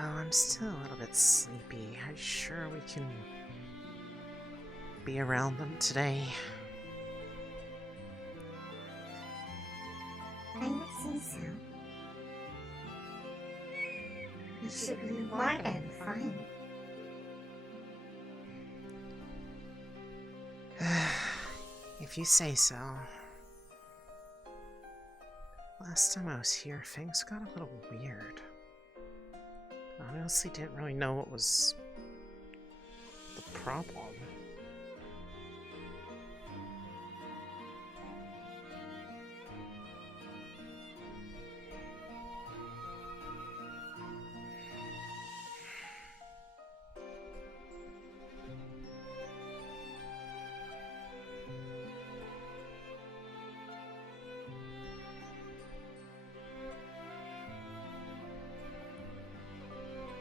Though I'm still a little bit sleepy. Are you sure we can be around them today? I would say so. It should be more than fun. If you say so. Last time I was here, things got a little weird. I honestly didn't really know what was the problem.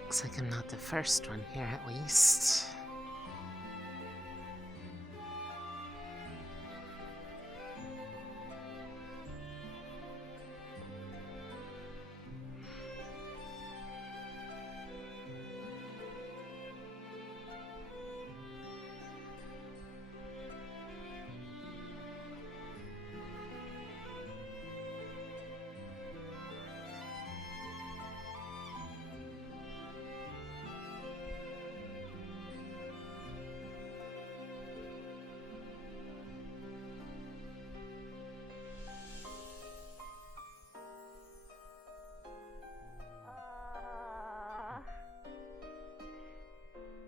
Looks like I'm not the first one here, at least.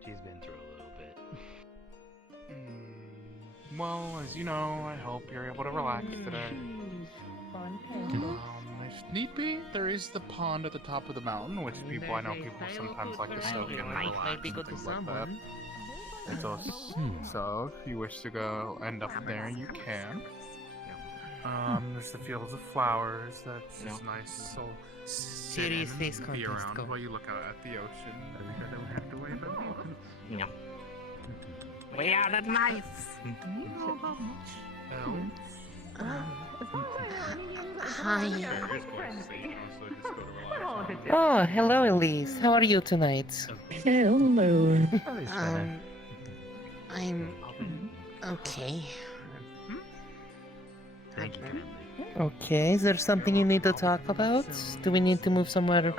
She's been through a little bit. Well, as you know, I hope you're able to relax today. If need be, there is the pond at the top of the mountain, which I know people sometimes like to soak in and relax and things like that. So, if you wish to go end up there, you can. There's the fields of flowers. That's just nice. So sit and be around while you look out at the ocean. I don't have to worry about it. No. We are the knights. Hi. Oh, hello, Elise. How are you tonight? Hello. I'm okay. Thank you. Okay, is there something you need to talk about? Do we need to move somewhere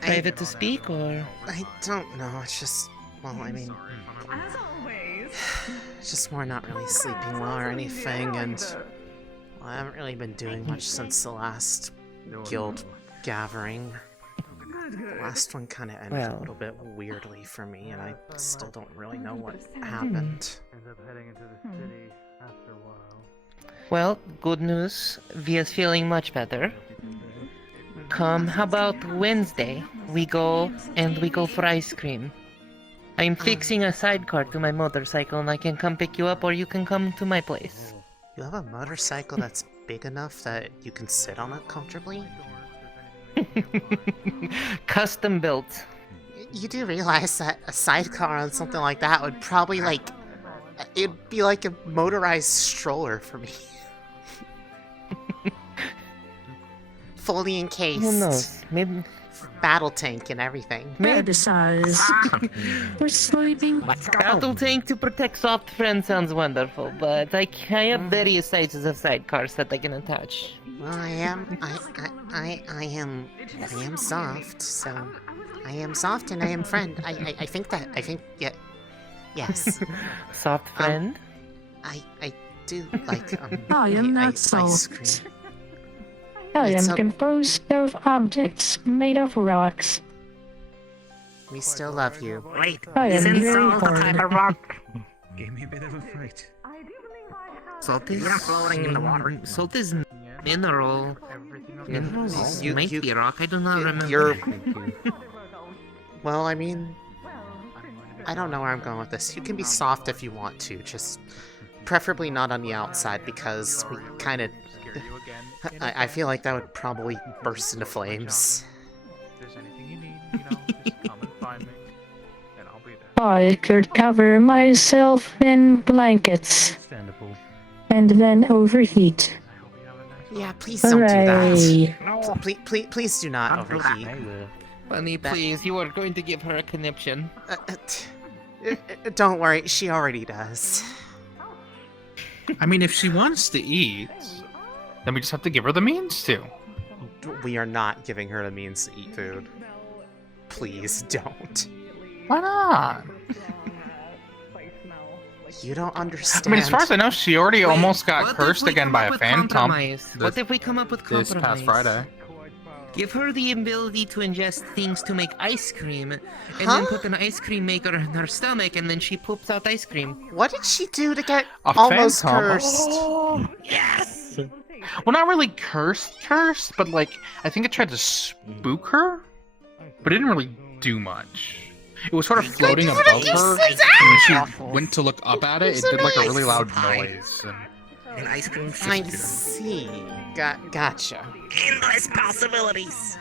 private to speak, or...? I don't know, it's just, well, I mean... As always. It's just more not really sleeping well or anything, and... Well, I haven't really been doing much since the last guild gathering. The last one kind of ended a little bit weirdly for me, and I still don't really know what happened. Ends up heading into the city after a while. Well, good news. Via's feeling much better. Come, how about Wednesday? We go for ice cream. I'm fixing a sidecar to my motorcycle, and I can come pick you up, or you can come to my place. You have a motorcycle that's big enough that you can sit on it comfortably? Custom built. You do realize that a sidecar on something like that would probably, like... It'd be like a motorized stroller for me. Fully encased. Who knows? Maybe... Battle tank and everything. Maybe size. We're sleeping. Battle tank to protect soft friends sounds wonderful, but I have various sizes of sidecars that I can attach. Well, I am soft, so I am soft and I am friend. I think, yeah, yes. Soft friend? I do like, I am not ice cream. soft. I am composed of objects made of rocks. We still love you. Wait, I am isn't very salt a type of rock? Gave me a bit of a fright. Salt is... You're floating in the water. Salt is mineral. Minerals You- might be a rock, I do not remember. You're... Well, I mean... I don't know where I'm going with this. You can be soft if you want to, just... Preferably not on the outside, because we kind of... I feel like that would probably burst into flames. If there's anything you need, just come and find me, and I'll be there. I could cover myself in blankets Understandable. and then overheat. I hope you have a nice Yeah, please don't do that. Hooray. No. Please do not overheat. I will. Bunny, please, you are going to give her a conniption. Don't worry, she already does. I mean, if she wants to eat, then we just have to give her the means to. We are not giving her the means to eat food. Please don't. Why not? You don't understand. I mean, as far as I know, she already almost got What if cursed we again come by up a with phantom compromise? What if we come up with this compromise? past Friday. Give her the ability to ingest things to make ice cream, and Huh? then put an ice cream maker in her stomach, and then she poops out ice cream. What did she do to get A almost phantom? cursed? Oh. Yes! Well, not really cursed, but like, I think it tried to spook her, but it didn't really do much. It was sort of floating above her, and when she went to look up at it, it did like a really loud noise. An ice cream I system. see. Gotcha. Endless possibilities.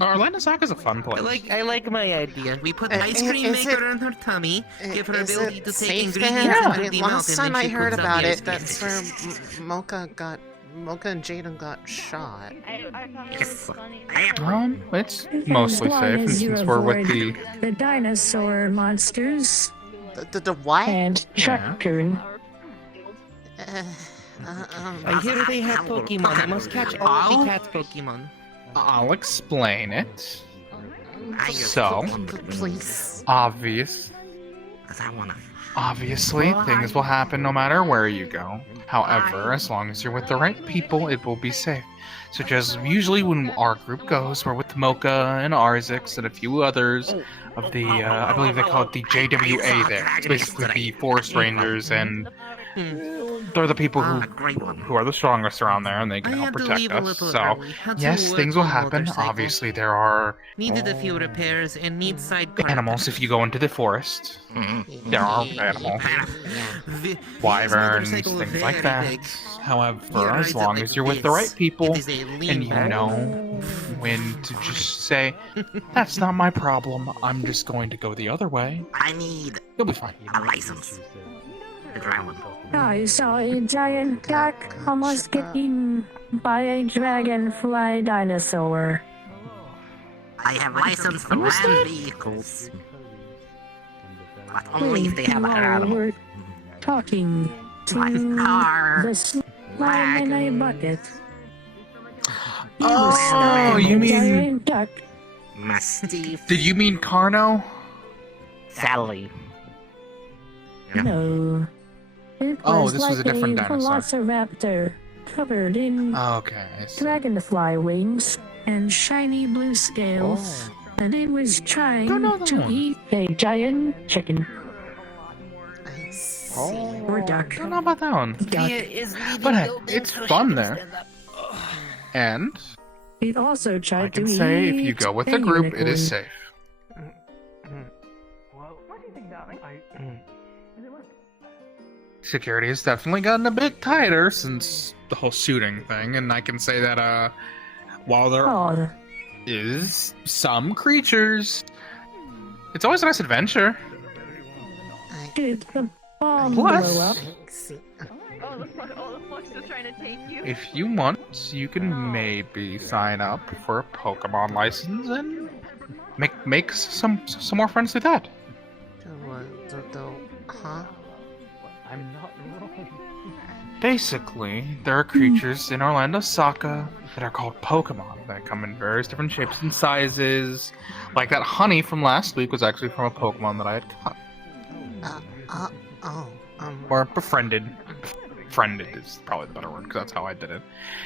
Orlando Soccer's a fun place. I like my idea. We put Uh, ice cream is maker it- in her tummy, give her Is ability it to take safe to ingredients have? into the Last mouth, and time then I she heard poops out about the ice it, cream. that's where Mocha and Jaden got shot. Yes. It's mostly safe since we're with the. The dinosaur monsters The what? and Chuckern. I hear they have Pokemon. I must catch all of the cat's Pokemon. I'll explain it. So, Please. obviously, things will happen no matter where you go. However, as long as you're with the right people, it will be safe. Such as usually when our group goes, we're with Mocha and Arzix and a few others of the, I believe they call it the JWA there. It's basically the Forest Rangers, and they're the people who are the strongest around there, and they can I help had to protect leave a us. little So, early. Had to yes, work things will on happen. motorcycle. Obviously, there are Needed a few repairs and need sidecar. animals if you go into the forest. There are animals. Wyverns, things like that. However, as long as you're with the right people and you know when to just say, that's not my problem, I'm just going to go the other way, I need you'll be fine. a license to drive one. I saw a giant duck almost get eaten by a dragonfly dinosaur. I have license for land vehicles. But only if they have an While animal. we're talking to My car. the slime in a bucket. Oh, you mean... Giant duck. Mastiff. Did you mean Carno? Sally. No. It Oh, was this like was a different dinosaur. velociraptor covered in Okay, I see. dragonfly wings and shiny blue scales. And it was trying Don't know that to one. eat a giant chicken I see. or duck. Don't know about that one. Duck. But hey, it's fun there. And It also tried I can to say eat if you go with a the group, it is unicorn. safe. Security has definitely gotten a bit tighter since the whole shooting thing, and I can say that while there Oh, is some creatures, it's always a nice adventure. did the bomb Plus- blow up? I see. Oh, the flux is trying to take you. If you want, you can maybe sign up for a Pokemon license and make some more friends through that. Huh? Basically, there are creatures in Orlando Saka that are called Pokemon. They come in various different shapes and sizes. Like that honey from last week was actually from a Pokemon that I had caught. Or befriended. Befriended is probably the better word, because that's how I did it.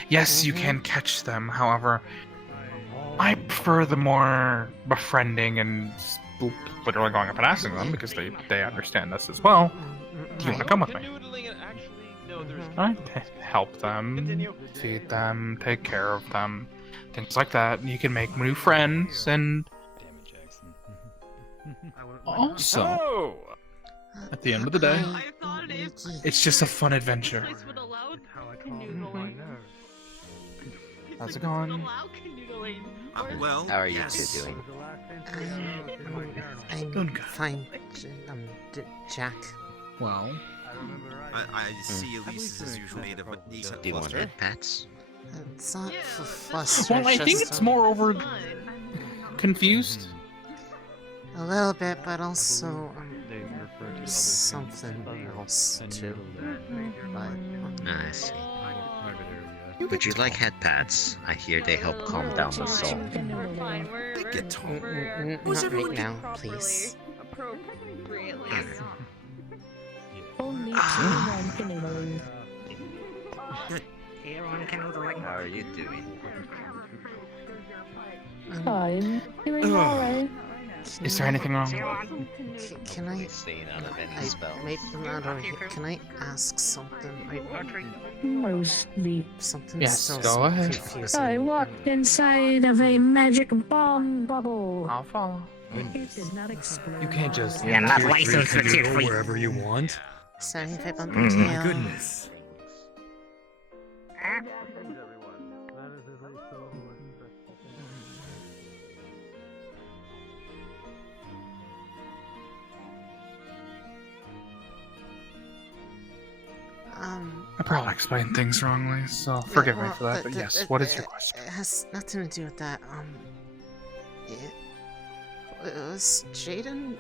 Yes, you can catch them, however, I prefer the more befriending and literally going up and asking them, because they understand us as well. Do you want to come with me? Alright, help them, feed them, take care of them, things like that. You can make new friends, and also, at the end of the day, I thought it's just a fun adventure. this would allow canoodling. How's it going? Allow canoodling. Well, How are you two doing? I'm fine. Jack. Well, I see Elise is usually made of a decent Do you want cluster. pets? It's not Yeah, for that's fluster. well, I think just, it's more over. Fun. confused? A little bit, but also something else too. But I see. Would you like head pads? I hear they help calm down the soul. We're fine. We're not right now, please. appropriately. Only Ah. one canoodling. Here on canoodling. How are you doing? I'm doing alright. Is there anything wrong? Can I? Staying out of any I spell. maybe not over here. Can I ask something? Mostly. Something Yes, so go ahead. confusing. I walked inside of a magic bomb bubble. I'll follow. It did not explode. You can't just Yeah, not tier licensed for three tier canoodle three. wherever you want. Sorry if I bumped into you. Goodness. I probably explained things wrongly, so forgive me for that. But yes, what is your question? It has nothing to do with that. Was Jaden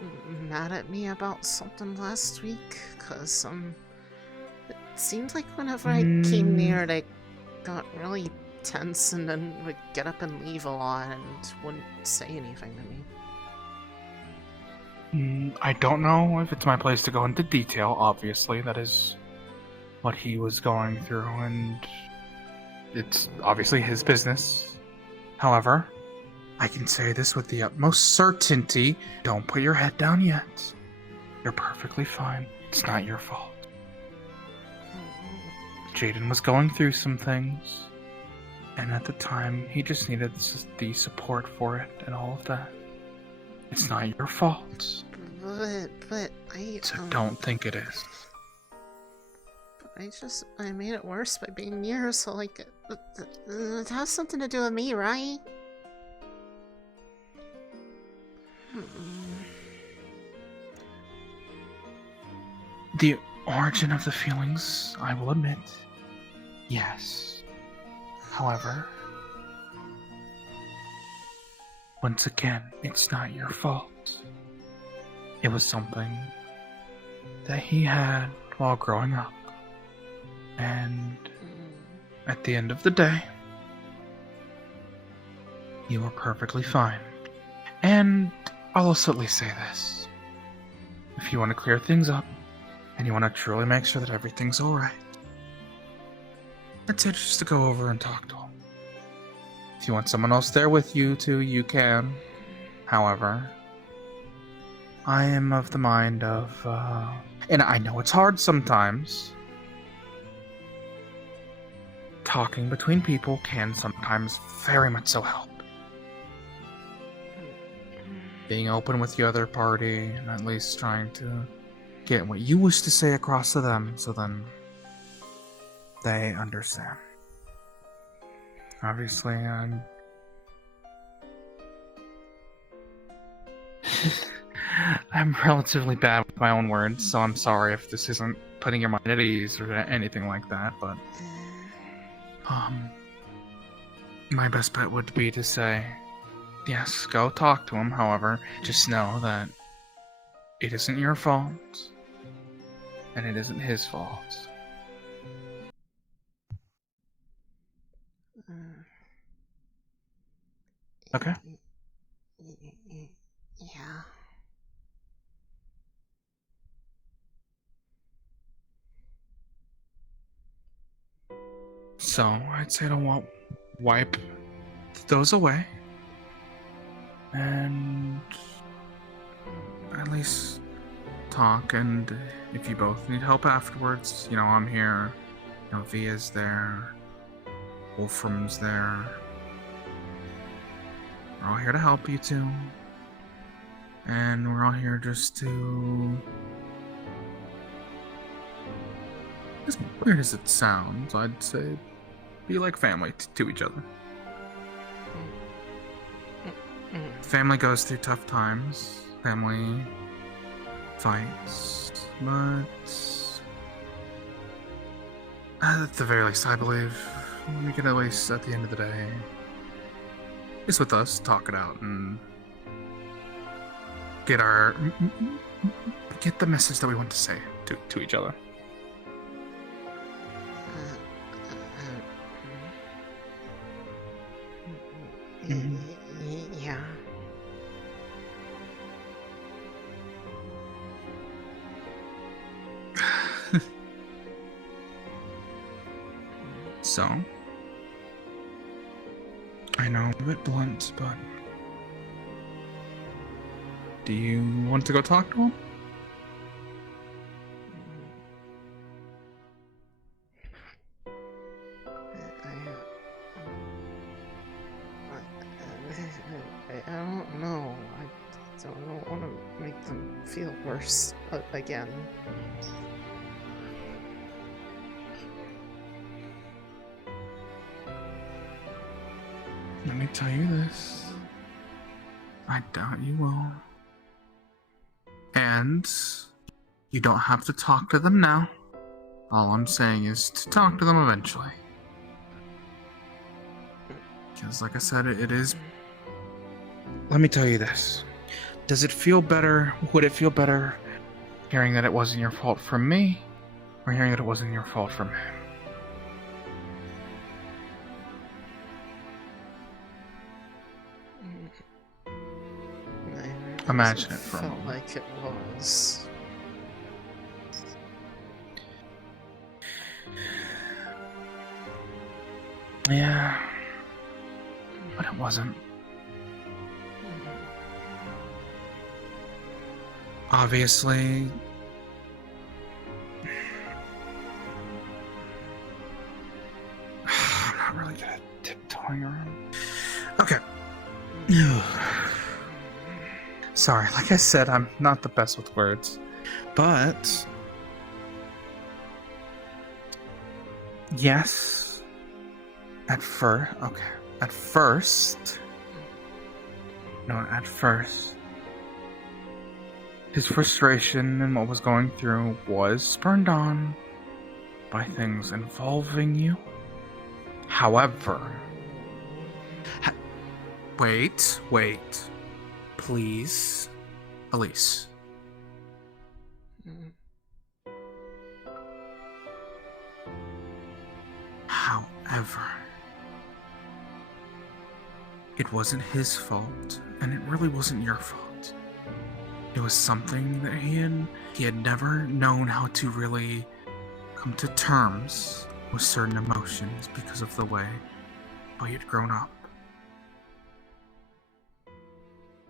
mad at me about something last week? Cause it seemed like whenever I came near it, I got really tense and then would get up and leave a lot and wouldn't say anything to me. I don't know if it's my place to go into detail. Obviously, that is what he was going through, and it's obviously his business. However, I can say this with the utmost certainty. Don't put your head down yet. You're perfectly fine. It's not your fault. Jaden was going through some things, and at the time, he just needed the support for it and all of that. It's not your fault. But I So don't think it is. I made it worse by being near, so like, it has something to do with me, right? The origin of the feelings, I will admit, yes. However, once again, it's not your fault. It was something that he had while growing up. And at the end of the day, you were perfectly fine. And I'll also at least say this. If you want to clear things up, and you want to truly make sure that everything's alright, I'd say just to go over and talk to him. If you want someone else there with you too, you can. However, I am of the mind of, and I know it's hard sometimes. Talking between people can sometimes very much so help. Being open with the other party, and at least trying to get what you wish to say across to them, so then they understand. Obviously, I'm relatively bad with my own words, so I'm sorry if this isn't putting your mind at ease or anything like that, but my best bet would be to say, yes, go talk to him. However, just know that it isn't your fault, and it isn't his fault. Okay? Yeah. So, I'd say to wipe those away. And at least talk, and if you both need help afterwards, you know, I'm here. You know, Via's there. Wolfram's there. We're all here to help you two. And we're all here just to... As weird as it sounds, I'd say be like family to each other. Family goes through tough times. Family fights. But at the very least, I believe we can at least, at the end of the day, is with us, talk it out, and get the message that we want to say to each other. Yeah. So, I know I'm a bit blunt, but do you want to go talk to him? I don't know. I don't want to make them feel worse again. Let me tell you this. I doubt you will. And you don't have to talk to them now. All I'm saying is to talk to them eventually. Because like I said, it is... Let me tell you this. Does it feel better? Would it feel better hearing that it wasn't your fault from me? Or hearing that it wasn't your fault from him? Imagine it for a felt moment. like it was. Yeah. But it wasn't. Obviously... I'm not really good at tiptoeing around. Okay. Sorry, like I said, I'm not the best with words. But... yes. At first... okay. At first... No, at first... his frustration and what was going through was spurned on by things involving you. However... Wait. Please. Elise. However... it wasn't his fault, and it really wasn't your fault. It was something that he had never known how to really come to terms with certain emotions because of the way he had grown up.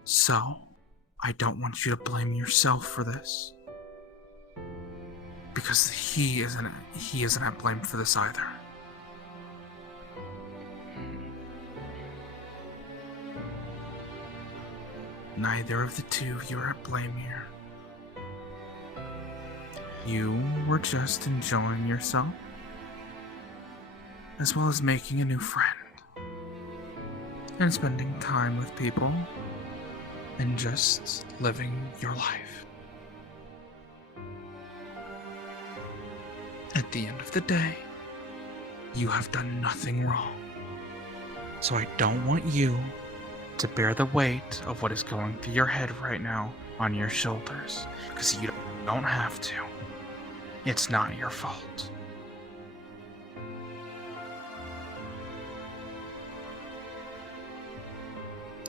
So, I don't want you to blame yourself for this. Because he isn't at blame for this either. Neither of the two of you are at blame here. You were just enjoying yourself, as well as making a new friend, and spending time with people, and just living your life. At the end of the day, you have done nothing wrong. So I don't want you to bear the weight of what is going through your head right now on your shoulders, because you don't have to. It's not your fault.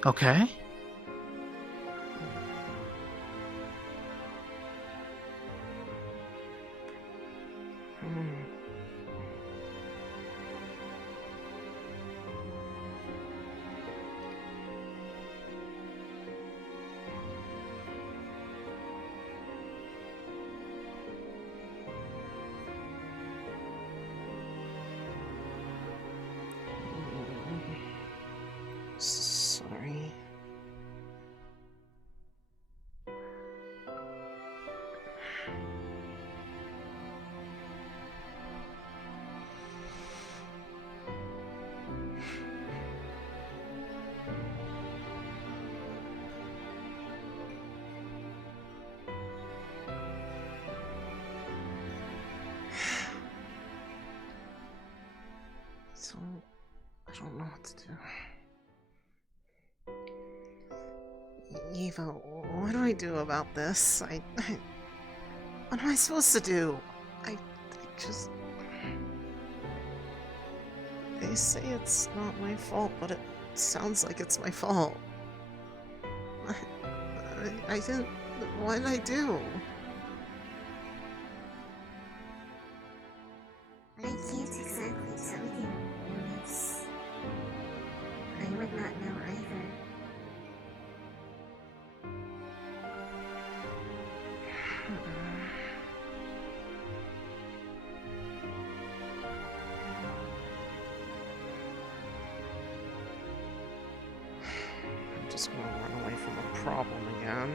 Okay? Sorry. So, I don't know what to do. Eva, what do I do about this? What am I supposed to do? I just... They say it's not my fault, but it sounds like it's my fault. I didn't... What did I do? I can't exactly tell you, Miss. I would not know either. I'm just gonna run away from a problem again.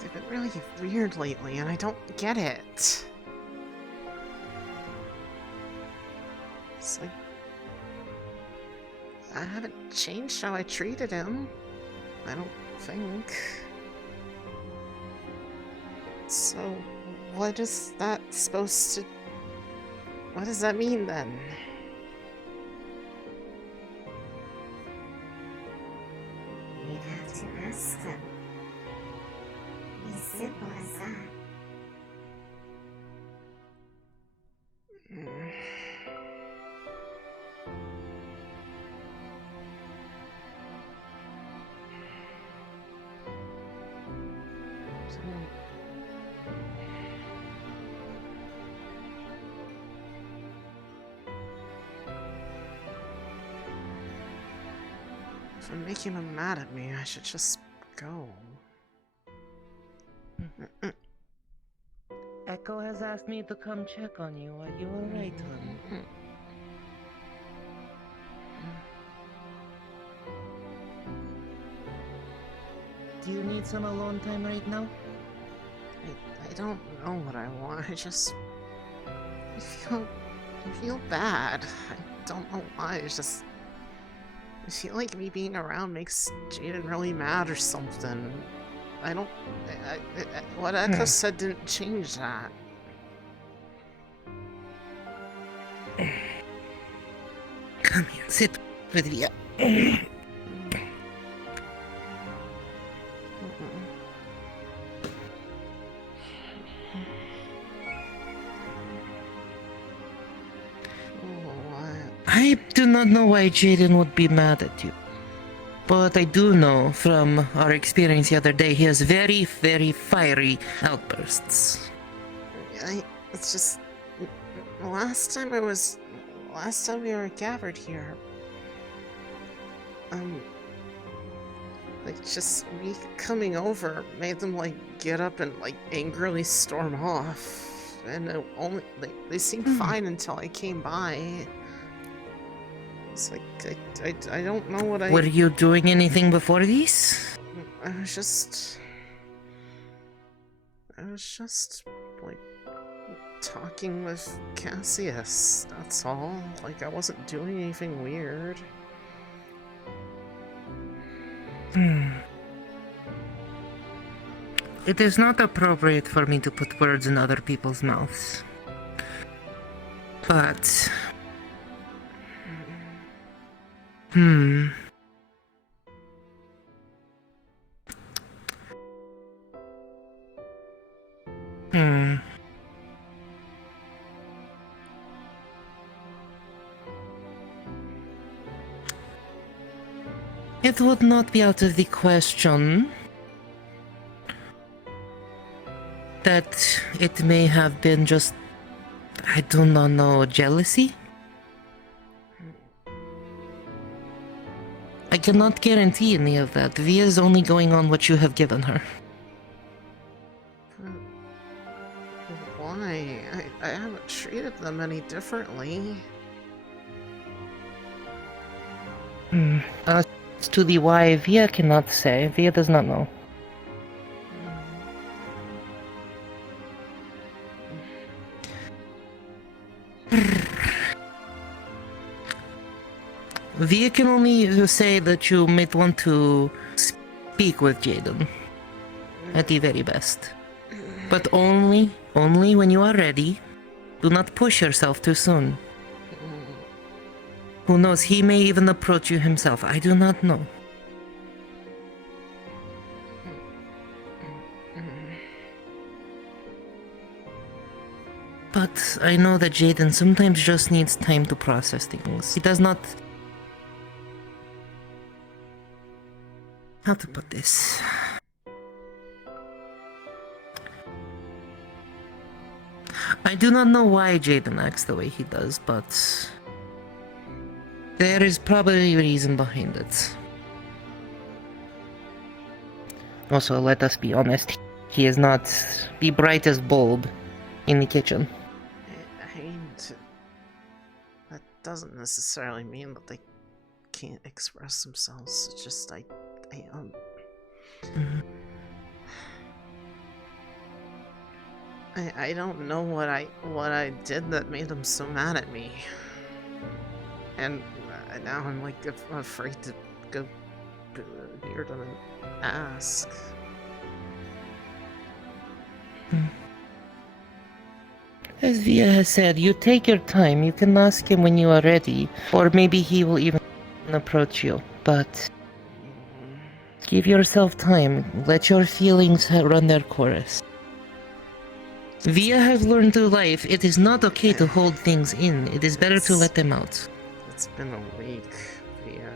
They've been really weird lately, and I don't get it. It's like... I haven't changed how I treated him. I don't think. So, what is that supposed to... What does that mean, then? You'd have to ask them. As simple as that. If I'm making them mad at me, I should just go. Echo has asked me to come check on you. Are you alright, hon? Do you need some alone time right now? I don't know what I want. I feel bad. I don't know why. It's just... I feel like me being around makes Jaden really mad or something. I don't... what Echo said didn't change that. Come here, sit with me. I do not know why Jaden would be mad at you. But I do know from our experience the other day, he has very, very fiery outbursts. It's just... Last time we were gathered here... Like, just me coming over made them, like, get up and, like, angrily storm off. And they seemed fine until I came by. It's like, I don't know what I... Were you doing anything before this? I was just, like, talking with Cassius, that's all. Like, I wasn't doing anything weird. It is not appropriate for me to put words in other people's mouths. But... It would not be out of the question that it may have been just, I do not know, jealousy? I cannot guarantee any of that. Via is only going on what you have given her. Why? I haven't treated them any differently. As to the why, Via cannot say. Via does not know. Via can only say that you might want to speak with Jaden. At the very best. But only when you are ready. Do not push yourself too soon. Who knows, he may even approach you himself. I do not know. But I know that Jaden sometimes just needs time to process things. He does not... How to put this? I do not know why Jaden acts the way he does, but... there is probably a reason behind it. Also, let us be honest, he is not the brightest bulb in the kitchen. I mean, that doesn't necessarily mean that they can't express themselves. It's just I don't know what I did that made them so mad at me, and now I'm like afraid to go near them and ask. As Via has said, you take your time. You can ask him when you are ready, or maybe he will even approach you. But give yourself time. Let your feelings run their course. Via has learned through life it is not okay to hold things in. It is better to let them out. It's been a week, Via.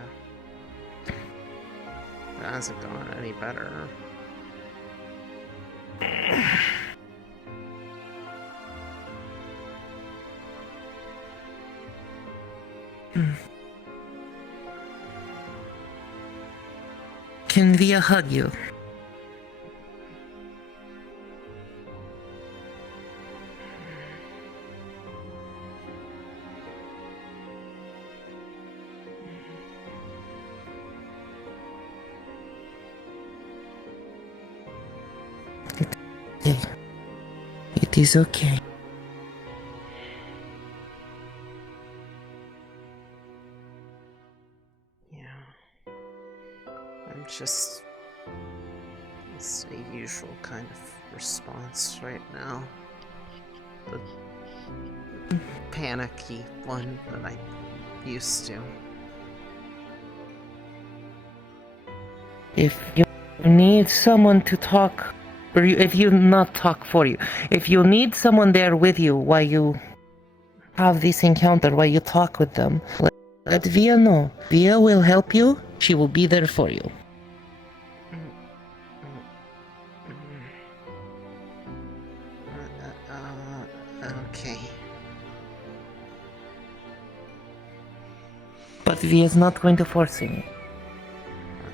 It hasn't gone any better. Can Via hug you? It is okay. Just, it's the usual kind of response right now. The panicky one that I used to. If you need someone to talk, or if you not talk for you, if you need someone there with you while you have this encounter, while you talk with them, let Via know. Via will help you. She will be there for you. Okay. But Via is not going to force you.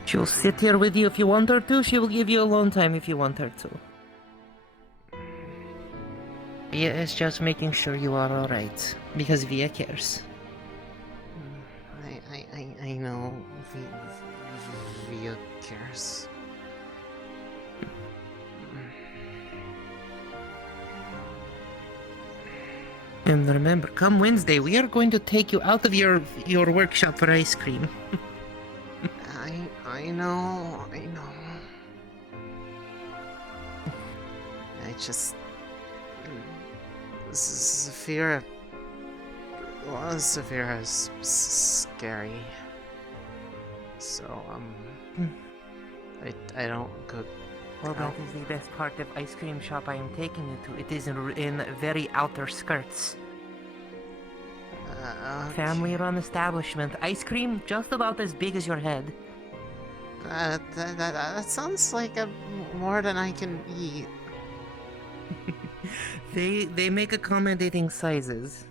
She'll sit here with you if you want her to. She will give you alone time if you want her to. Via is just making sure you are alright, because Via cares. I know Via cares. And remember, come Wednesday, we are going to take you out of your workshop for ice cream. I know. I just... Zafira... Well, Zafira is scary. So, I don't go... Well, that is the best part of ice cream shop I am taking you to. It is in very outer skirts. Okay. Family-run establishment. Ice cream just about as big as your head. That sounds like more than I can eat. They make accommodating sizes.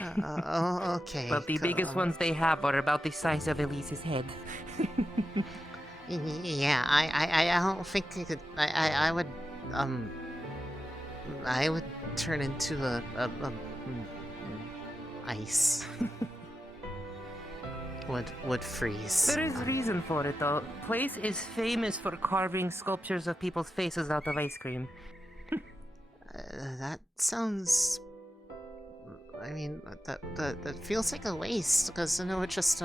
Okay. But the biggest ones they have are about the size of Elise's head. Yeah, I don't think I could. I would turn into a ice. would freeze. There is reason for it though. Place is famous for carving sculptures of people's faces out of ice cream. That sounds. I mean, that feels like a waste because then it would just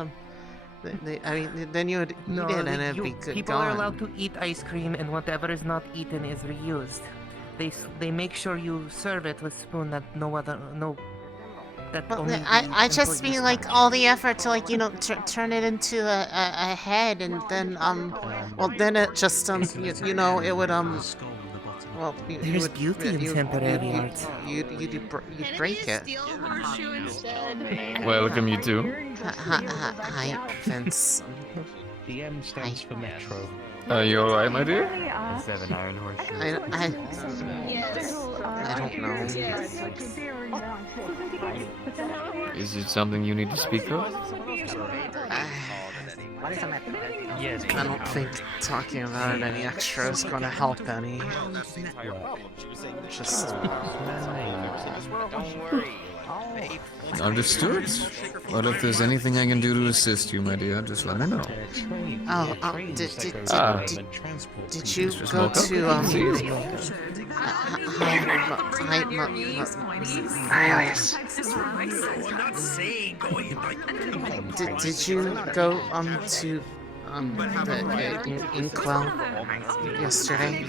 then you would eat it and it'd be good. People are allowed to eat ice cream, and whatever is not eaten is reused. They make sure you serve it with spoon that that Well, only I the just mean employees like touch. all the effort to like turn it into a head, and then well then it just you know it would well There's beauty in temporary art. you'd break it. Welcome, you two. Hi, Vince. DM stands for Metro. Are you alright, my dear? Instead of an iron horse. I don't know. Is it something you need to speak of? Yes. I don't think talking about it any extra is gonna help any. Just Understood. But if there's anything I can do to assist you, my dear, just let me know. did you Just go woke up? to did you go to the Inkwell yesterday?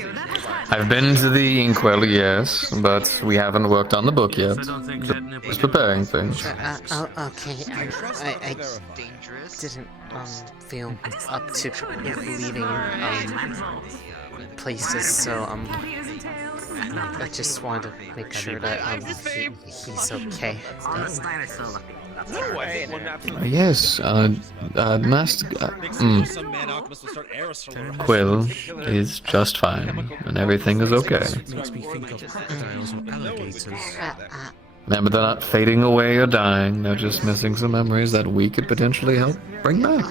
I've been to the inkwell, yes, but we haven't worked on the book yet. Just preparing things. Okay. I didn't feel up to leaving places, so I just wanted to make sure that he's okay. Yes, Master Quill is just fine, and everything is okay. Remember, they're not fading away or dying, they're just missing some memories that we could potentially help bring back.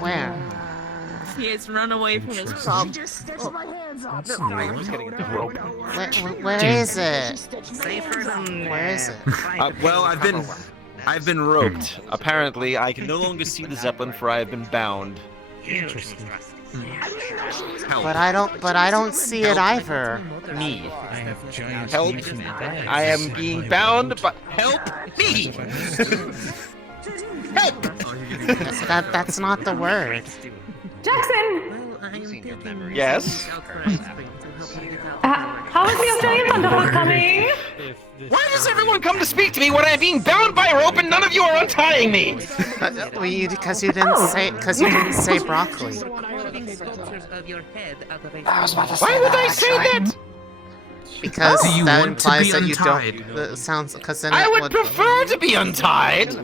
Where? He has run away from his problem. Where is it? Where is it? Well, I've been roped. Apparently, I can no longer see the Zeppelin, for I have been bound. Interesting. Help. But I don't see it either. Me. I have giant Help. mutant bags. I am being bound, but help me! Help! That's not the word. Jackson! Yes? How is the Australian Thunderhawk coming? Why does everyone come to speak to me when I'm being bound by a rope and none of you are untying me? Because you didn't say broccoli. Why would I say that? Because Do you that want to implies be that you untied? don't. That sounds because then I it would prefer to be untied.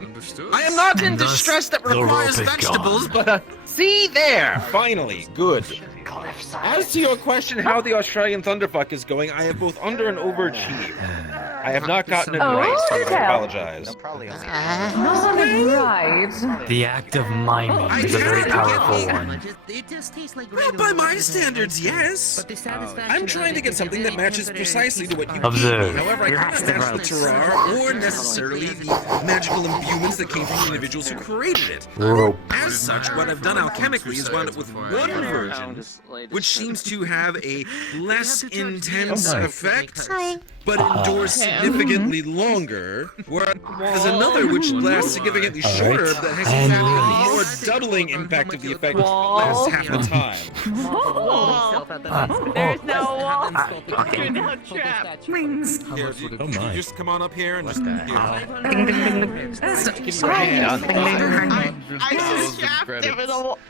Understood. I am not in And thus, distress that the rope requires is vegetables, gone. but see there! Finally, good. As to your question how the Australian Thunderfuck is going, I have both under and overachieved. I have not gotten it right, so I apologize. Right. The act of miming is a very powerful one. Well, by my standards, yes. I'm trying to get something that matches precisely to what you Observe. need. However, I cannot match the terroir or necessarily the magical imbuements that came from the individuals who created it. As such, what I've done alchemically is wound up with one version, which seems to have a less intense effect, but endures significantly longer, whereas another which lasts significantly shorter, but has exactly more doubling impact of the effect, lasts half the time. There's no wall. Okay. You're now trapped. Here, you just come on up here and just here. I just trapped him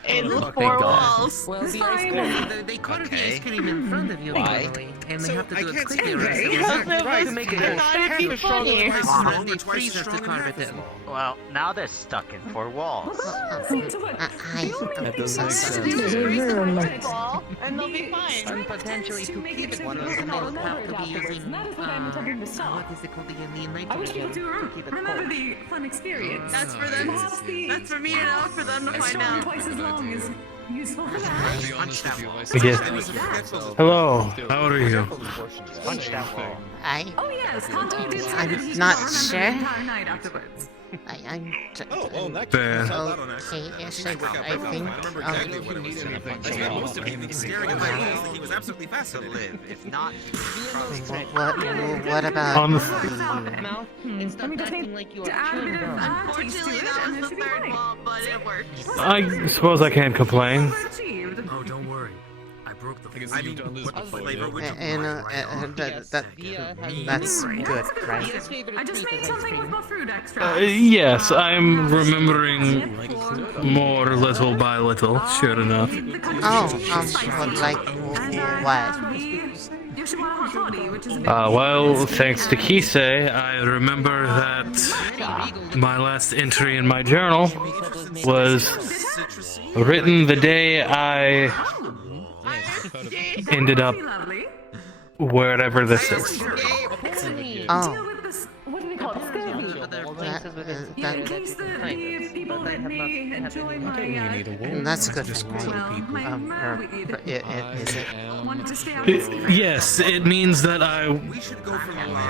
in 4 walls. Well, the ice cream, they carve the ice cream in front of you, normally, and they have to I do it can't quickly, say right? right. To make it I thought it'd be funny. Twice as then long they or twice freeze as us to strong and carve half it as in. long. Well, now they're stuck in 4 walls. Hi. That doesn't make sense. Wall, and they'll be fine. And potentially to keep it one of those, and they'll have to be using, what is it called again, the nitrogen to keep it cold. the fun experience. That's for them. That's for me to know, for them to find out. Twice as long is useful. I guess. Hello. How are you? Punch that wall. I. Oh yes, Kanto did say that I'm he not should sure. remember the entire night afterwards. I'm. Oh, in that Fair. case, I don't actually. Okay-ish, I think. remember exactly what it was. I spent most of the evening staring at my walls like he was absolutely fascinated. If not, What about? On the Mouth and stop acting like you are chewing gum. Unfortunately, that was the third wall, but it worked. I suppose I can't complain. Oh, don't worry. I broke the. I mean, what flavor would you That's good, right? I just made something with my fruit Yes, I'm remembering more little by little, sure enough. Like what? Well, thanks to Kisei, I remember that my last entry in my journal was written the day I ended up wherever this is. Oh. What do they call it? That's a good thing, right? Is it? Yes, it means that I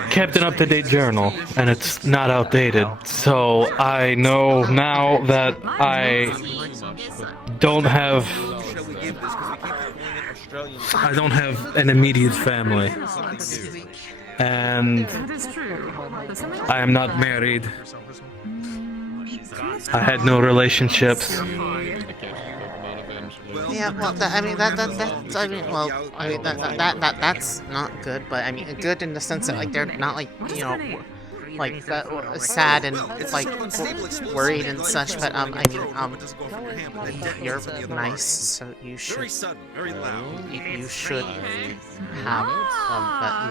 kept an up-to-date journal, and it's not outdated. So I know now that I don't have an immediate family, and I am not married. I had no relationships. Yeah, well, that's not good, but I mean, good in the sense that, like, they're not, like, you know, like, sad and, like, worried and such, but, I mean, you're nice, so you should, you should have,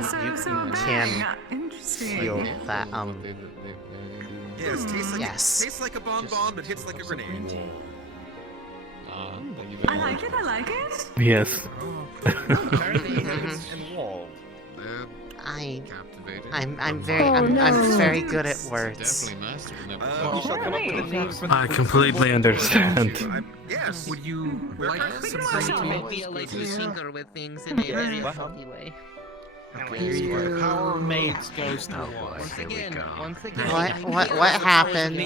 that you can feel that, Yes, yes. tastes like a bonbon, but hits like a grenade. I like it. Yes. I'm very good at words. I completely understand. Yes. Would you like some green tea? Like you tinker with things in a very healthy way. Power mates goes to war. Once again. What happened?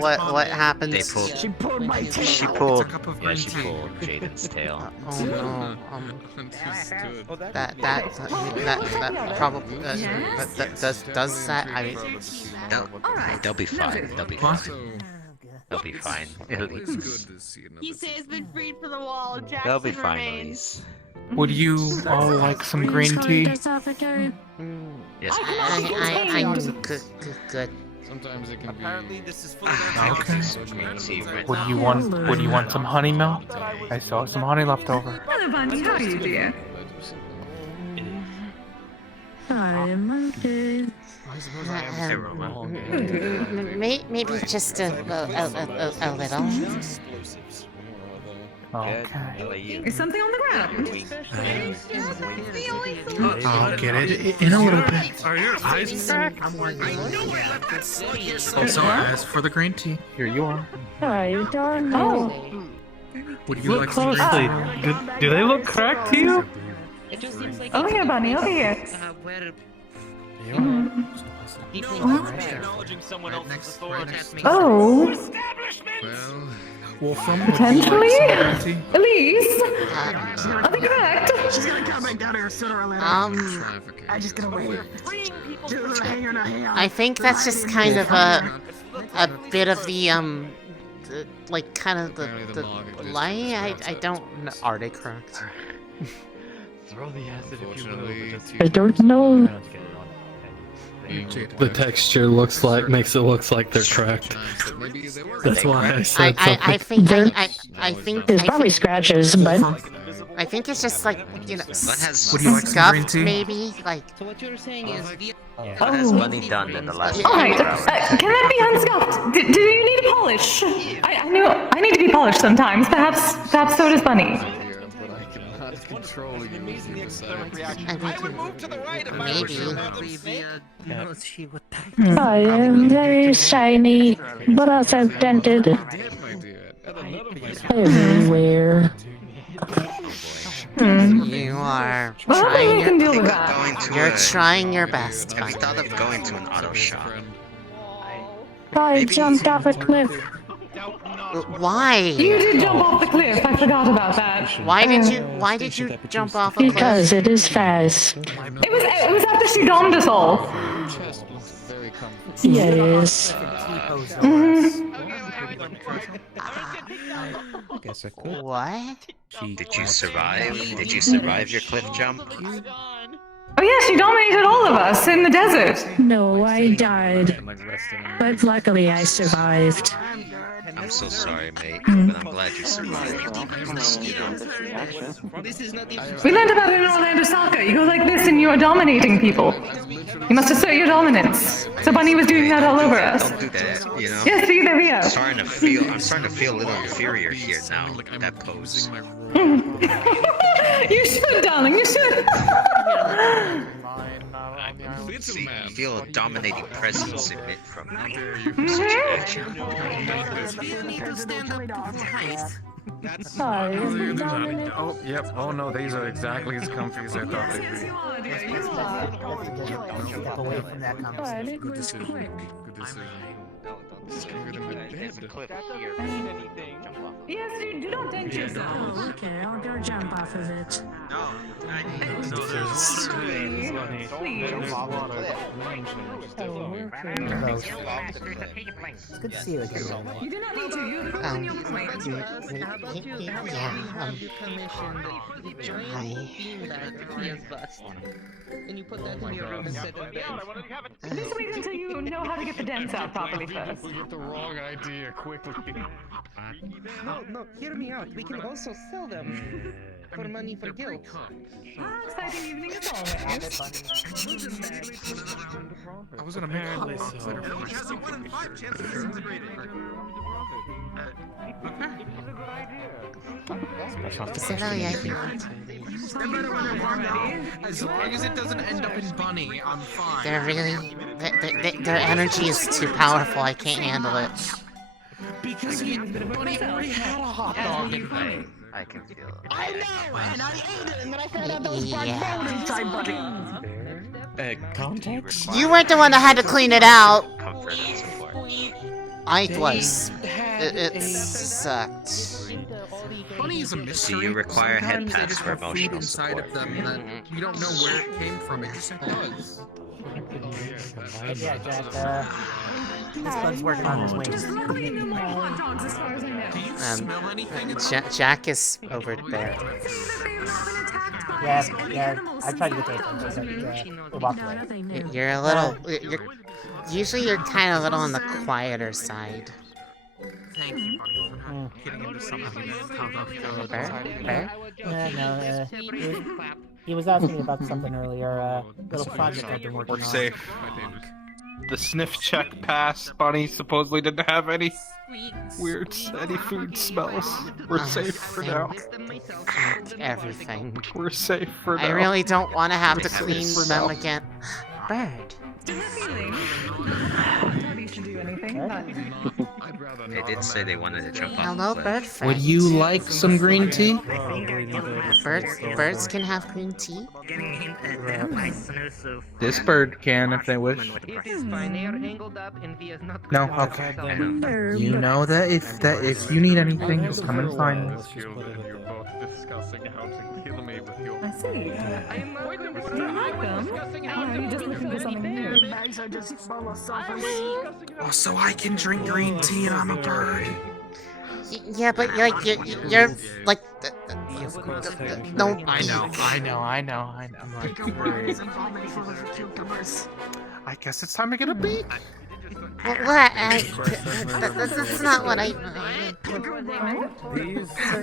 What happened? They pulled. She pulled my tail. She pulled. cup of Yeah, green she tea. pulled Jaden's tail. Oh no. That probably does that. I mean, They'll be fine. They'll be fine. They'll be fine. He says it's been freed for the wall. Jackson They'll be fine, remains. Elise. Would you all like some green tea? Yes. I'm good. Sometimes it can be. Apparently, this is fully Okay. Would you want some honey milk? I saw some honey left over. Hello, Bunny. How are you, dear? I'm okay. Maybe just a little. Okay. Is something on the ground? I'll get it in a little bit. Are your eyes cracked? So as for the green tea, here you are. I don't know. Would you Look like some closely. green tea? Do they look correct to you? It just seems like Over here, Bunny, over here. where Acknowledging someone else's authority. Oh, Wolfram, potentially? would you like some green tea? Elise? Are they correct? She's gonna come back down here sooner or later. I'm just gonna wait. Do a little hanger in her hair. I think that's just kind of a bit of the like kind of the lie. I don't know. Are they correct? Throw the acid if you will. I don't know. The texture makes it look like they're cracked. That's why I said something. I think There's probably scratches, but I think it's just like, you know, Would you like some green scuffed tea? maybe, like. So what you're saying is What has Bunny done in the last alright. 24 hours? Can that be unscuffed? Do you need a polish? I know I need to be polished sometimes. Perhaps so does Bunny. Control you using the external I would move to the right if I am very shiny, but also dented everywhere. You are Well, I trying can your, deal with that. you're trying your best, Have you Bunny. thought of going to an auto shop? I jumped off a cliff. Why? You did jump off the cliff. I forgot about that. Why did you jump off a cliff? Because it is fast. It was after she domed us all. Yes. I guess I could. What? Did you survive? Did you survive your cliff jump? Oh yeah, she dominated all of us in the desert. No, I died. But luckily I survived. I'm so sorry, mate, but I'm glad you survived. We learned about it in Orlando Soccer. You go like this and you are dominating people. You must assert your dominance. So Bunny was doing that all over us. Don't do that, you know? Yes, see, there we go. I'm starting to feel a little inferior here now, that pose. You should, darling, you should. See, feel a dominating presence emit from such an action. Sorry. Oh, yep. Oh no, these are exactly as comfy as I thought they'd be. Step away from that conversation. Good decision. Good decision. There's a cliff here. Yes, you do not dent yourself. Okay, I'll go jump off of it. It's good to see you again, by the way. You do not need to. You have in your plate. And you put that in your room instead of bed. Just wait until you know how to get the dents out properly first. We get the wrong idea quickly. No, hear me out. We can also sell them for money for guilt. Exciting evening as always. I was gonna make Apparently As long as it doesn't end up in Bunny, I'm fine. They're really... Their energy is too powerful, I can't handle it. Because Bunny already had a hot dog in there. I can feel it. I know, and I ate it, and then I found out there was black mold inside Bunny. Context? You weren't the one that had to clean it out. Comfort and support. I was. It sucked. Bunny is a mystery. Do you require head Sometimes they pats just for have food emotional inside support? of them that you don't know where it came from. It just does. Yeah, Jack, this bud's working on his wings. Luckily, no more hot dogs as far as I know. Do you smell anything? Jack is over there. Yeah, I tried to get those things, but they walked away. You're a little... Usually you're kind of a little on the quieter side. Thank you, Bunny, for getting into something that He was asking me about something earlier, little project I've been working on. We're safe. The sniff check passed. Bunny supposedly didn't have any any food smells. We're safe for now. Everything. We're safe for now. I really don't want to have to clean them again. Bird. They did say they wanted to jump off. Hello, the bird cliff. friend. Would you like some green tea? Birds can have green tea? This bird can if they wish. It is fine. They are angled up and we have not. No, okay. You know that if you need anything, just come and find me. You're both discussing how to kill me with your... I see. I am welcome. You're just looking for something new. Oh, so I can drink green tea and I'm a bird. Yeah, but like you're like no. I know. I guess it's time to get a beak. What? That's not what I.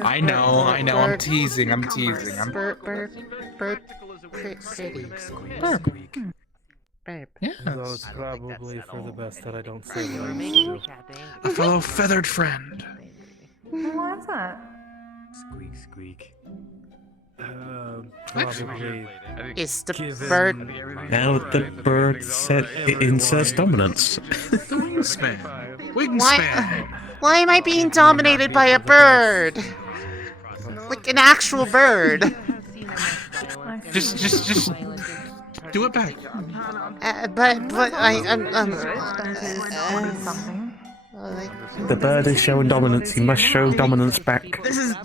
I know. I'm teasing. Bird, pretty. Burp. Yeah. Though it's probably for the best that I don't say what I need to do. A fellow feathered friend. What's that? Squeak, squeak. Probably. Is the bird? Now the bird set incest dominance. Wingspan. Why am I being dominated by a bird? Like an actual bird. Just do it back. But I'm The bird is showing dominance. He must show dominance back. This is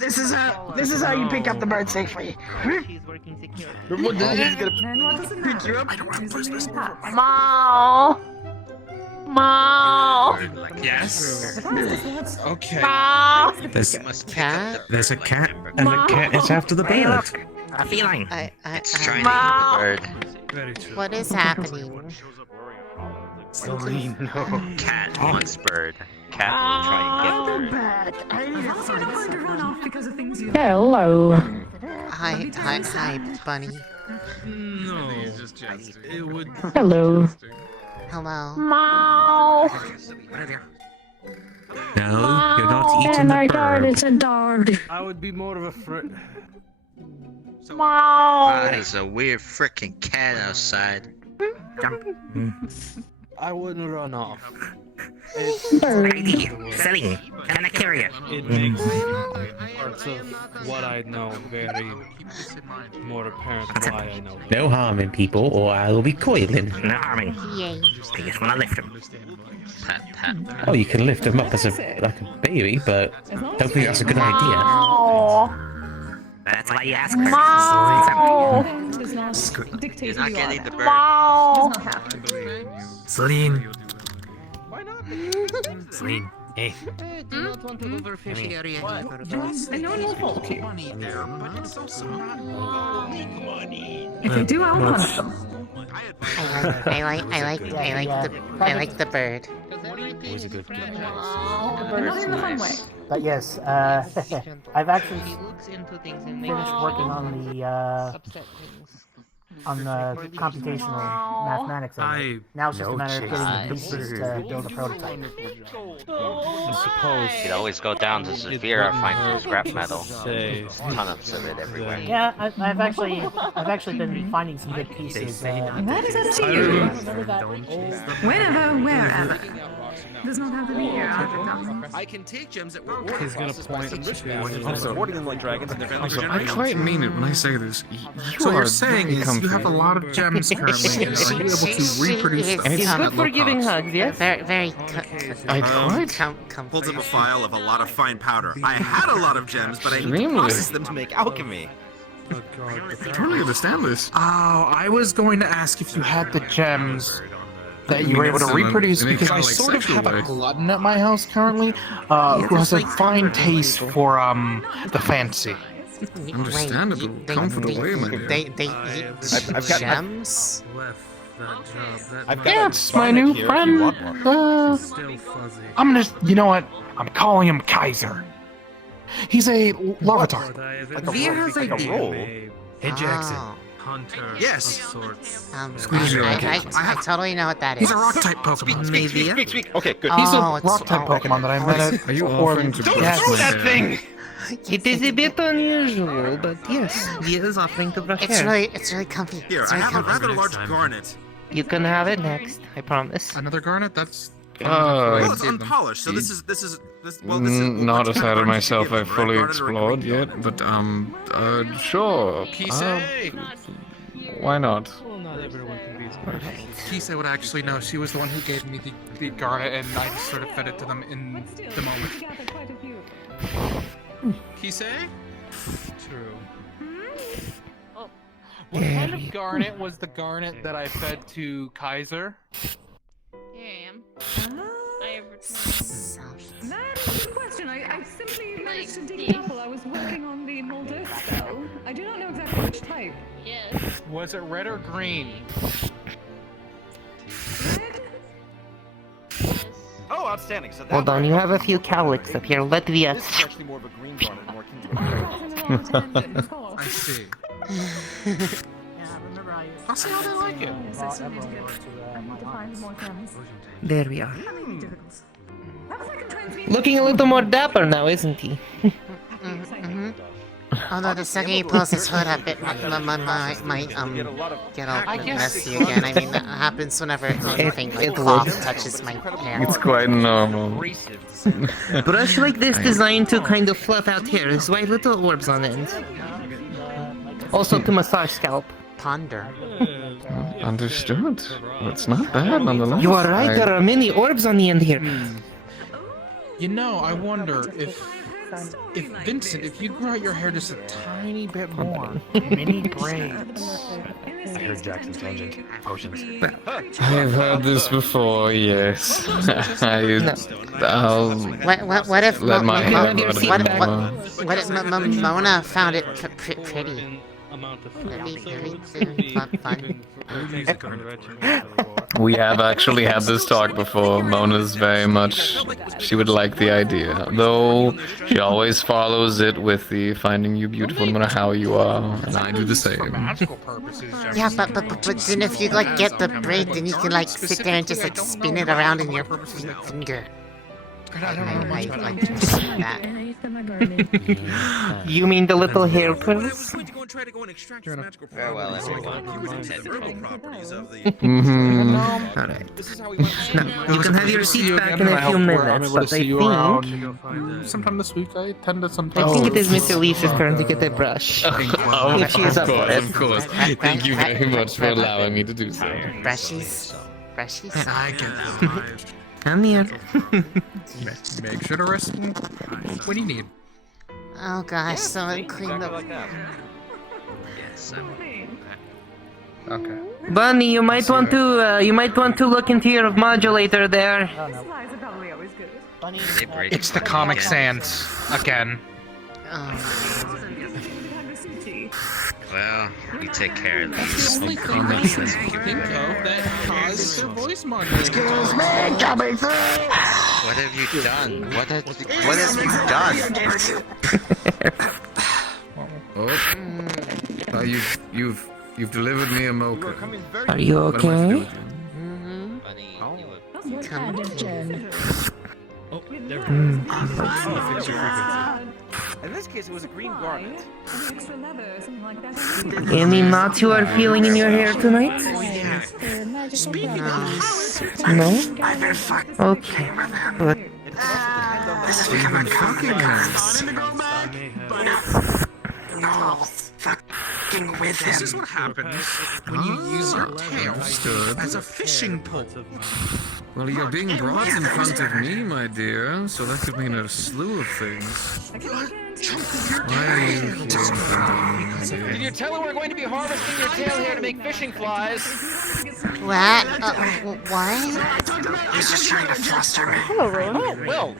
how you pick up the bird safely. Pick you up. Maul. Maul. Yes. Okay. Maul. There's Cat? a cat, and the cat is after the Hey, bird. look! A feline! It's trying to eat the bird. Very true. What is happening? Cat wants bird. Cat will try and get bird. Back. I've also not learned to run off because of things you Hello. Hi, bunny. No. It would. Hello. Hello. Maul. No, you're not eating And the I got bird. it's a dog. I would be more of a Maul. There's a weird freaking cat outside. I wouldn't run off. ID! Selling! Can I carry it? It makes parts of what I know very more apparent why I know. No harming people, or I'll be coiling. No harming. Yay. I just wanna lift him. Pat, pat. Oh, you can lift him up as a baby, but don't think that's a good idea. Maul. That's why you ask Maul. does not dictate He's who not you getting are. the bird. Maul. Does not have to. Celine. Why not? Celine. Hey. Do not want to overfish the area. And no one will fault you. If they do, I'll punish them. I like the bird. Always a good But not in the fun way. But yes, I've actually He looks into things and finished working on the upset things. computational mathematics of it. Now it's just a matter of getting the pieces to build a prototype. I suppose. You could always go down to Zafira and find some scrap metal. Say Tons of it everywhere. Yeah, I've actually been finding some good pieces. That is up to you. Whenever, wherever. Does not have to be here. I can take gems that were he's gonna point to. I quite mean it when I say this. So what you're saying is you have a lot of gems currently, and are you able to reproduce them? It's good for giving hugs, yes? Very Holds up a file of a lot of fine powder. I had a lot of gems, but I need to process them to make alchemy. Oh god. I totally understand this. Oh, I was going to ask if you had the gems that you were able to reproduce, because I sort of have a glutton at my house currently, who has a fine taste for the fancy. Understandable. Come for the way, my dear. They eat gems? Yeah, it's my new friend. I'm gonna, you know what? I'm calling him Kaiser. He's a Larvitar. Via has a role. Hey, Jackson. Hunter. Yes. I totally know what that is. He's a rock type Pokemon. Speak. Okay, good. Oh, He's a it's- rock type Pokemon that I met at. Are you offering to Don't brush throw my that hair? thing! It is a bit unusual, but yes, he is offering to brush It's hair. really comfy. Here, It's I really have a comfy. rather large garnet. You can have it next, I promise. Another garnet? That's... Well, it's unpolished, so this is Not a side of myself I've fully Garnet or a explored yet, but sure. Why not? Well, not everyone can be as good. Kisa would actually know. She was the one who gave me the garnet, and I just sort of fed it to them in the moment. Kisa? True. What kind of garnet was the garnet that I fed to Kaiser? Here I am. I have That's a good question. I simply managed to dig it up while I was working on the Molder spell. I do not know exactly which type. Yes. Was it red or green? Oh, outstanding. So that Hold on, you have a few cowlicks up here. Latvia. This is actually more of a green garnet, more akin to a I see. I'll see how they like it. There we are. Looking a little more dapper now, isn't he? Although the second he pulls his hood up, it might get all messy again. I mean, that happens whenever anything like cloth touches my hair. It's quite normal. Brush like this designed to kind of fluff out hairs, white little orbs on end. Also to massage scalp. Ponder. Understood. It's not bad, nonetheless. You are right, there are many orbs on the end here. You know, I wonder if Vincent, if you grew out your hair just a tiny bit more, mini braids. I heard Jackson tangent. Potions. I've heard this before, yes. What if let my hair grow what if Mona found it pretty? We have actually had this talk before. Mona's very much, she would like the idea. Though, she always follows it with the finding you beautiful no matter how you are. And I do the same. Yeah, but then if you like get the braid, then you can like sit there and just like spin it around in your finger. I like to see that. You mean the little hair pearls? Farewell, everyone. Alright. Now, you can have your seat back in a few minutes, but I think... Sometime this week, I tend to I sometimes... think it is Miss Elise's turn to get a brush. If she is up for it. Of course. Thank you very much for allowing me to do so. Brushies? I get that. Come here. Make sure to rest. What do you need? Oh gosh, someone clean the... Okay. Bunny, you might want to look into your modulator there. It's the Comic Sans again. Well, you take care of these. Only thing I can think of that caused their voice modulator. Excuse me, coming through! What have you done? What have you done? You've delivered me a mocha. Are you okay? In this case, it was a green garment. Any knots you are feeling in your hair tonight? No? Okay. Good. This is becoming nice. No, fucking with him. This is what happens when you use your tail as a fishing pole. Well, you're being brought in front of me, my dear, so that could mean a slew of things. Why are you here in front of me, my dear? Did you tell her we're going to be harvesting your tail hair to make fishing flies? What? What? He's just trying to fluster me. Hello, Rowan. Oh, well.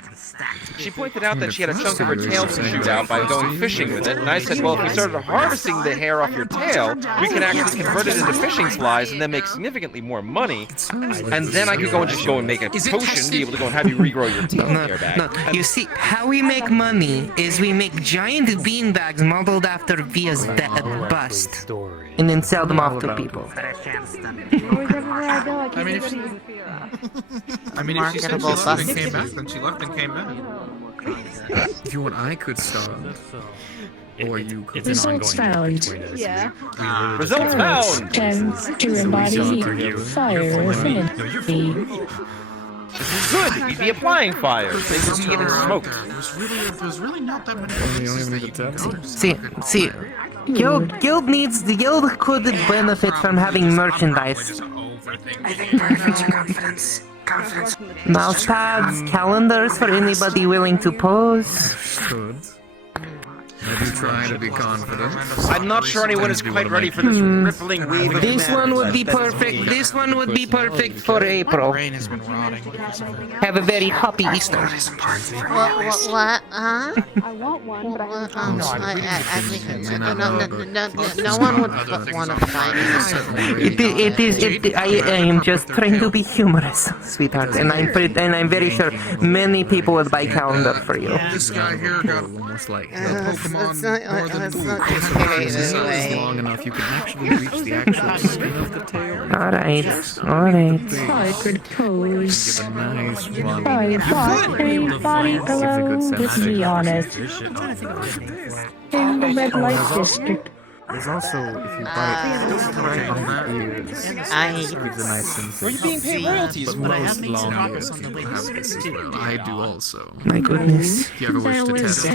She pointed out that she had a chunk of her tail to shoot out by going fishing with it, and I said, well, if we started harvesting the hair off your tail, we could actually convert it into fishing flies and then make significantly more money, and then I could go and just go and make a potion, be able to go and have you regrow your tail hair back. No, you see, how we make money is we make giant beanbags modeled after Via's bust, and then sell them off to people. I mean, if she said she left and came back, then she left and came back. If you want, I could start. Or you could. Results found. Yeah. Results found! Tends to embody fire affinity. This is good! We'd be applying fire. Things would be getting smoked. There's really not that many. See, Guild could benefit from having merchandise. I think benefits are confidence. Mouse pads, calendars for anybody willing to pose. Good. Have you tried to be confident? I'm not sure anyone is quite ready for this rippling wave of This one would be perfect. This one would be perfect for April. Have a very happy Easter. What? Huh? I want one, but I No one would want to fight me. I am just trying to be humorous, sweetheart, and I'm very sure many people would buy calendar for you. This guy here got almost like Pokemon long enough you could actually reach the actual skin of the tail. Alright. I could pose. Give a nice one. I thought a body pillow, let's be honest. In the red light district. There's also, if you bite right on the ears, it gives a nice sensation. Are you being paid royalties? But most long-eared people have this as well. I do also. My goodness. If you ever wish to test it.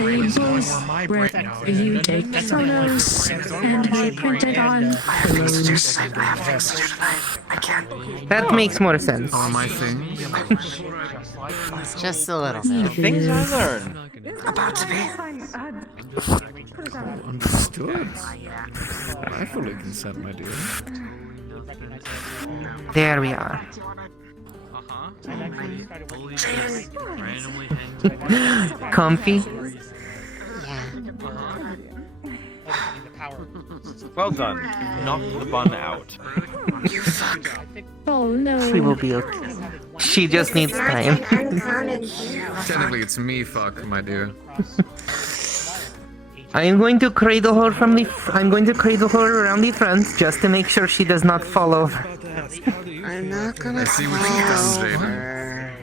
You take photos and they print it on pillows. That makes more sense. All my things. Just a little bit. Things I learn. About to be. Understood. I fully consent, my dear. There we are. Comfy? Well done. Knock the bun out. You fuck. Oh no. She will be okay. She just needs time. Technically, it's me, fuck, my dear. I'm going to cradle her from the. I'm going to cradle her around the front just to make sure she does not fall over. I'm not gonna I see what you've done, fall Jaden. over.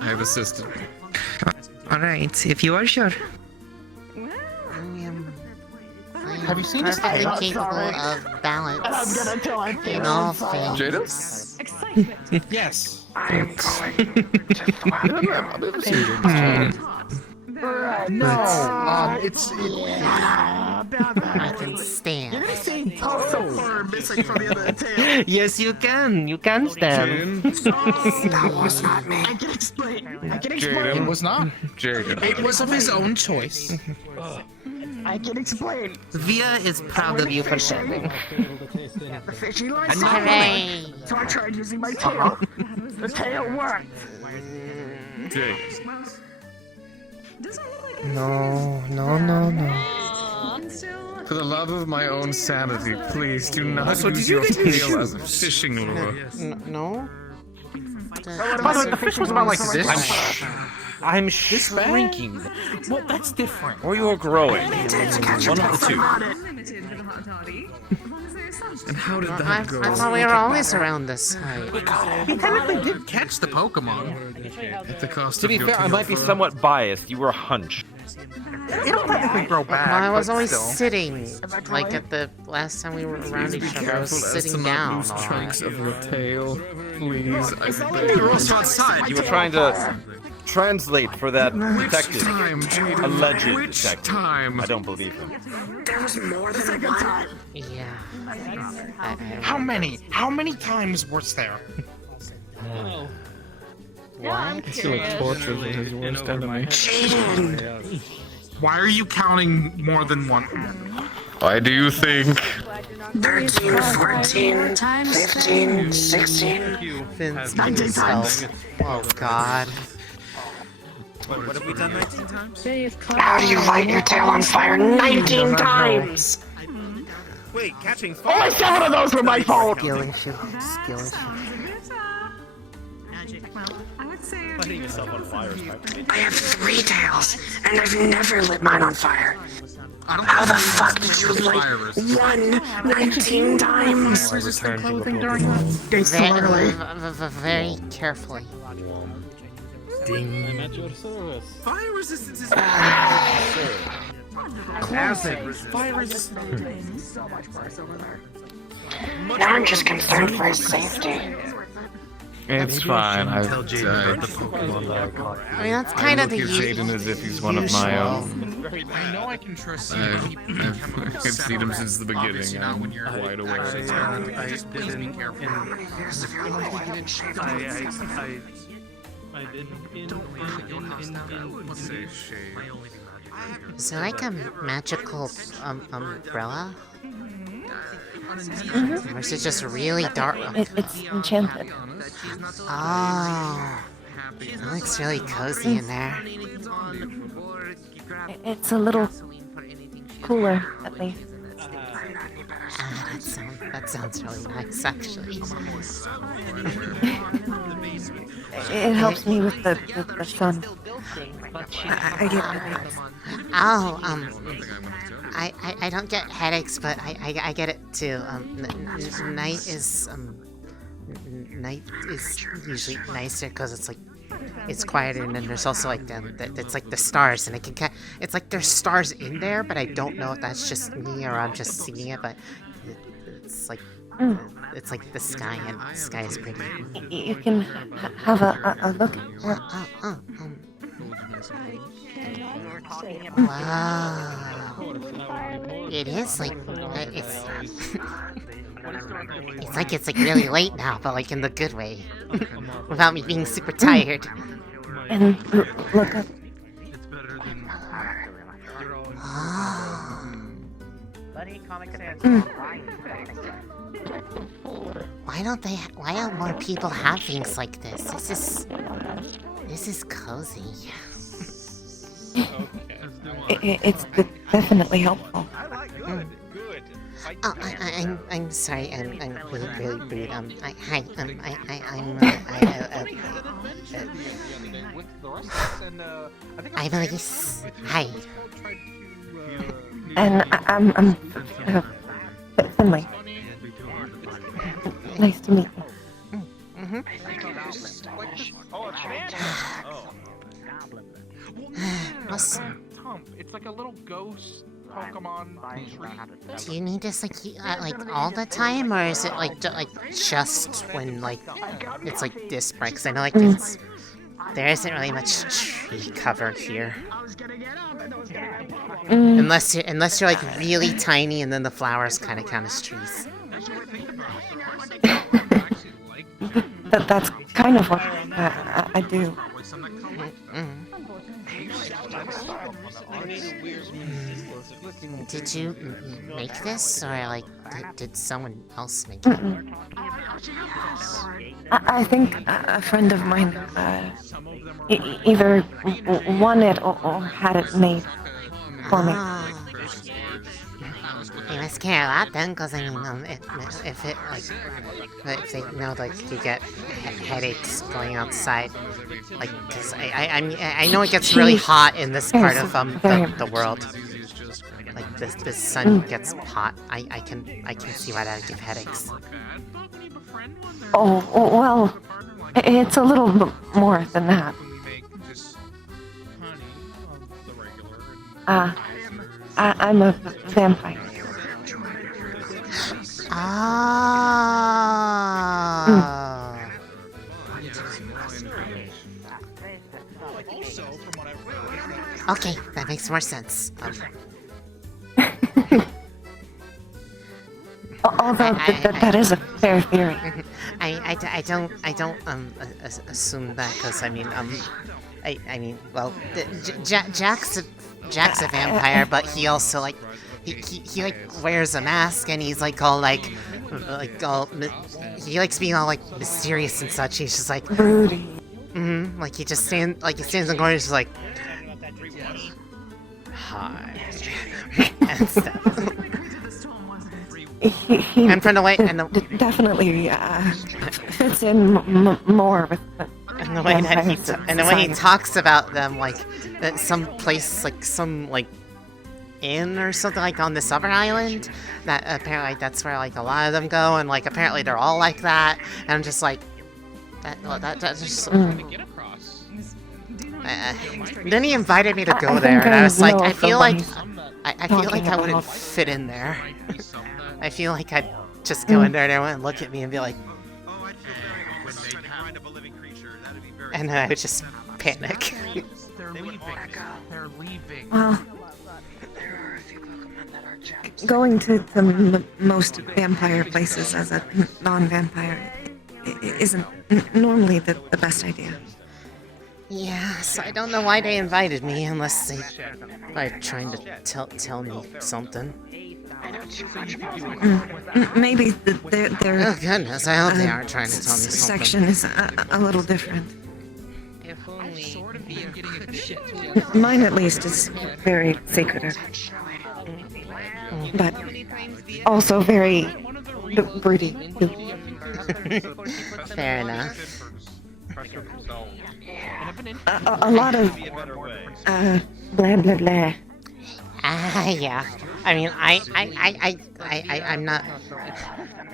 I have assisted. Alright, if you are sure. Have you seen perfectly capable of balance in all things? Jaden? Yes. I'm going No, it's I can stand. You're gonna say torso missing from the other tail. Yes, you can. You can stand. That was not me. I can explain. It was not. Jaden. It was of his own choice. I can explain. Via is proud of you for standing. The fishing line Hooray! so I tried using my tail. The tail worked. Jaden. No, no, no, no. For the love of my own sanity, please do not Also, use did you your get new tail as a shoes? fishing lure. No? By the way, the fish was about like this. I'm shrinking. Well, that's different. Or you're growing. One of the two. And how did I that go? thought we were always around this height. You technically did catch the Pokemon. At the cost To of be your fair, I tail might be fur. somewhat biased. You were a hunch. It'll technically grow back. Well, I was but always still. sitting. Like at the last time we were around Please each be other, I was careful as to sitting not down. lose a lot. chunks of your tail. Please, I beg. You're also outside. You were trying to translate for that Which detective. time, Jaden? Alleged Which detective. time? I don't believe him. There was more than one time. Yeah. How many? How many times was there? What? It's still a torture for his worst enemy. Jaden! Why are you counting more than one? Why do you think? 13, 14, 15, 16. Vince 19 needs times. help. Oh God. What have we done 19 times? How do you light your tail on fire 19 times? Wait, catching fire? Only 7 of those were my fault! Skill issue. Skill issue. Lighting yourself on fire is I have 3 tails, and I've never lit mine on fire. How the fuck did you light one 19 times? Very carefully. Ding. I'm at your service. Fire resistance is Acid Fire resistance. So much worse over there. Now I'm just concerned for his safety. It's fine. I've tell Jaden about the Pokemon that I caught. I mean, that's kind of the look at Jaden as if he's one of my own. I know I can trust you. I've seen him since the beginning. I'm wide aware. Please be careful. I did Is there like a magical umbrella? Or is it just really dark? It's enchanted. Oh, it looks really cozy in there. It's a little cooler, at least. Ah, that sounds really nice, actually. It helps me with the sun. I get headaches. Oh, I don't get headaches, but I get it too. Night is usually nicer because it's quieter, and then there's also like it's like the stars, and it's like there's stars in there, but I don't know if that's just me or I'm just seeing it, but it's like it's like the sky, and the sky is pretty. You can have a look. Wow. It is like it's like really late now, but like in the good way, without me being super tired. and look up. It's better than drawing. Buddy, Comic Sans. Why don't more people have things like this? This is cozy. It's definitely helpful. Oh, I'm sorry. I'm really rude. Hi. I'm Elise. Hi. And I'm Finley. Nice to meet you. It's like a little ghost Pokemon tree. Do you need this like all the time, or is it like just when like it's like this bright? 'Cause I know like there isn't really much tree cover here. Unless you're like really tiny, and then the flowers kind of count as trees. That's kind of what I do. Did you make this, or like did someone else make it? I think a friend of mine either won it or had it made for me. You must care a lot then, because I mean, if they know like you get headaches going outside, like, cause I know it gets really hot in this part of the world. Like the sun gets hot. I can see why that would give headaches. Oh well, it's a little bit more than that. I'm a vampire. Okay, that makes more sense. Although that is a fair theory. I don't assume that, because I mean well, Jack's a vampire, but he also like he like wears a mask, and he's like all he likes being all like mysterious and such. He's just like broody. Like he stands in the corner, just like hi and stuff. He and from the way definitely fits in more with the way that he talks about them, like that some place, like some like inn or something, like on this other island, that apparently that's where like a lot of them go, and like apparently they're all like that, and I'm just like that's just. Then he invited me to go there, and I was like, I feel like I wouldn't fit in there. I feel like I'd just go in there and everyone would look at me and be like, and then I would just panic. They're leaving. Well, going to most vampire places as a non-vampire isn't normally the best idea. Yeah, so I don't know why they invited me, unless they are trying to tell me something. Maybe their oh goodness, I hope they aren't trying to tell me something. Section is a little different. Mine, at least, is very secretive, but also very broody. Fair enough. A lot of blah blah blah. Yeah. I mean,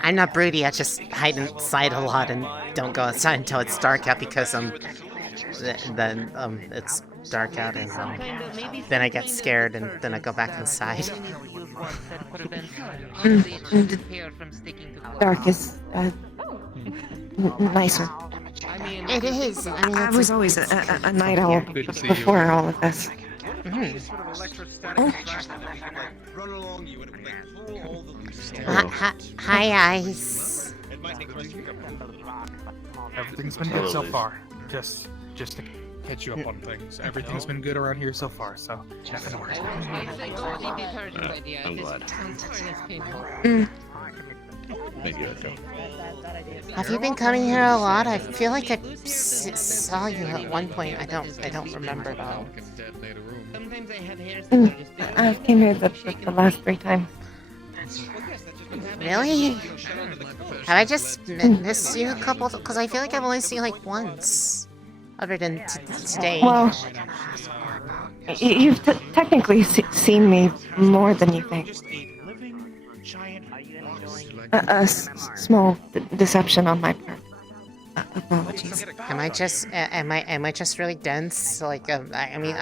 I'm not broody. I just hide inside a lot and don't go outside until it's dark out, because then it's dark out, and then I get scared, and then I go back inside. Dark is nicer. It is. I mean, I was always a night owl before all of this. Hi, Ice. Everything's been good so far. Just catch you up on things. Everything's been good around here so far, so nothing to worry about. I'm glad. Thank you, Echo. Have you been coming here a lot? I feel like I saw you at one point. I don't remember though. I came here the last 3 times. Really? Have I just missed you a couple? Because I feel like I've only seen you like once, other than today. Well, you've technically seen me more than you think. A small deception on my part. Apologies. Am I just really dense? Like, I mean,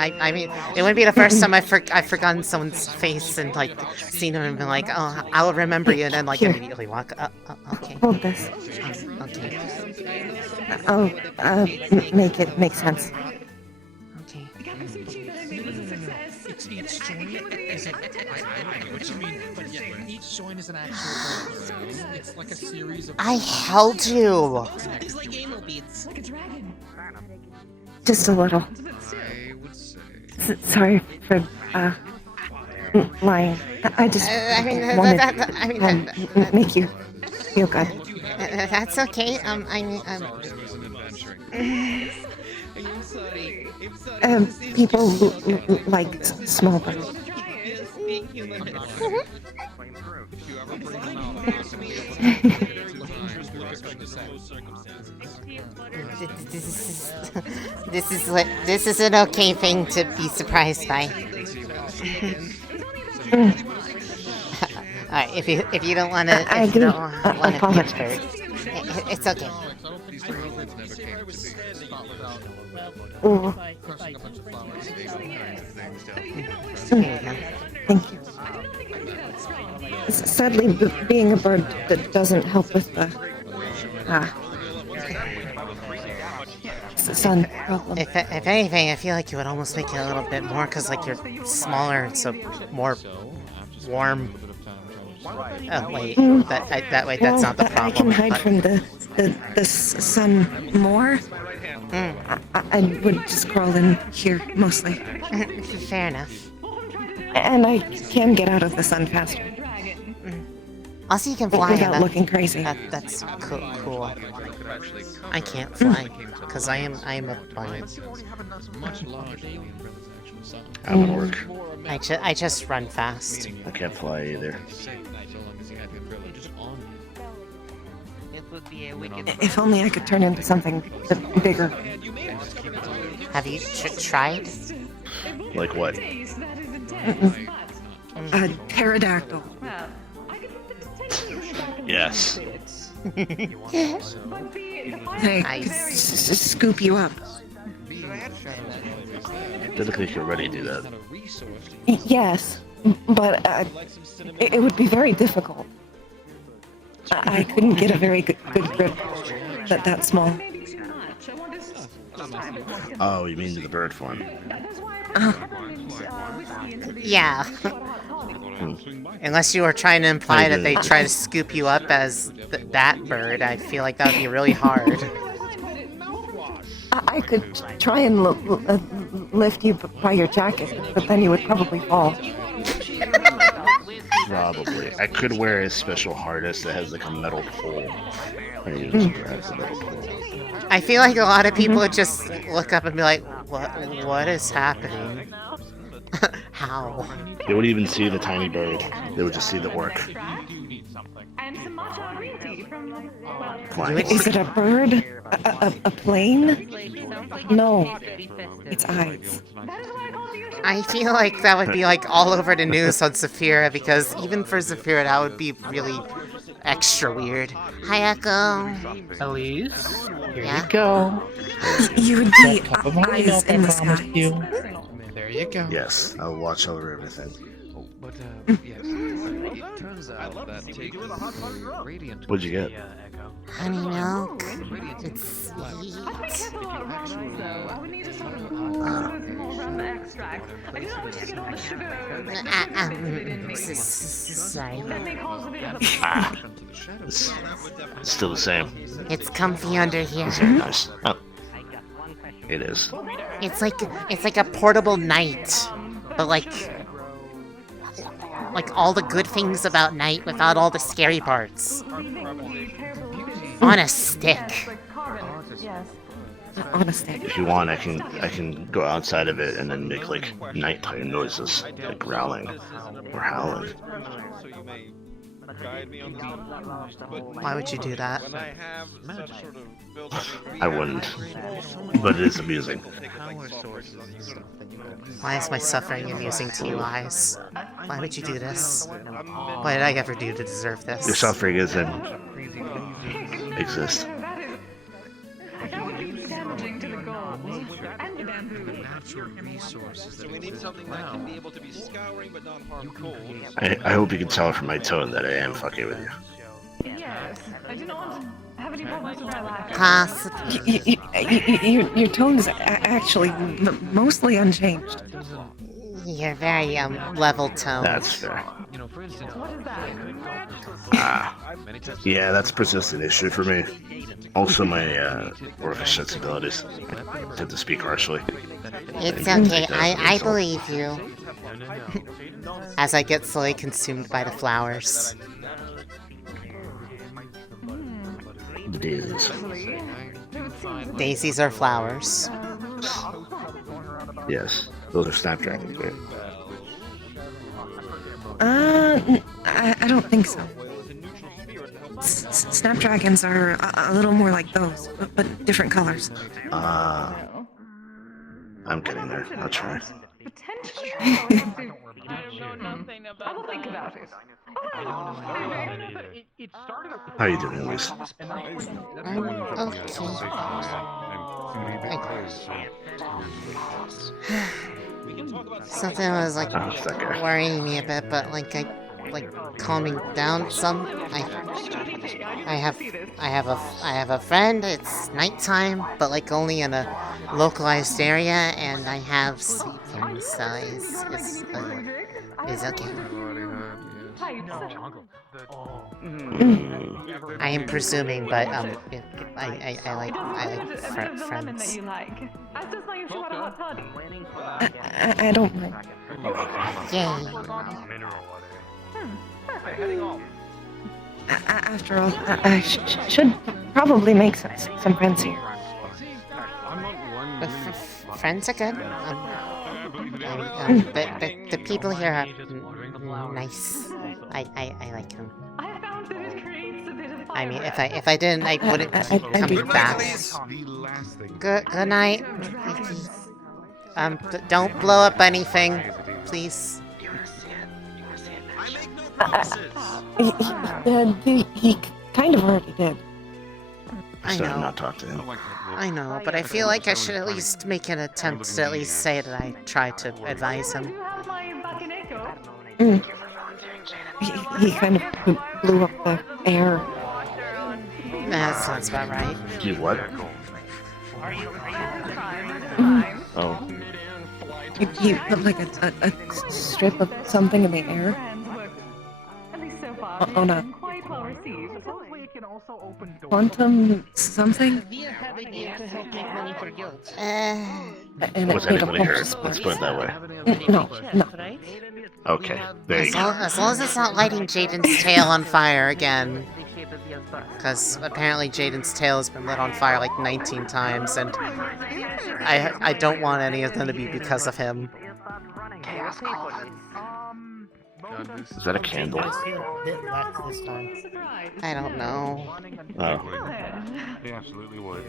it wouldn't be the first time I've forgotten someone's face and like seen them and been like, oh, I'll remember you, and then like immediately walk up. Okay. Hold this. Okay. Oh, make it make sense. Okay. Each joint is what you mean? But yeah, each joint is an actual. It's like a series of. I held you. It's like anal beads. Like a dragon. Just a little. I would say. Sorry for lying. I just wanted to make you feel good. That's okay. People like small birds. This is an okay thing to be surprised by. Alright, if you don't want to, it's okay. Ooh. Thank you. Sadly, being a bird that doesn't help with the sun problem. If anything, I feel like you would almost make it a little bit more, because like you're smaller, so more warm. Oh wait, that way that's not the problem. I can hide from the sun more. I would just crawl in here mostly. Fair enough. And I can get out of the sun faster. Also, you can fly without looking crazy. That's cool. I can't fly because I am a bunny. That would work. I just run fast. I can't fly either. If only I could turn into something bigger. Have you tried? Like what? A pterodactyl. Yes. Hey, scoop you up. Doesn't think you're ready to do that. Yes, but it would be very difficult. I couldn't get a very good grip that small. Oh, you mean the bird form? Yeah. Unless you were trying to imply that they try to scoop you up as that bird, I feel like that would be really hard. I could try and lift you by your jacket, but then you would probably fall. Probably. I could wear a special harness that has like a metal pole. I feel like a lot of people would just look up and be like, what is happening? How? They wouldn't even see the tiny bird. They would just see the orc. Is it a bird? A plane? No. It's eyes. I feel like that would be like all over the news on Saphira, because even for Saphira that would be really extra weird. Hi, Echo. Elise, here Yeah? you go. You would be eyes in the sky. There you go. Yes, I'll watch over everything. But yes, it turns out that taking radiant. What'd you get? Honey milk. It's sweet. Sorry. It's still the same. It's comfy under here. That's very nice. Oh. It is. It's like a portable night, but like all the good things about night without all the scary parts. On a stick. On a stick. If you want, I can go outside of it and then make like nighttime noises, like growling or howling. Why would you do that? I wouldn't, but it is amusing. Why is my suffering amusing to you, Eyes? Why would you do this? What did I ever do to deserve this? Your suffering isn't exist. I hope you can tell from my tone that I am fucking with you. Yes, I do not want to have any problems with my lack. Pass. Your tone is actually mostly unchanged. You're very level tone. That's fair. What is that? Yeah, that's a persistent issue for me. Also, my orphish sensibilities tend to speak harshly. It's okay, I believe you. As I get slowly consumed by the flowers. The daisies. Daisies are flowers. Yes, those are snapdragons, right? I don't think so. Snapdragons are a little more like those, but different colors. I'm getting there. I'll try. I will think about it. How you doing, Elise? Something was like worrying me a bit, but like calming down some. I have a friend. It's nighttime, but like only in a localized area, and I have sleeping, so it's okay. I am presuming, but I like friends. I don't mind. Yay. After all, I should probably make some friends here. Friends are good. The people here are nice. I like them. I mean, if I didn't, I wouldn't keep coming back. Good night. Don't blow up anything, please. He kind of already did. I know. Not talk to him. I know, but I feel like I should at least make an attempt to at least say that I tried to advise him. He kind of blew up the air. That sounds about right. You what? Oh. He put like a strip of something in the air. On a quantum something? And Was anybody hurt? Let's put it that way. No. Okay, there you go. As long as it's not lighting Jaden's tail on fire again. Because apparently Jaden's tail has been lit on fire like 19 times, and I don't want any of them to be because of him. Is that a candle? I don't know. Oh. They absolutely would.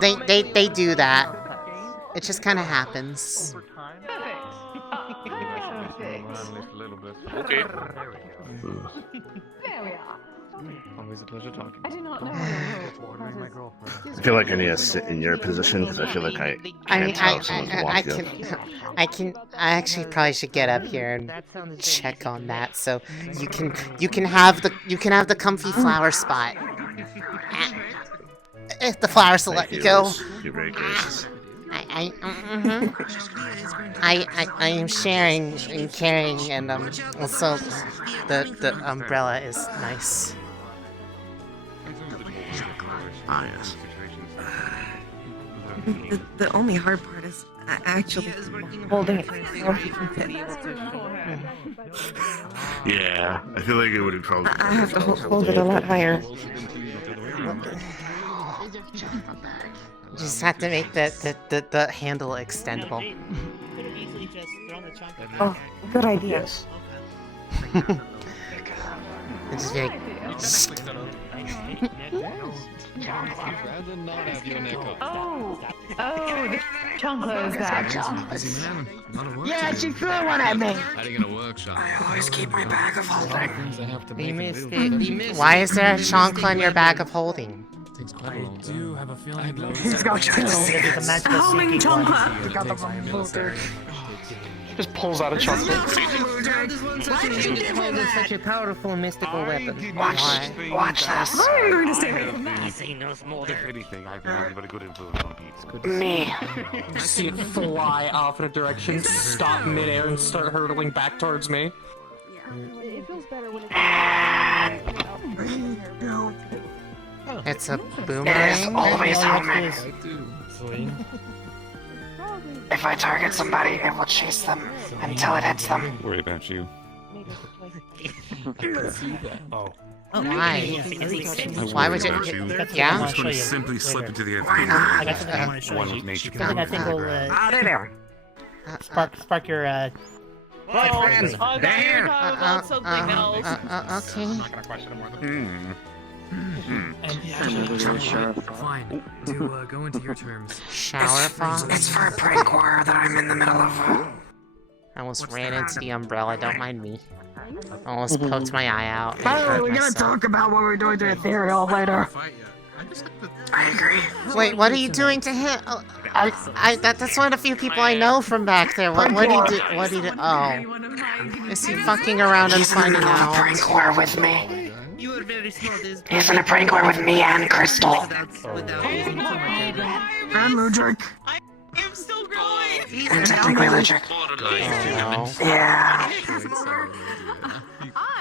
They do that. It just kind of happens. Okay. There we are. Always a pleasure talking. I do not know. I feel like I need to sit in your position because I feel like I can't tell if someone's walking up. I actually probably should get up here and check on that, so you can have the comfy flower spot. If the flowers will let me go. You're very gracious. I am sharing and caring, and also the umbrella is nice. Ah, yes. The only hard part is actually holding it. Yeah, I feel like it would probably. I have to hold it a lot higher. You just have to make the handle extendable. Oh, good idea. It's just like... Oh, the chocolate is back. Yeah, she threw one at me. I always keep my bag of holding. You missed it. You missed Why is there a chancla in your bag of holding? I do have a feeling. Let's go check to see this. How many chocolate? We got the remover. Just pulls out a chocolate. Why did you give her that? Such a powerful mystical weapon. Watch this. I'm going to stay away from that. He knows more than anything. I've been very good influence on people. Me. See it fly off in a direction, stop midair, and start hurtling back towards me. It feels better when It's a It is boomerang? always homing. If I target somebody, it will chase them until it hits them. Worry about you. Oh. Why? Why would you? Yeah? I'm just going to simply slip into the Why not? I got something I want to show One you. with nature. Something I think will Out of there. spark your friends. I thought you were talking about something else. Okay. I'm not gonna question it more. Fine. To go into your terms. Shower fox? It's for a prank war that I'm in the middle of. I almost ran into the umbrella, don't mind me. Almost poked my eye out. and Oh, hurt we're gonna myself. talk about what we're doing to Ethereal later. I agree. Wait, what are you doing to him? Oh, that's one of the few people I know from back there. What did he do? What did he do? Oh. Is he fucking around and He's in the finding middle of a out? prank war with me. You are very smart. He's in a prank war with me and Crystal. I'm allergic. I'm still growing. I'm technically allergic. Oh, Yeah.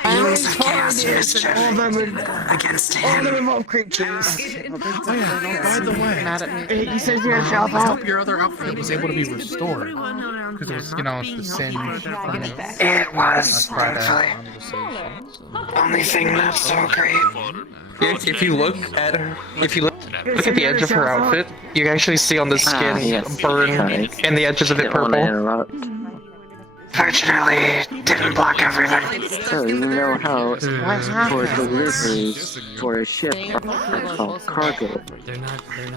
I always chaos mischief against him. All the remote creatures. By the way, He says you're a shop I hope your other outfit was able to be restored. Because it was, you know, the singe from It was, thankfully. Only thing not so great. If you look at her, if you look at the edge of her outfit, you can actually see on the skin burn and the edges of it purple. Fortunately, didn't block everything. So you know how for deliveries for a ship called cargo,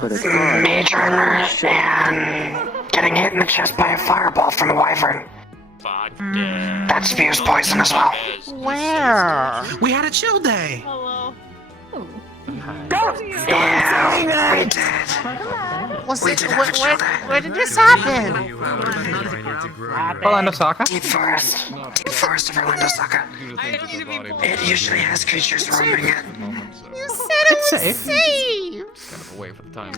but a car. Major alert and getting hit in the chest by a fireball from a wyvern. That's fuse poison as well. Where? We had a chill day. Hello. Yeah, we did. Was We it? did have a chill day. Where did this happen? Orlando Saka? Deep forest of Orlando Saka. It usually has creatures roaming it. You said it was safe.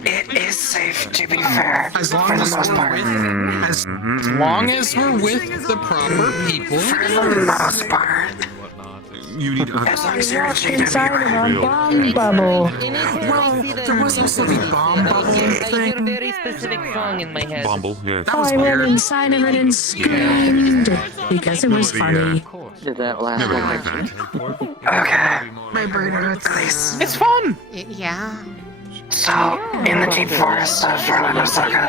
It is safe, to be fair, for the most part. As long as we're with the proper people. For the most part. You need As long as you're a Inside of JW. a bomb bubble. Well, there was also the bomb bubble I hear a thing. very specific song in my head. Bumble, yes. That was I went weird. inside of it and screamed because it was funny. Did that last Never long? like that. Okay. My brain hurts. Elise. It's fun! Yeah. So, in the deep forest of Orlando Saka,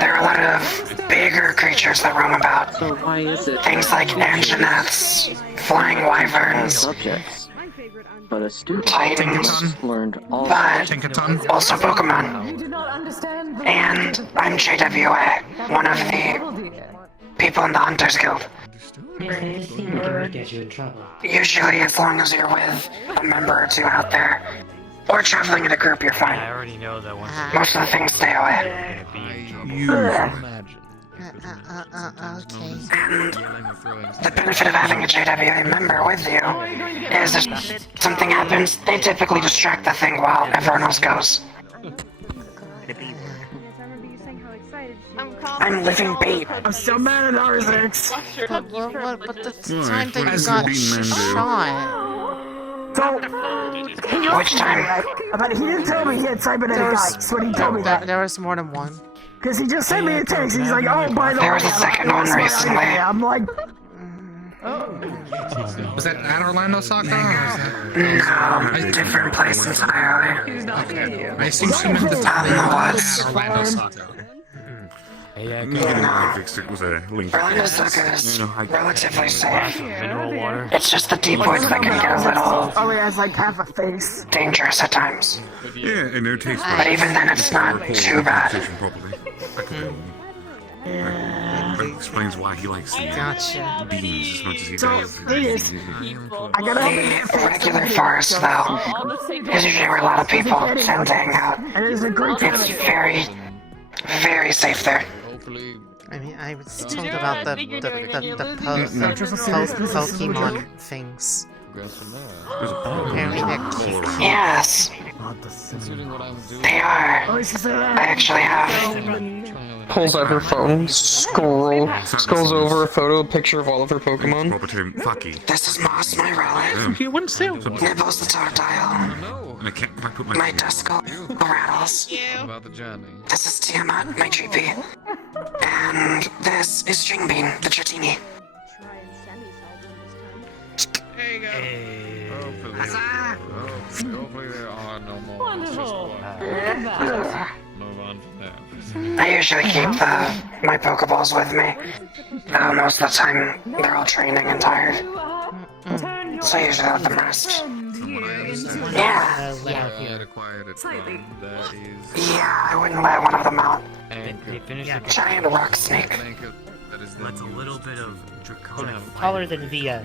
there are a lot of bigger creatures that roam about. So why is it Things like anjanaths, flying wyverns, subjects? But a student titans, learned all but Tinkaton. also Pokemon. You do not understand the And I'm JWA, one of the people in the Hunters Guild. Get you in trouble. Usually, as long as you're with a member or two out there, or traveling in a group, you're I fine. already know that once Most of the things stay away. Okay. And the benefit of having a JWA member with you is if something happens, they typically distract the thing while everyone else goes. I'm living bait. I'm so mad at Arzix. But the time that you got shot. So, Which time? But he didn't tell me he had cybernetic eyes when he told me that. There was more than one. Because he just sent me a text. He's like, oh, by the way, There was a second one recently. I'm like, Was that at Orlando Soccer? No, different place entirely. I assume she meant the time was Orlando Soccer. Orlando Soccer is relatively safe. It's just the deep woods that can get a little oh, he has like half a face. dangerous at times. Yeah, and no taste. But even then, it's not too bad. That explains why he likes Gotcha. beans as much as he So, does. thing is, I gotta The regular forest, though, is usually where a lot of people tend to hang out. and there's a great It's very, very safe there. I mean, I was told about the Pokemon things. Apparently they're cute. Yes, they are. I actually have. Pulls out her phone, scrolls over a picture of all of her Pokemon. This is Moss, my relic. You wouldn't say Nibbles the Totodile. And I can't quite put My Duskull, the Rattles. About the journey. This is Tiamat, my GP. And this is Stringbean, the Chatini. There you go. Hopefully there are no more. Wonderful. Move on from there. I usually keep my Pokeballs with me. Most of the time, they're all training and tired. So I usually let them rest. Yeah. Yeah, I wouldn't let one of them out. Giant rock snake. That's a little bit of draconic. Taller than Via.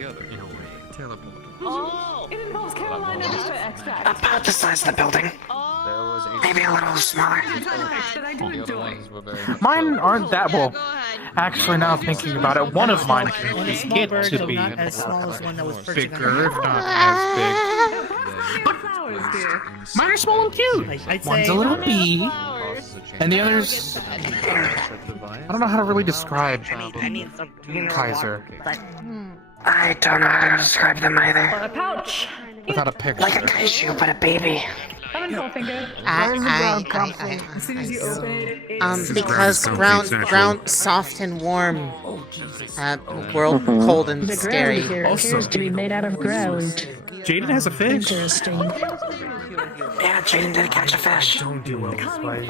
Oh, it involves Carolina extract. About the size of the building. Maybe a little smaller. That I do enjoy. Mine aren't that well. Actually, now thinking about it, one of mine can get to be as small as one that was perching bigger, if on not as big. Flowers, dear. Mine are small and cute. I'd One's say a little bee, and the other's... I don't know how to really describe Kaiser. I don't know how to describe them either. A pouch. Without a picture. Like a kaiju, but a baby. Finger. As soon as you open it, because ground soft and warm, world cold and The scary. ground here appears to be made out of ground. Jaden has a fish. Interesting. Yeah, Jaden did catch a fish. Don't do well, Spice.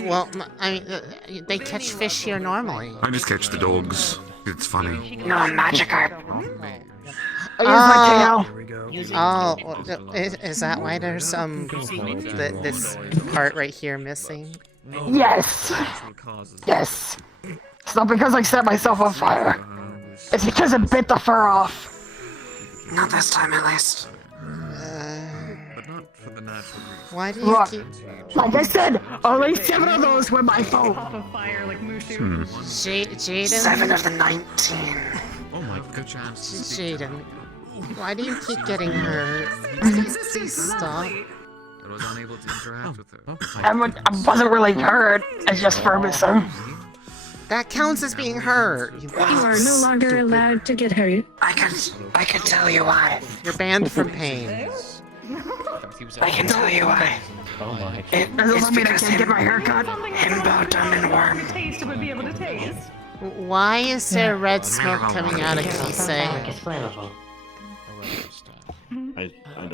Well, I mean, they catch fish here normally. I just catch the dogs. It's funny. No, Magikarp. Is that why there's this part right here missing? Yes. Yes. It's not because I set myself on fire. It's because it bit the fur off. Not this time, at least. Why do you Look, keep... like I said, only 7 of those were my fault. Jaden? 7 of the 19. Oh my good chance. Jaden, why do you keep getting hurt? Please stop. I was unable to interact with her. I wasn't really hurt. I just Ferguson. That counts as being hurt. You are no longer allowed to get hurt. I can tell you why. You're banned from pain. I can tell you why. Oh my. It's because I can't get my hair cut. Himbo, Dumb, and Worm. Taste would be able to taste. Why is there red smoke coming out of Kisei? It's flammable.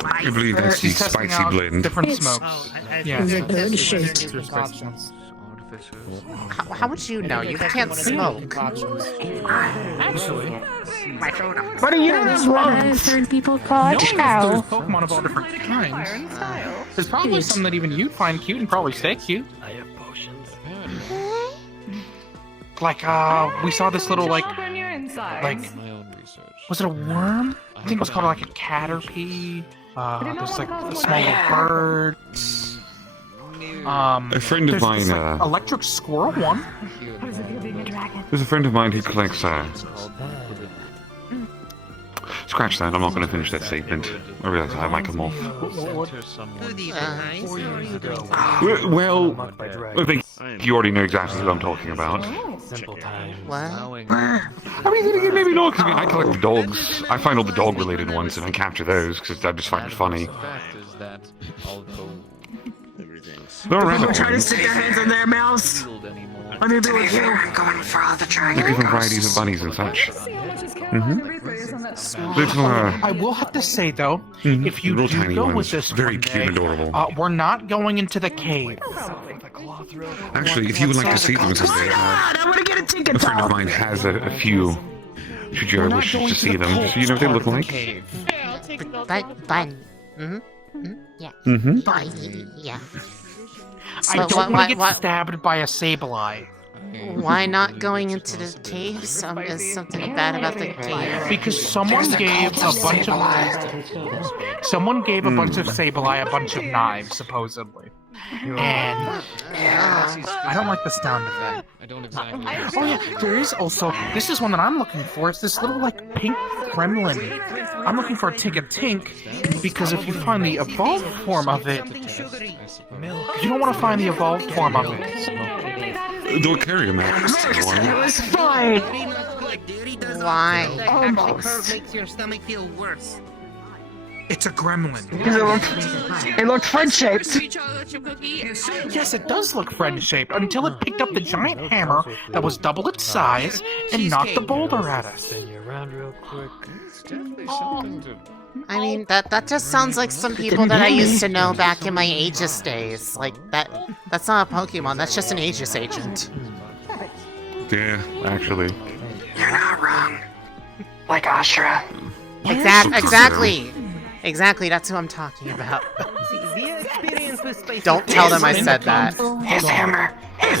I believe that's the spicy blend. Different smokes. How would you know? You can't smoke. Actually, but you don't have lungs. I've heard people call it There's cow. Pokemon of all different kinds. There's probably some that even you'd find cute and probably stay cute. I have potions. Like, we saw this little, like, was it a worm? I think it was called, like, a caterpie. There's, like, a small little bird. A friend of mine, electric squirrel one. There's a friend of mine who collects, scratch that, I'm not going to finish that statement. I realize I might come off. Well, I think You already know exactly who I'm talking about. Simple time. What? I mean, then again, maybe not, because I collect dogs. I find all the dog-related ones and I capture those, because I just find it funny. There are People rabbit try to ones. stick their hands in their mouths. What do you do with you? I'm going for all the There are different varieties of bunnies and such. Little, I will have to say though, if you little do tiny go ones. with this Very one cute day, and adorable. we're not going into the cave. Actually, if you would like to see them someday, I want to get a ticket. a friend of mine has a few. Should you ever wish to see them, so you know what they look like? Yeah. Yeah. I don't want to get stabbed by a Sableye. Why not going into the cave? Is something bad about the cave? Because someone gave a bunch of Sableye a bunch of knives, supposedly. And I don't like the sound of that. I don't exactly. Oh yeah, there is also, this is one that I'm looking for. It's this little like pink gremlin. I'm looking for a Tink, because if you find the evolved form of it, you don't want to find the evolved form of it. Don't carry a mask. It was fine. Why? Almost. Makes your stomach feel worse. It's a gremlin. It looked friend-shaped. Yes, it does look friend-shaped, until it picked up the giant hammer that was double its size and knocked the boulder at us. I mean, that just sounds like some people that I used to know back in my Aegis days. Like, that's not a Pokemon, that's just an Aegis agent. Yeah, actually. You're not wrong. Like Ashura. Exactly! Exactly, that's who I'm talking about. Don't tell them I said that. His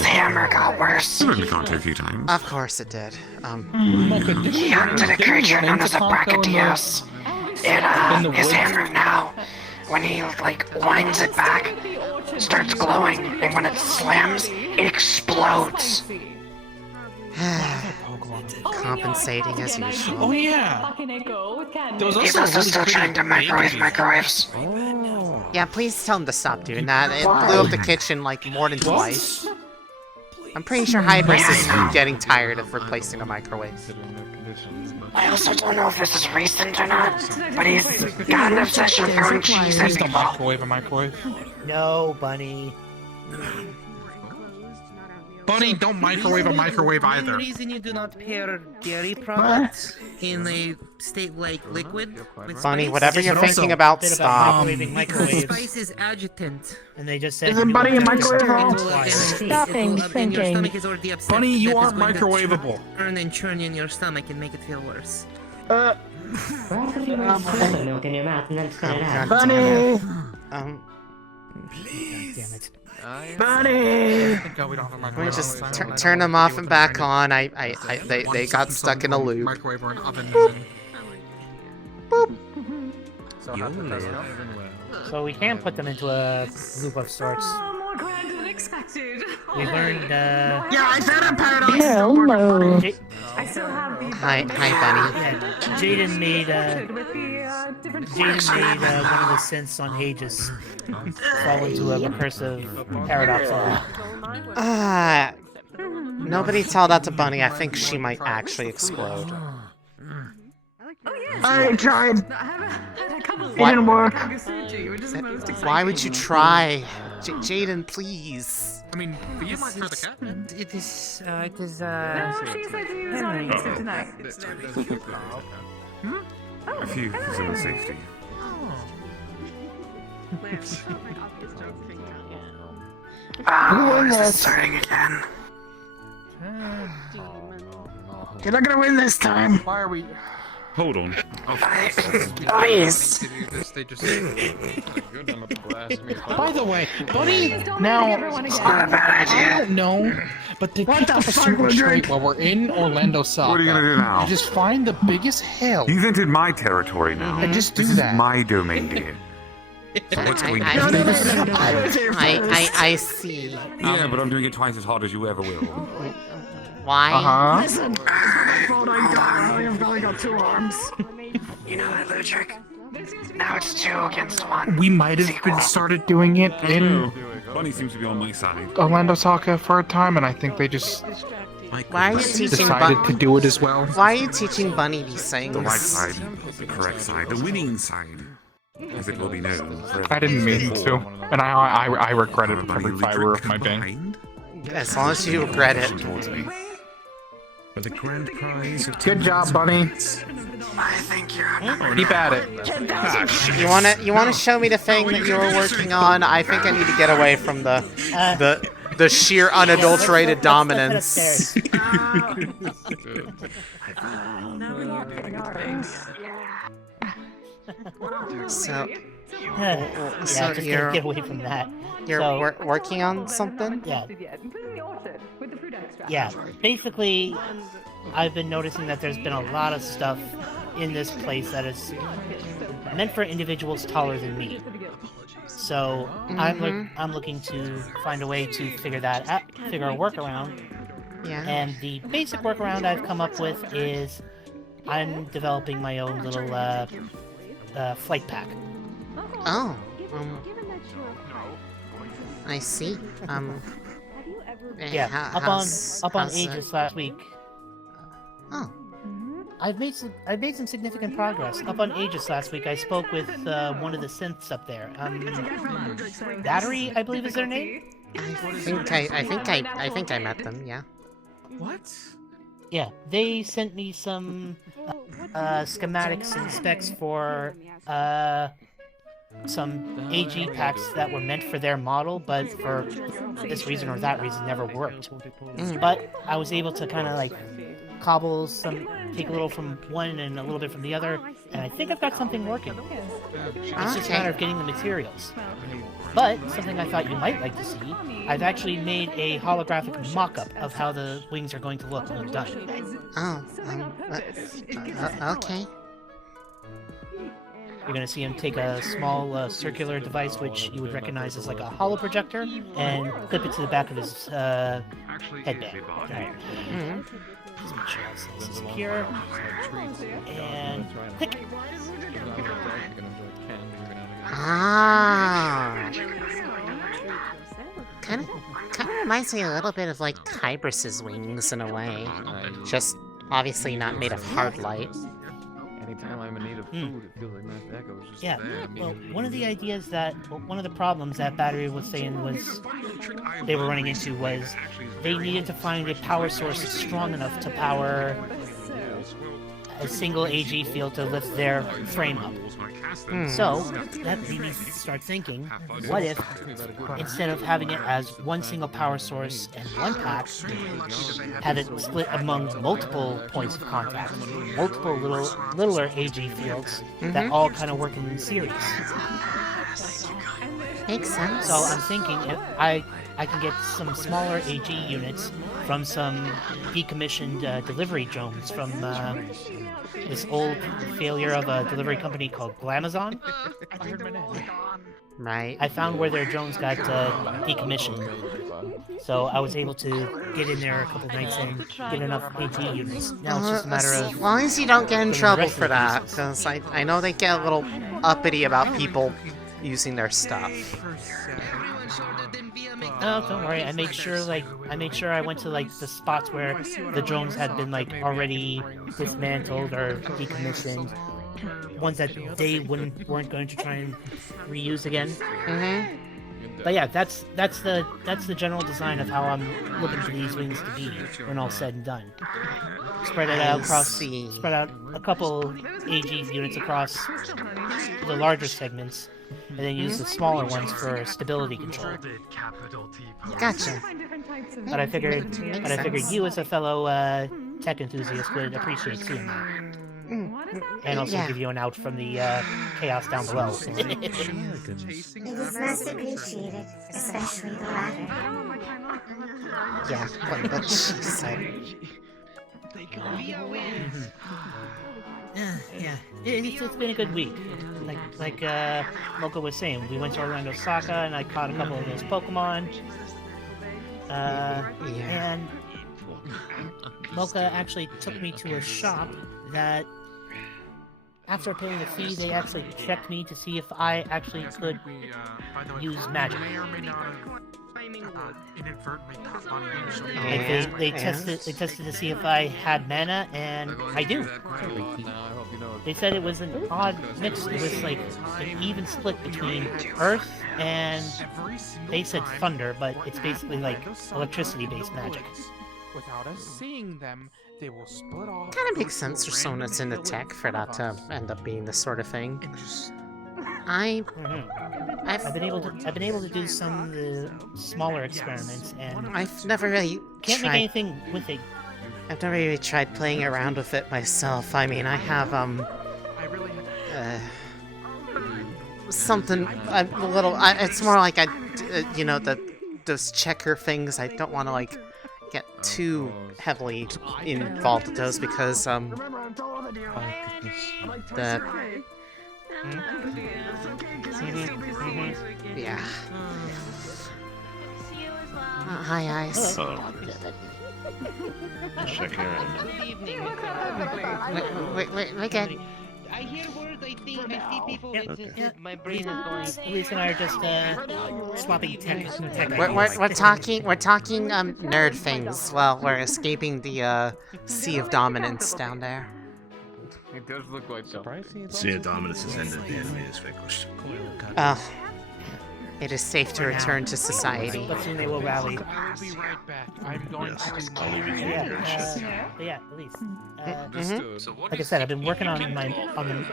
hammer got worse. I've been in contact a few times. Of course it did. He hunted a creature known as a Brachydios. His hammer now, when he, winds it back, starts glowing, and when it slams, it explodes. Compensating as usual. Oh yeah! He's also still trying to microwave microwaves. Yeah, please tell him to stop doing that. It blew up the kitchen more than twice. I'm pretty sure Hybris is getting tired of replacing the microwave. I also don't know if this is recent or not, but he's got an obsession with throwing cheese at people. Microwave. No, Bunny. Bunny, don't microwave a microwave The either. reason you do not pair dairy products in a state like liquid with Bunny, spice? whatever you're thinking about, stop. Spice is adjutant. And they just said. Isn't Bunny a microwave? Stopping thinking. Your stomach is already upset. Bunny, you That is aren't going to microwavable. Turn and churn in your stomach and make it feel worse. Milk in your mouth and then spit it out. Bunny! Please. Damn it. Bunny! Let me just turn them off and back on. They got stuck in a loop. Microwave or an oven. Boop. So we can put them into a loop of sorts. More grand than expected. We learned, Yeah, I found a paradox. Hello. I still have the. Hi, Bunny. Yeah, Jaden made, with the different one of the synths on Aegis fall into a recursive paradox. Nobody tell that to Bunny. I think she might actually explode. I tried. It didn't work. Why would you try? Jaden, please. I mean, you might try the cat. It is, No, she said he was on Easter tonight. A few for safety. Oh, is this starting again? You're not gonna win this time. Why are we? Hold on. Please. By the way, Bunny, now, It's not a bad I idea. don't know, but to What keep the up a fuck, super Woodrick? straight while we're in Orlando Saga, What are you gonna do now? you just find the biggest hill You've entered my territory now. and just do This is that. my domain, dear. So what's going on? I see. Yeah, but I'm doing it twice as hard as you ever will. Why? Listen, it's not my fault I've only got 2 arms. You know that, Ludwig? Now it's 2 against 1. We might have been started doing it in Bunny seems to be on my side. Orlando Saka for a time, and I think they just Why are you teaching decided to do it as well. Why are you teaching Bunny these things? The right side, the correct side, the winning side, as it will be known. I didn't mean to, and I regret it with every fiber of my being. As long as you regret it. For the grand prize of Good job, Bunny. I think you're Keep at it. You wanna show me the thing that you were working on? I think I need to get away from the sheer unadulterated dominance. So just you're get away from that. You're working on something? Yeah. Yeah. Basically, I've been noticing that there's been a lot of stuff in this place that is meant for individuals taller than me. So I'm looking to find a way to figure that out, figure a workaround. Yeah. And the basic workaround I've come up with is I'm developing my own little flight pack. Oh. I see. Yeah. Up on Aegis last week. Oh. I've made some significant progress. Up on Aegis last week, I spoke with one of the synths up there. Battery, I believe is their name. I think I met them. Yeah. What? Yeah, they sent me some schematics and specs for some AG packs that were meant for their model, but for this reason or that reason never worked. But I was able to kind of like cobble take a little from one and a little bit from the other, and I think I've got something working. It's just a matter of getting the materials. But something I thought you might like to see, I've actually made a holographic mock-up of how the wings are going to look when done. Oh, okay. You're going to see him take a small circular device, which you would recognize as like a holo projector, and clip it to the back of his headband. Right. Just make sure that's nice and secure. And click. Ah. Kind of reminds me a little bit of like Kybrus's wings in a way. Just obviously not made of hard light. Anytime I'm in need of food, it feels like Mass Echo is just Yeah, well, one of the problems that Battery was saying was they were running into was they needed to find a power source strong enough to power a single AG field to lift their frame up. So, that made me start thinking, what if, instead of having it as one single power source and one pack, had it split among multiple points of contact, multiple littler AG fields that all kind of work in series. Makes sense. So I'm thinking if I can get some smaller AG units from some decommissioned delivery drones from this old failure of a delivery company called Glamazon. Right. I found where their drones got decommissioned. So I was able to get in there a couple nights and get enough AG units. Now it's just a matter of... As long as you don't get in trouble for that, because I know they get a little uppity about people using their stuff. No, don't worry. I made sure I went to like the spots where the drones had been like already dismantled or decommissioned, ones that they weren't going to try and reuse again. But yeah, that's the general design of how I'm looking for these wings to be when all's said and done. Spread it out spread out a couple AG units across the larger segments, and then use the smaller ones for stability control. Gotcha. But I figured you, as a fellow tech enthusiast, would appreciate seeing that, and also give you an out from the chaos down below. It is most appreciated, especially the latter. Yeah, what she said. Yeah, it's been a good week. Like Mocha was saying, we went to Orlando Saka and I caught a couple of those Pokemon. And Mocha actually took me to a shop that after paying the fee, they actually checked me to see if I actually could use magic. Like they tested to see if I had mana, and I do. They said it was an odd mix. It was like an even split between earth and they said thunder, but it's basically like electricity-based magic. Without us seeing them, they will split off. Kind of makes sense for someone that's into tech for that to end up being this sort of thing. I've been able to do some of the smaller experiments, and I've never really can't make anything with it. I've never really tried playing around with it myself. I mean, I have something a little. It's more like you know, those checker things. I don't want to like get too heavily involved with those because yeah. Hi, Ice. Check here. We're good. I hear words, I see people, it's just, my brain is going... Elise and I are just, swapping tech. We're talking nerd things while we're escaping the, Sea of Dominance down there. It does look like Sea of Dominance has ended, the enemy is vanquished. It is safe to return to society. But soon they will rally. I'll be right back. I'm going to do Elise. Like I said, I've been working on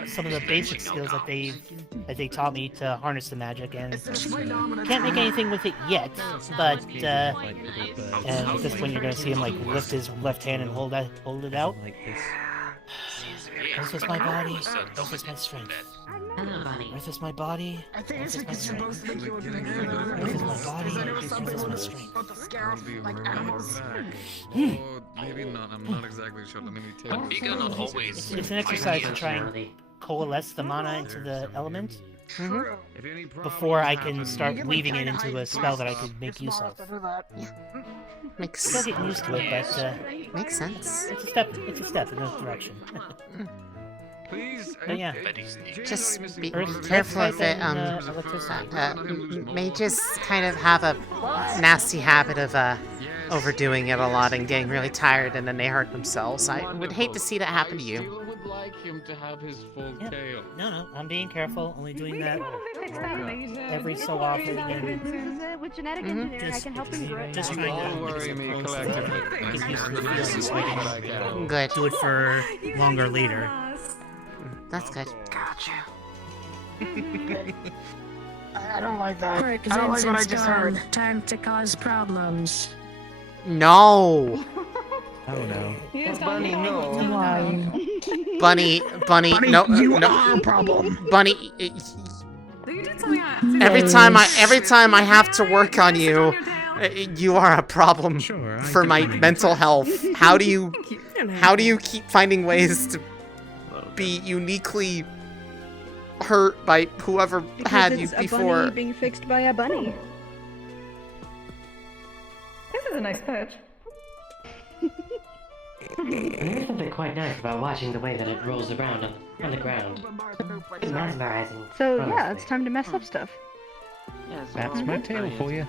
some of the basic skills that they taught me to harness the magic, and can't make anything with it yet. But and at this point, you're gonna see him like lift his left hand and hold it out. Earth is my body. Earth is my strength. Earth is my body. Earth is my strength. Earth is my body. Earth is my strength. Maybe not. I'm not exactly sure. Let me take It's an exercise to try and coalesce the mana into the element before I can start weaving it into a spell that I could make use of. Still getting used to it, but makes sense. It's a step in that direction. But yeah, just be careful of it. Mages kind of have a nasty habit of overdoing it a lot and getting really tired, and then they hurt themselves. I would hate to see that happen to you. No, I'm being careful. Only doing that every so often. With genetic engineering, I can help him grow. Just trying to get used to the feeling so I can good. Do it for longer later. That's good. Gotcha. I don't like that. I Right, don't like what I just heard. Time to cause problems. No. Oh no. Bunny, no. Bunny, no, you no. are a problem. Bunny, every time I have to work on you, you are a problem for my mental health. How do you keep finding ways to be uniquely hurt by whoever had you before? A bunny being fixed by a bunny. This is a nice pitch. There's something quite nice about watching the way that it rolls around on the ground. It's mesmerizing. So yeah, it's time to mess up stuff. That's my tail for you.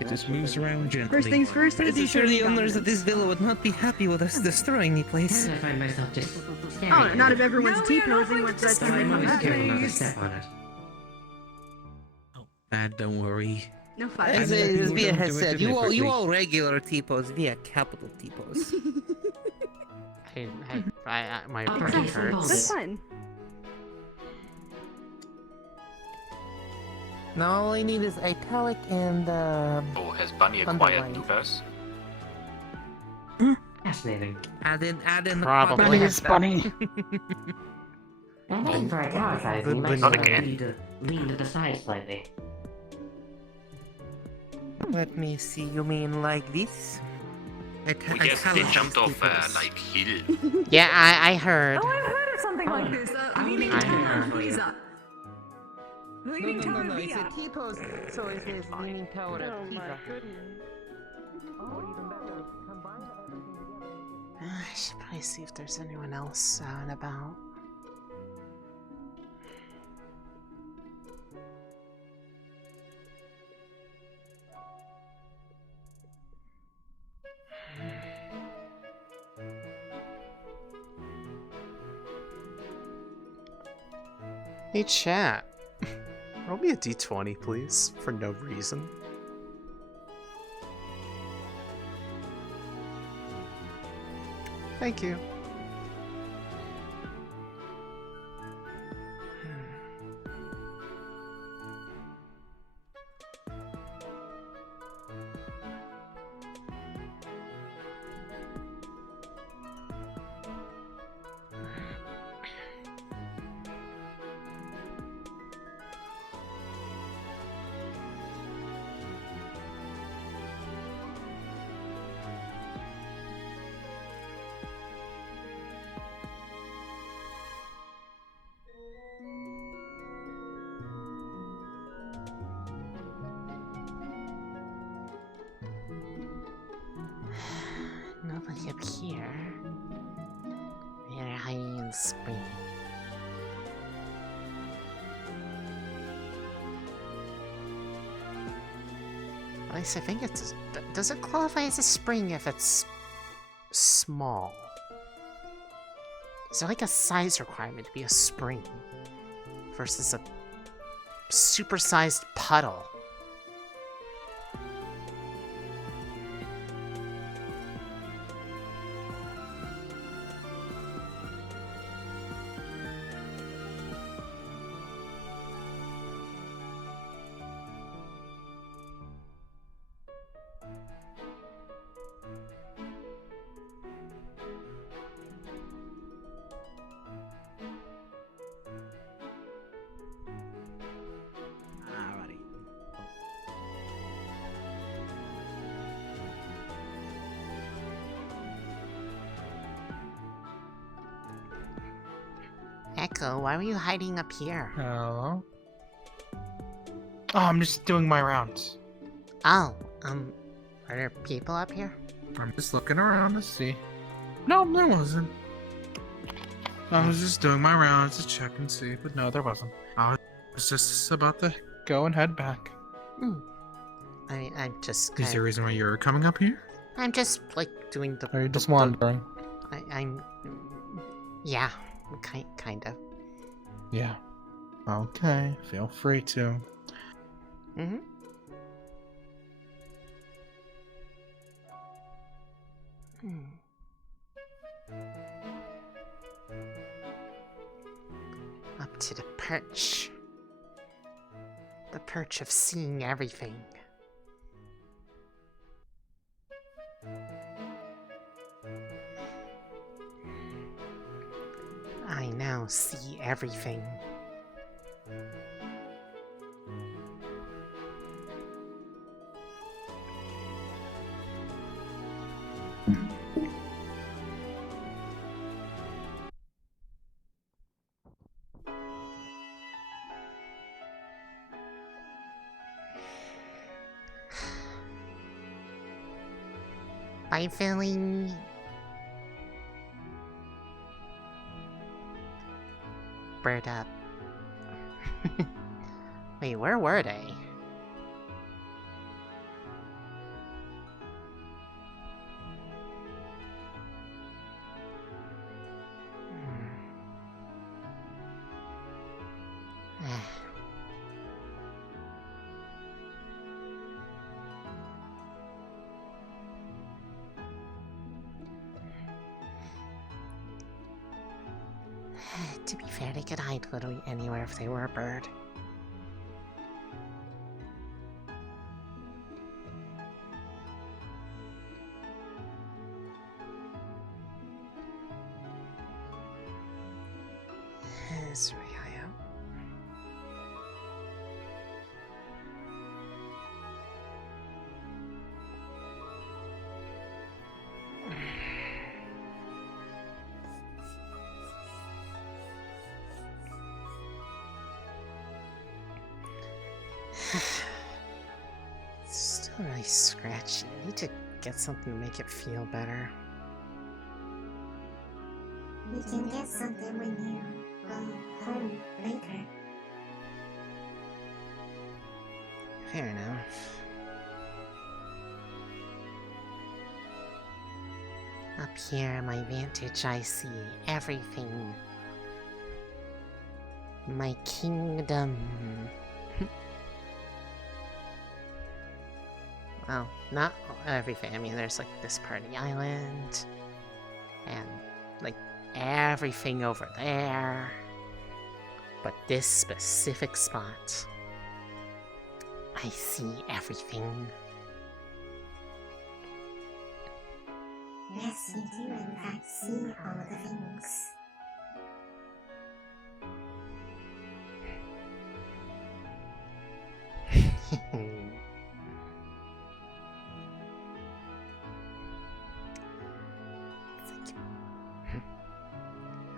It just moves around gently. First things first. Pretty sure the owners of this villa would not be happy with us destroying the place. I find myself just Oh, not if everyone's T-posing with that step on it. Bad, don't worry. No fun. As Via has said, you all regular T-pose, Via capital T-pose. My brain hurts. That's fine. Now all I need is italic and has Bunny acquired Nuverse? Fascinating. Add in Probably. Bunny is bunny. And for italicizing, you might need to lean to the side slightly. Let me see, you mean like this? Yes, they jumped off like hill. Yeah, I heard. Oh, I've heard of something like this. Leaning tower visa. Leaning tower No, it's visa. a T-pose, so it says leaning tower at Pisa. I should probably see if there's anyone else out and about. Hey chat, roll me a d20 please, for no reason. Thank you. Nobody up here. They're hiding in the spring. At least I think it's... Does it qualify as a spring if it's small? Is there like a size requirement to be a spring versus a supersized puddle? Echo, why were you hiding up here? Hello? Oh, I'm just doing my rounds. Oh, are there people up here? I'm just looking around to see. No, there wasn't. I was just doing my rounds to check and see, but no, there wasn't. I was just about to go and head back. I'm just Is there a reason why you're coming up here? I'm just, like, doing the... Or are you just wandering? I'm... Yeah, kind of. Yeah. Okay, feel free to. Mm-hmm. Up to the perch. The perch of seeing everything. I now see everything. I'm feeling... Bird up. Wait, where were they? To be fair, they could hide literally anywhere if they were a bird. Still really scratchy. I need to get something to make it feel better. We can get something when you go home later. Fair enough. Up here, my vantage, I see everything. My kingdom. Well, not everything. I mean, there's like this part of the island, and like everything over there. But this specific spot, I see everything. Yes, you do in fact see all of the things.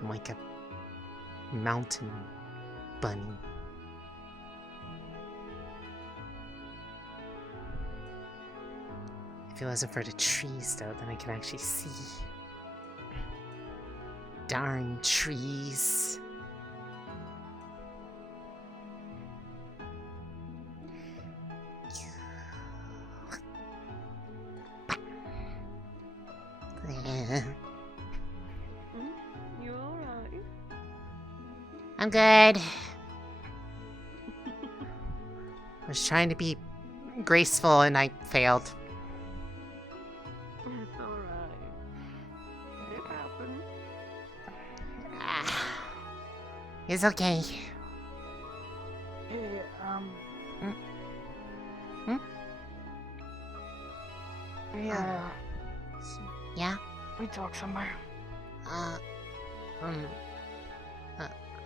I'm like a mountain bunny. If it wasn't for the trees, though, then I can actually see. Darn trees. You alright? I'm good. I was trying to be graceful and I failed. It's alright. It happened. It's okay. Yeah. Yeah? We talk somewhere.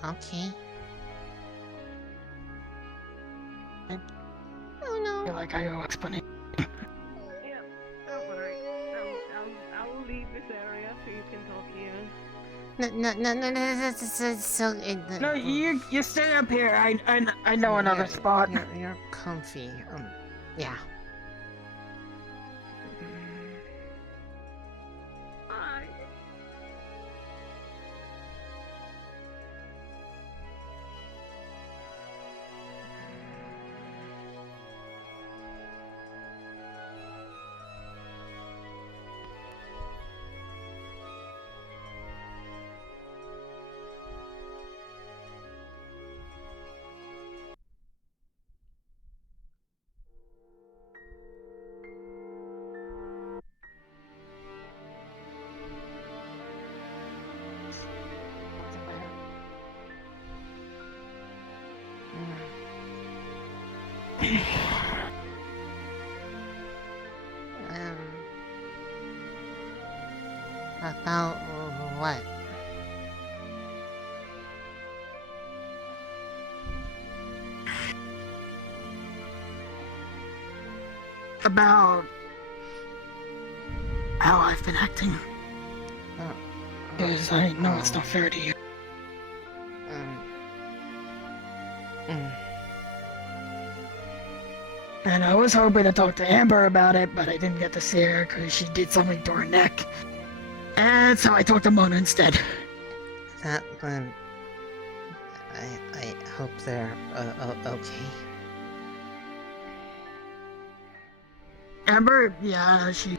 Okay. Oh no. You're like, I owe explanation. Yeah, don't worry. I'll leave this area so you can talk here. No, you stay up here. I know another spot. You're comfy. Yeah. Bye. About what? About how I've been acting. Because I know it's not fair to you. And I was hoping to talk to Amber about it, but I didn't get to see her because she did something to her neck. And so I talked to Mona instead. That one. I hope they're okay. Amber, yeah, she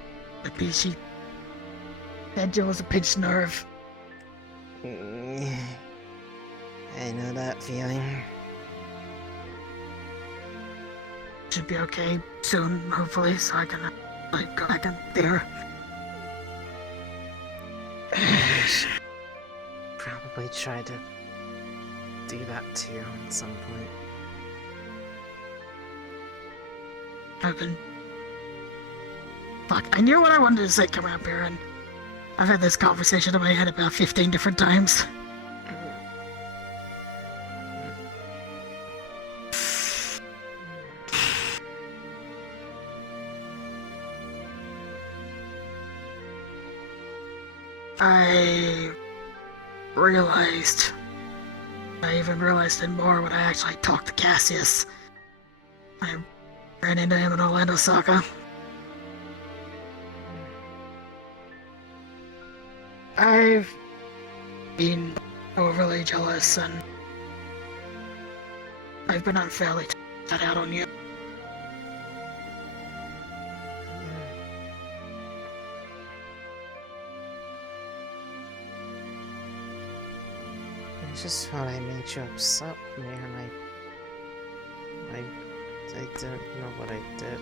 said it was a pinched nerve. I know that feeling. Should be okay soon, hopefully, so I can go back in there. Probably try to do that too at some point. I've been... Fuck, I knew what I wanted to say coming up here, and I've had this conversation in my head about 15 different times. I even realized it more when I actually talked to Cassius. I ran into him in Orlando Soccer. I've been overly jealous and I've been unfairly set out on you. just thought I made you upset, man. I didn't know what I did.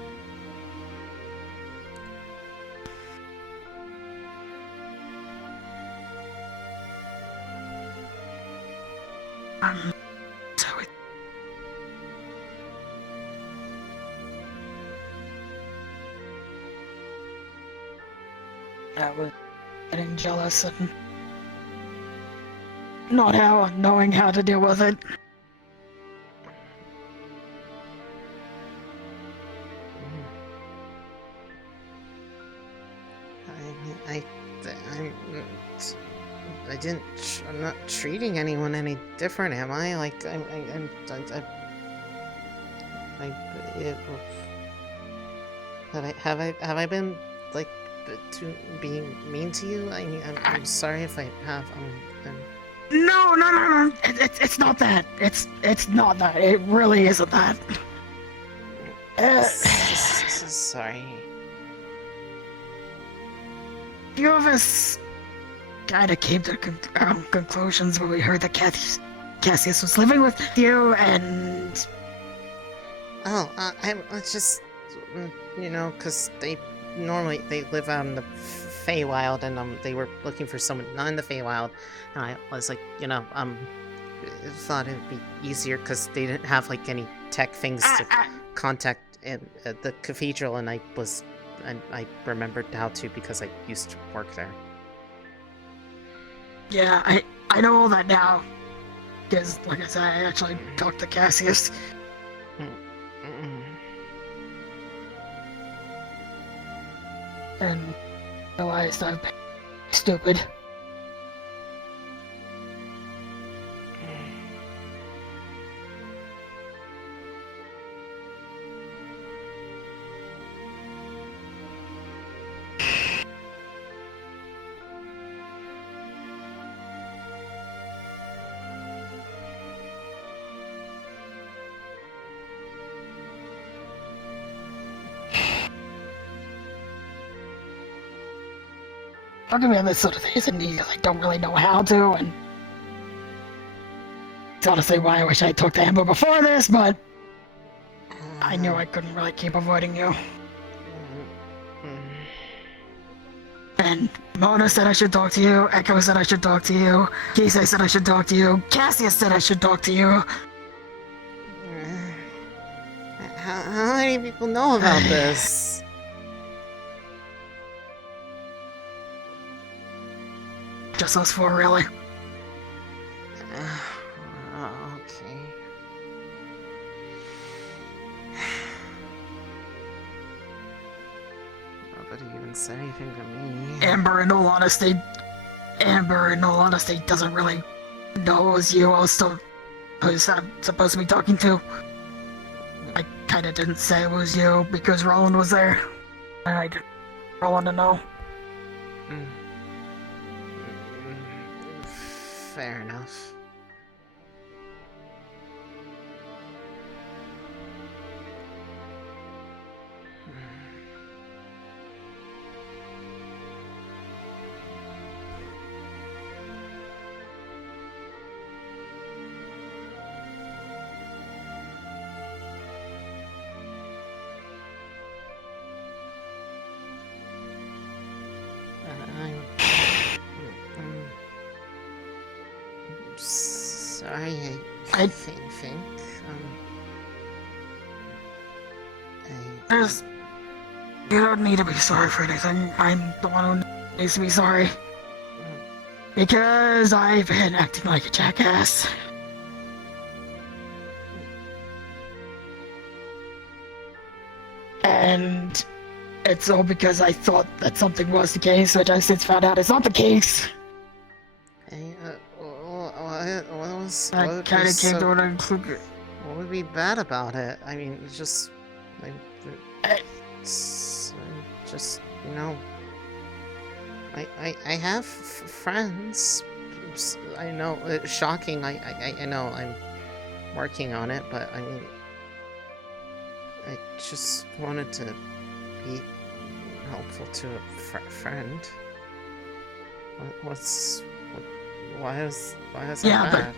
Sorry. I was getting jealous and not knowing how to deal with it. I'm not treating anyone any different, am I? Like, have I been, like, being mean to you? I mean, I'm sorry if I have, No. It's not that. It's not that. It really isn't that. Sorry. Few of us kind of came to conclusions when we heard that Cassius was living with you, and... Oh, I just, you know, because they live out in the Feywild, and they were looking for someone not in the Feywild, and I was like, you know, thought it would be easier because they didn't have like any tech things to contact in the cathedral, and I remembered how to because I used to work there. Yeah, I know all that now, because, like I said, I actually talked to Cassius. And realized I've been stupid. Talking about this sort of thing isn't easy, I don't really know how to, and it's honestly why I wish I talked to Amber before this, but I knew I couldn't really keep avoiding you. And Mona said I should talk to you, Echo said I should talk to you, Kisei said I should talk to you, Cassius said I should talk to you. How many people know about this? Just us four, really. Okay. Nobody even said anything to me. Amber, in all honesty, doesn't really know it was you I was supposed to be talking to. I kinda didn't say it was you because Roland was there. And I didn't want Roland to know. Fair enough. Sorry, I think, you don't need to be sorry for anything. I'm the one who needs to be sorry. Because I've been acting like a jackass. And it's all because I thought that something was the case, which I since found out is not the case. What would be bad about it? I mean, it's just, just, you know, I have friends. I know it's shocking. I know I'm working on it, but I mean, I just wanted to be helpful to a friend. Why is that bad?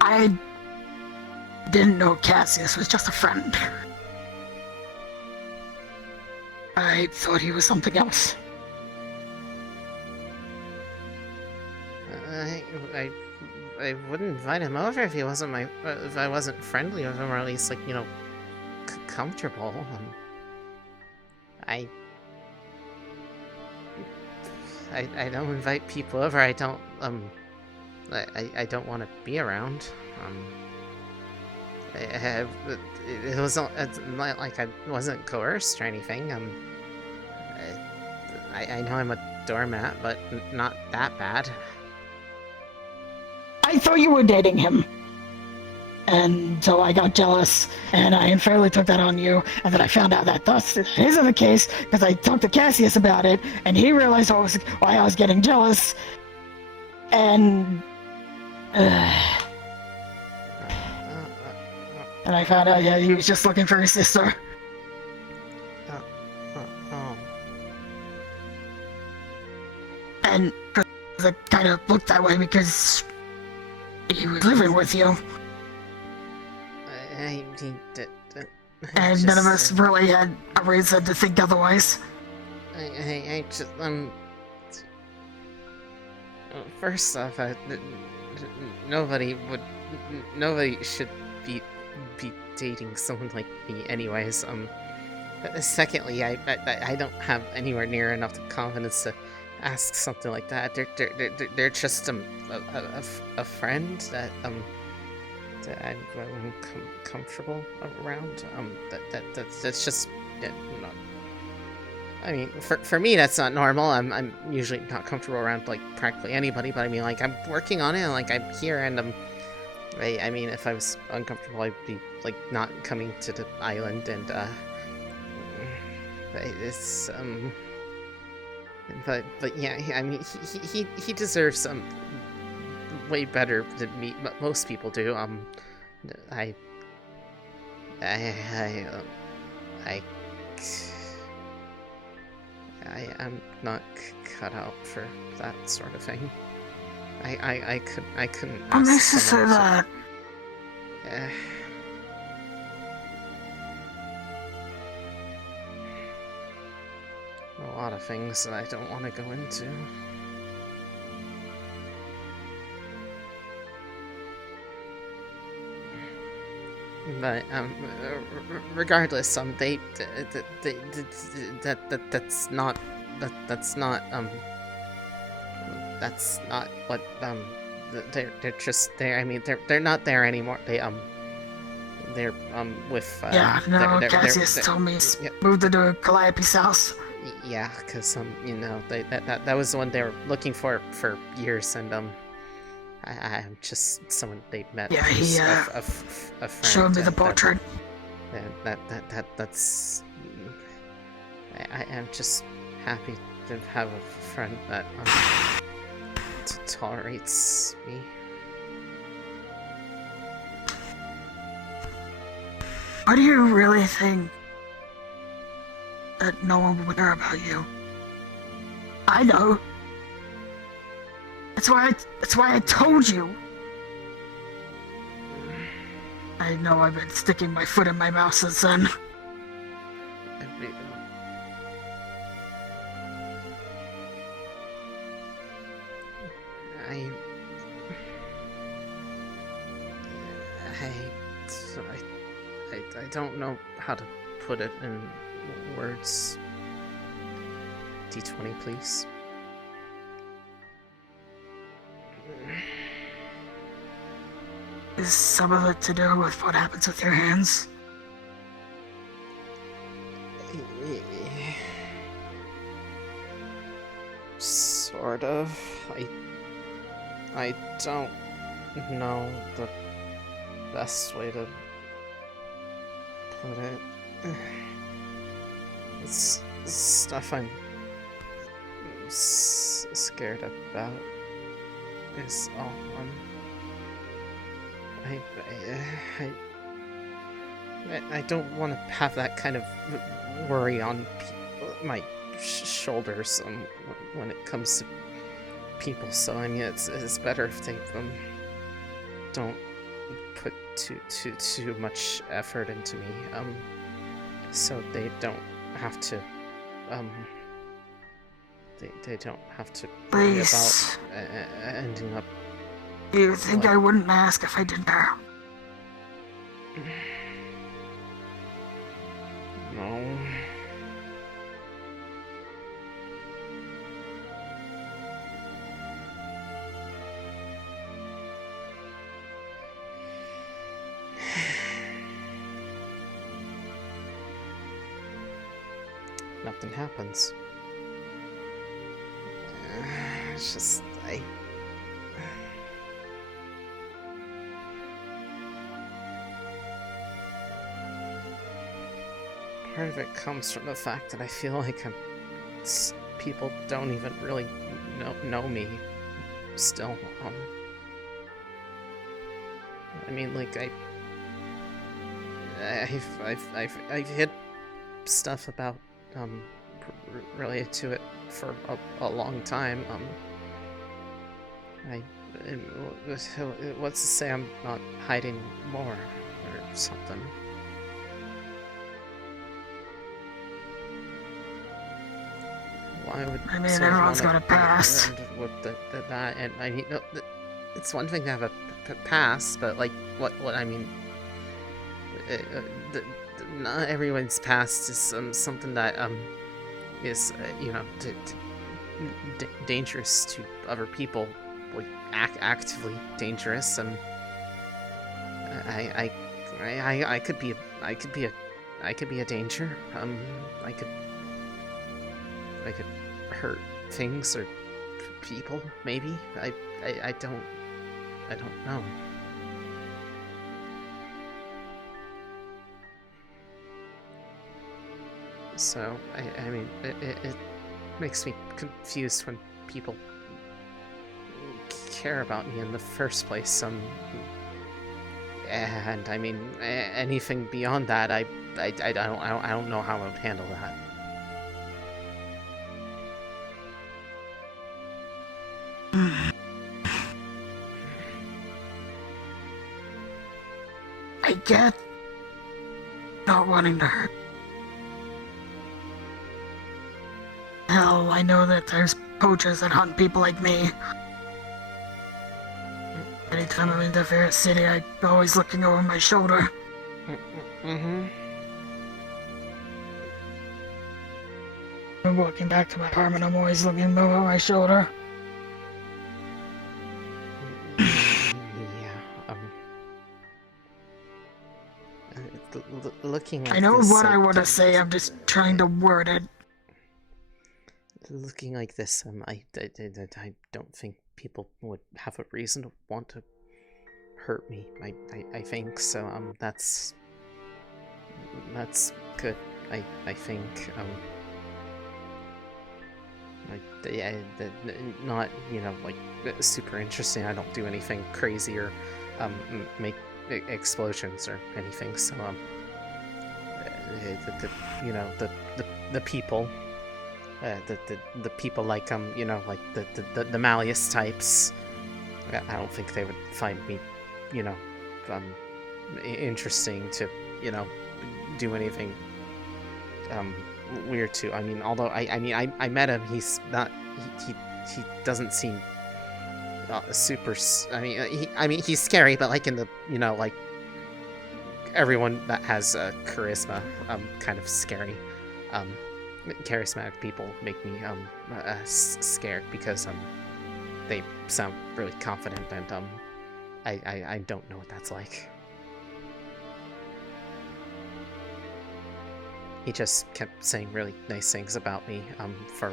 I didn't know Cassius was just a friend. I thought he was something else. I wouldn't invite him over if he wasn't if I wasn't friendly with him, or at least, like, you know, comfortable. I don't invite people over. I don't want to be around. It wasn't, it's not like I wasn't coerced or anything. I know I'm a doormat, but not that bad. I thought you were dating him. And so I got jealous, and I unfairly took that on you, and then I found out that thus isn't the case, because I talked to Cassius about it, and he realized why I was getting jealous, and... and I found out, yeah, he was just looking for his sister. And it kind of looked that way because he was living with you. And none of us really had a reason to think otherwise. I just, first off, nobody should be dating someone like me anyways. Secondly, I don't have anywhere near enough confidence to ask something like that. They're just a friend that I'm comfortable around. That's just not. I mean, for me, that's not normal. I'm usually not comfortable around, like, practically anybody. But I mean, like, I'm working on it. And, like, I'm here, and I mean, if I was uncomfortable, I'd be, like, not coming to the island. And it's but yeah, I mean, he deserves way better than me. Most people do. I'm not cut out for that sort of thing. I couldn't. I'm nice to say that. A lot of things that I don't want to go into. But regardless, that's not what they're just there. I mean, they're not there anymore. They're with yeah, no, Cassius told me moved into Calliope's house. Yeah, because you know, that was the one they were looking for years, and I'm just someone they met. Yeah, he a friend showed me the portrait. That's. I am just happy to have a friend that tolerates me. Why do you really think that no one would care about you? I know. That's why I told you. I know I've been sticking my foot in my mouth since then. I don't know how to put it in words. D20, please. Is some of it to do with what happens with your hands? Sort of. I don't know the best way to put it. It's stuff I'm scared about is all. I don't want to have that kind of worry on my shoulders when it comes to people, so I mean it's better if they don't put too much effort into me, so they don't have to they don't have to worry about ending up. You think I wouldn't ask if I didn't care? No. Nothing happens. It's just, part of it comes from the fact that I feel like people don't even really know me still. I mean, like, I've hid stuff about related to it for a long time. What's to say I'm not hiding more or something? Why would I mean, everyone's got a past. With that, and I mean, it's one thing to have a past, but like, what I mean, not everyone's past is something that is you know dangerous to other people, like actively dangerous, and I could be a danger. I could hurt things or people, maybe. I don't know. So I mean, it makes me confused when people care about me in the first place. And I mean, anything beyond that, I don't know how I would handle that. I get not wanting to hurt. Hell, I know that there's poachers that hunt people like me. Anytime I'm in the Ferret City, I'm always looking over my shoulder. Mm-hmm. I'm walking back to my apartment, I'm always looking over my shoulder. Looking like I know this, what I want to say, I'm just trying to word it. Looking like this, I don't think people would have a reason to want to hurt me. I think so. That's good. I think. Not like super interesting. I don't do anything crazy or make explosions or anything. So the people. The people like like the Malleus types, I don't think they would find me interesting to do anything weird to. I mean, although I met him, he's not he doesn't seem super. I mean he's scary, but like in the like everyone that has charisma, kind of scary. Charismatic people make me scared because they sound really confident, and I don't know what that's like. He just kept saying really nice things about me for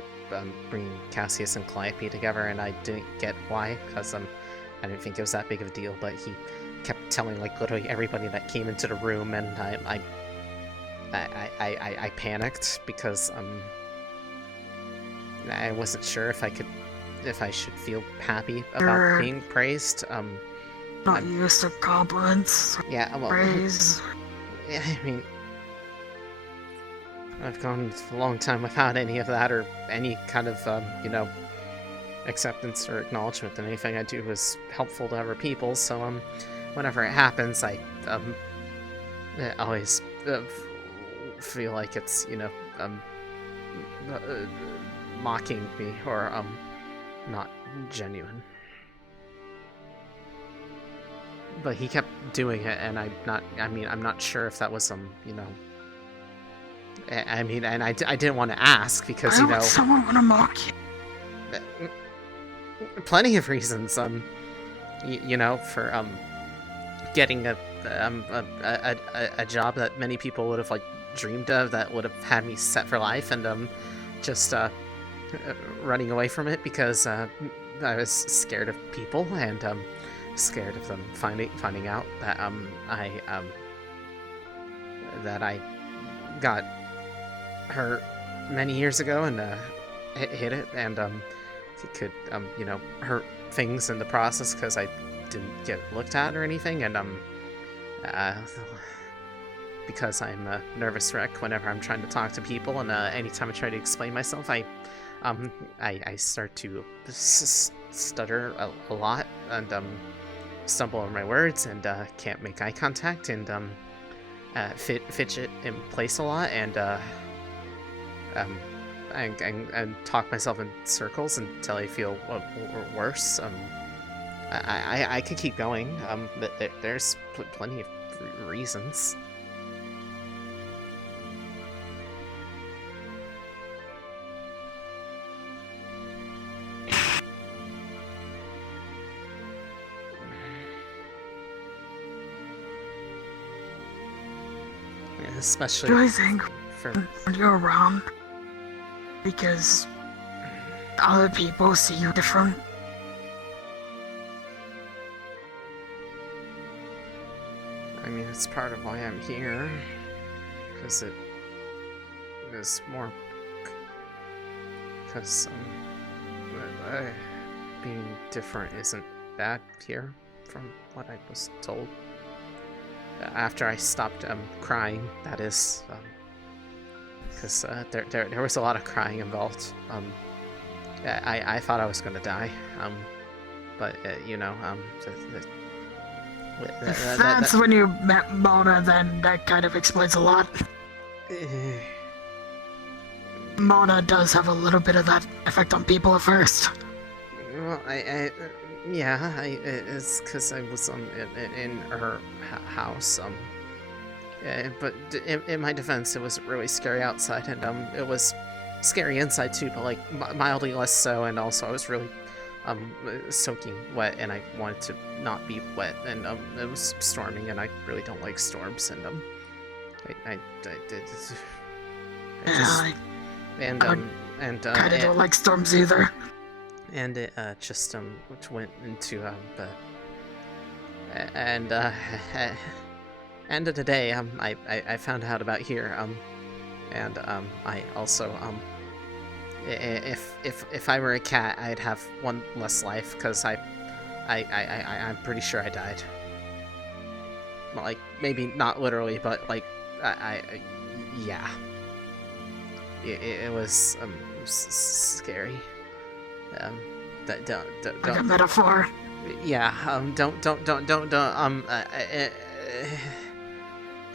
bringing Cassius and Calliope together, and I didn't get why, because I didn't think it was that big of a deal, but he kept telling like literally everybody that came into the room, and I panicked because I wasn't sure if I should feel happy about being praised. Not used to compliments. Yeah, well, praise. Yeah, I mean, I've gone a long time without any of that or any kind of acceptance or acknowledgement that anything I do is helpful to other people. So whenever it happens, I always feel like it's mocking me or not genuine. But he kept doing it, and I'm not sure if that was I didn't want to ask because Why would someone want to mock you? Plenty of reasons. For getting a job that many people would have dreamed of, that would have had me set for life, and just running away from it because I was scared of people and scared of them finding out that I got hurt many years ago and hit it, and it could hurt things in the process because I didn't get looked at or anything, and because I'm a nervous wreck whenever I'm trying to talk to people, and anytime I try to explain myself, I start to stutter a lot and stumble over my words and can't make eye contact and fidget in place a lot and talk myself in circles until I feel worse. I could keep going. There's plenty of reasons. Especially Do I think for when you're around because other people see you different? I mean, it's part of why I'm here, because it is more, because being different isn't bad here, from what I was told. After I stopped crying, that is, because there was a lot of crying involved. I thought I was gonna die, but That's when you met Mona, then that kind of explains a lot. Mona does have a little bit of that effect on people at first. Well, it's because I was in her house. But in my defense, it was really scary outside, and it was scary inside too, but mildly less so. And also, I was really soaking wet, and I wanted to not be wet, and it was storming, and I really don't like storms, and I don't like storms either. And it just went into end of the day, I found out about here, and I also if I were a cat, I'd have one less life, because I'm pretty sure I died. Maybe not literally, but yeah. It was scary. Don't like a metaphor. Yeah. Don't.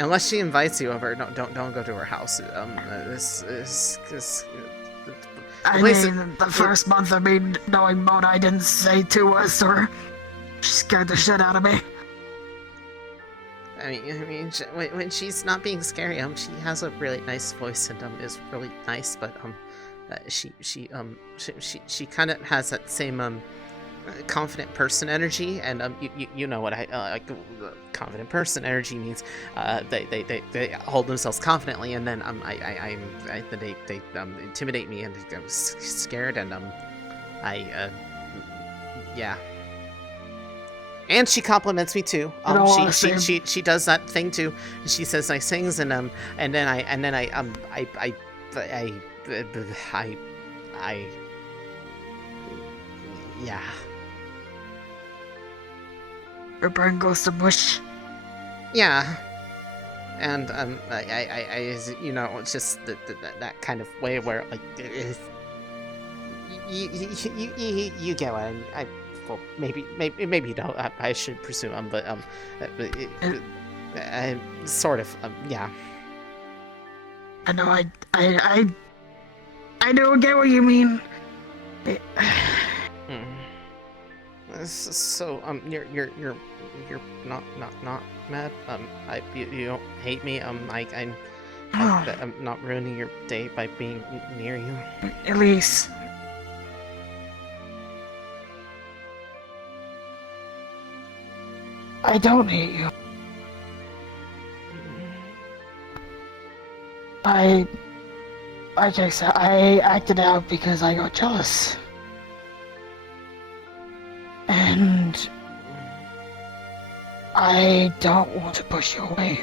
Unless she invites you over, don't go to her house. This is because. The first month of me knowing Mona, I didn't say two words to her. She scared the shit out of me. I mean, when she's not being scary, she has a really nice voice and is really nice, but she kind of has that same confident person energy, and you know what confident person energy means. They hold themselves confidently, and then they intimidate me, and I was scared, and yeah. And she compliments me too. She does that thing too. She says nice things, and then yeah. Your brain goes to mush. Yeah. And it's just that kind of way where you get what well, maybe you don't. I should presume, but sort of, yeah. I know. I don't get what you mean. So you're not mad. You don't hate me. I'm not ruining your day by being near you. Elise. I don't hate you. Like I said, I acted out because I got jealous. And I don't want to push you away.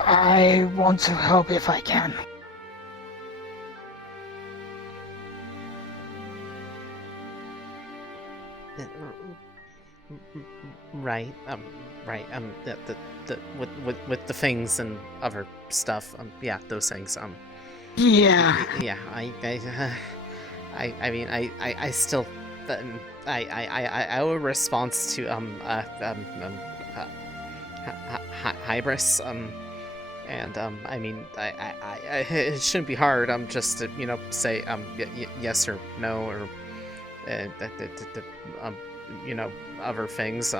I want to help if I can. Right, with the things and other stuff, yeah, those things, yeah, I mean, I still, I owe a response to, Hybris, and, I mean, it shouldn't be hard, just to, say, yes or no, or, other things,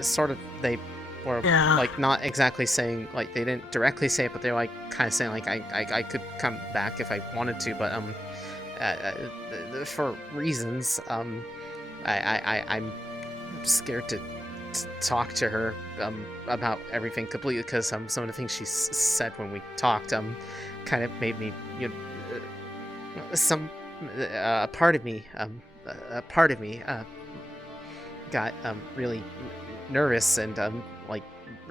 sort of, they were, like, not exactly saying, like, they didn't directly say it, but they were, like, kind of saying, like, I could come back if I wanted to, but, for reasons, I'm scared to talk to her, about everything completely, because, some of the things she said when we talked, kind of made me, a part of me, got really nervous and like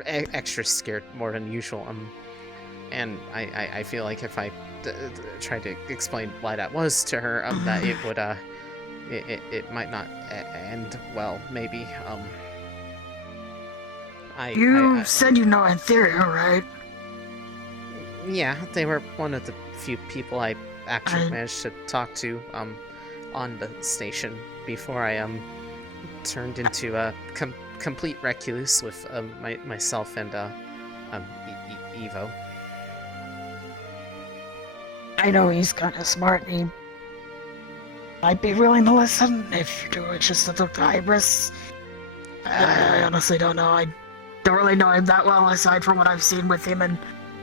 extra scared, more than usual, and I feel like if I tried to explain why that was to her, that it would it might not end well, maybe. You said you know Ethereal, right? Yeah, they were one of the few people I actually managed to talk to on the station before I turned into a complete recluse with myself and Evo. I know he's kind of smart. He might be willing to listen if you do it just to talk to Hybris. I honestly don't know. I don't really know him that well, aside from what I've seen with him and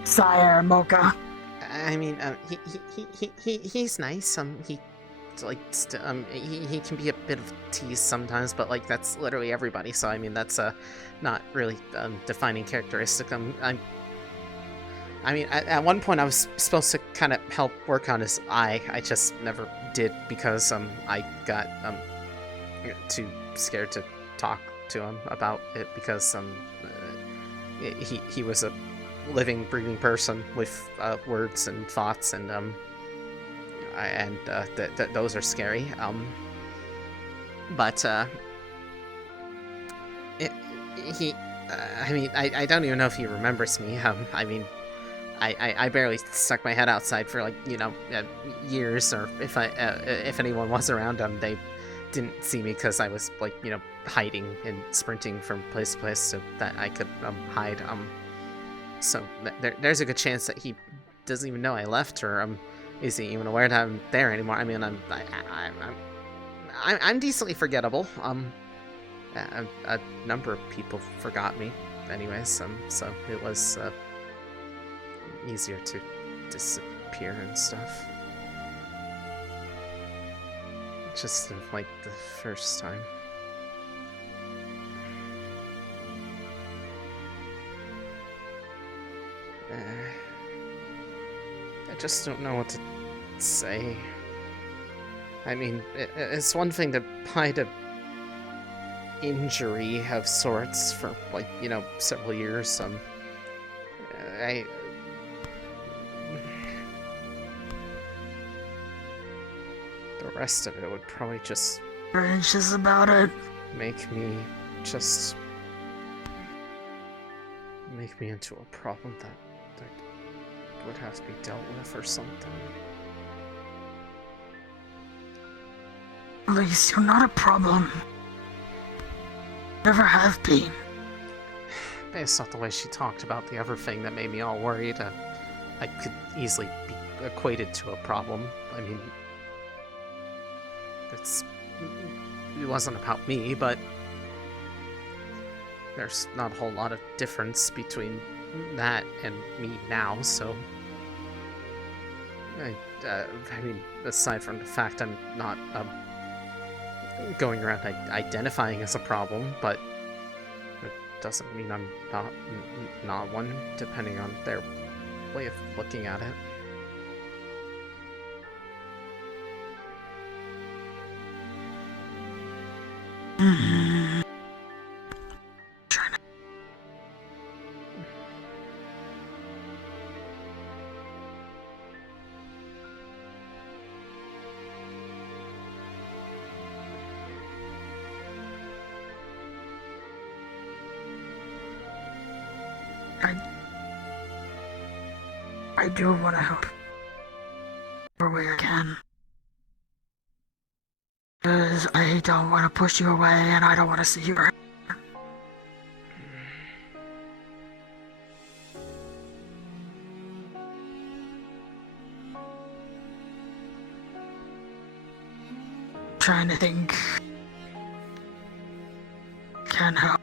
Sire and Mocha. I mean, he's nice. He like he can be a bit of a tease sometimes, but like that's literally everybody. So I mean, that's not really defining characteristic. I mean, at one point I was supposed to kind of help work on his eye. I just never did because I got too scared to talk to him about it because he was a living, breathing person with words and thoughts, and those are scary. But I mean, I don't even know if he remembers me. I mean, I barely stuck my head outside for, like, years, or if anyone was around, they didn't see me because I was, like, hiding and sprinting from place to place so that I could hide. So there's a good chance that he doesn't even know I left, or isn't even aware that I'm there anymore. I mean, I'm decently forgettable. A number of people forgot me, anyways. So it was easier to disappear and stuff. Just like the first time. I just don't know what to say. I mean, it's one thing to hide a injury of sorts for, like, several years. The rest of it would probably just... You're anxious about it? Make me into a problem that would have to be dealt with or something. Elise, you're not a problem. Never have been. Based off the way she talked about the other thing that made me all worried, I could easily be equated to a problem. I mean, it wasn't about me, but there's not a whole lot of difference between that and me now, so I mean, aside from the fact I'm not going around identifying as a problem, but it doesn't mean I'm not one, depending on their way of looking at it. I do want to help where way I can. Because I don't want to push you away and I don't want to see you hurt. Trying to think. Can help.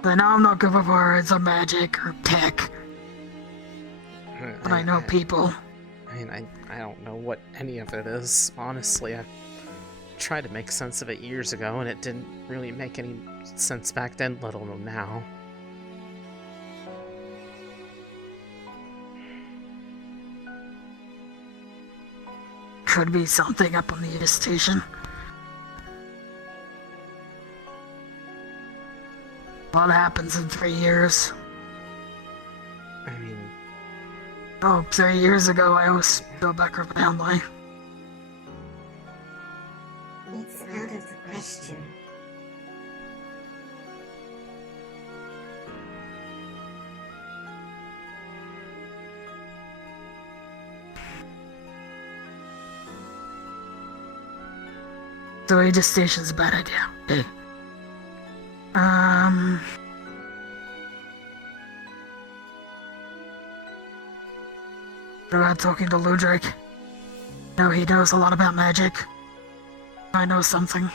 But now I'm not good with words or magic or tech. But I know people. I mean, I don't know what any of it is, honestly. I tried to make sense of it years ago, and it didn't really make any sense back then, let alone now. Could be something up on the station. What happens in 3 years? I mean... Oh, 3 years ago I was still back over down line. It's out of the question. The radio station's a bad idea. What about talking to Ludric? No, he knows a lot about magic. I know something.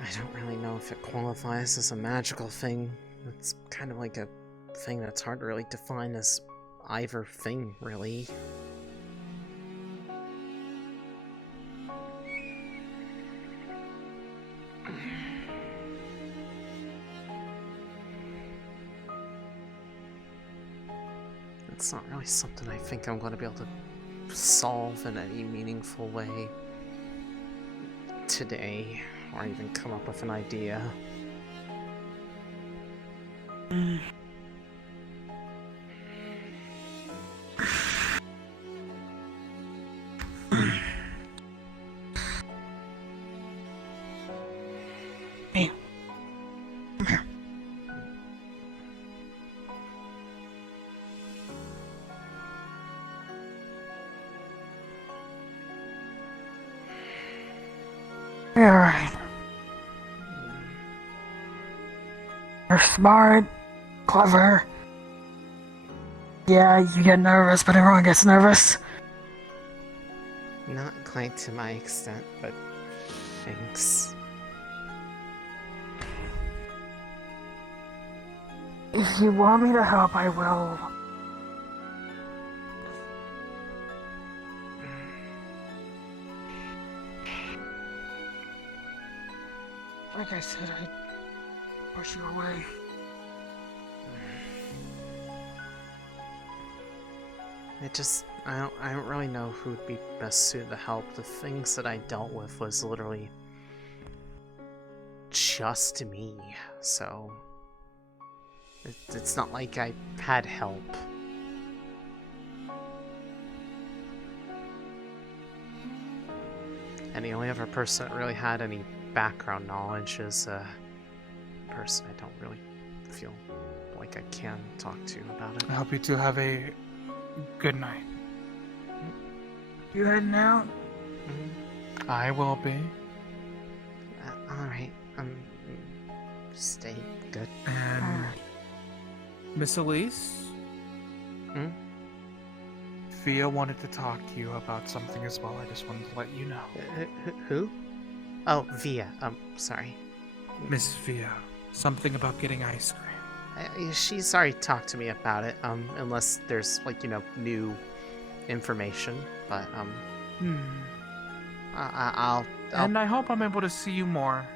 I don't really know if it qualifies as a magical thing. It's kind of like a thing that's hard to really define as either thing, really. It's not really something I think I'm going to be able to solve in any meaningful way today, or even come up with an idea. Alright. You're smart, clever. Yeah, you get nervous, but everyone gets nervous. Not quite to my extent, but thanks. If you want me to help, I will. Like I said, I'd push you away. I don't really know who would be best suited to help. The things that I dealt with was literally just me, so it's not like I had help. And the only other person that really had any background knowledge is a person I don't really feel like I can talk to about it. I hope you two have a good night. You heading out? I will be. Alright, stay good. And Miss Elise? Fia wanted to talk to you about something as well. I just wanted to let you know. Who? Oh, Via. Sorry. Miss Fia. Something about getting ice cream. She's already talked to me about it, unless there's, like, new information, but, I'll... And I hope I'm able to see you more.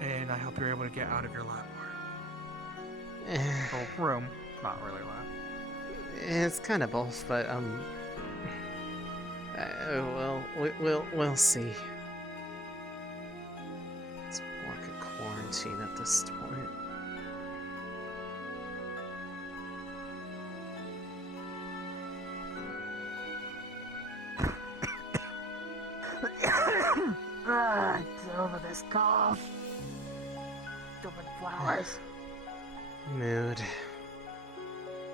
And I hope you're able to get out of your lab more. Well, room. Not really lab. It's kind of both, but, we'll see. It's more like a quarantine at this point. Get over this cough. Stupid flowers. Mood.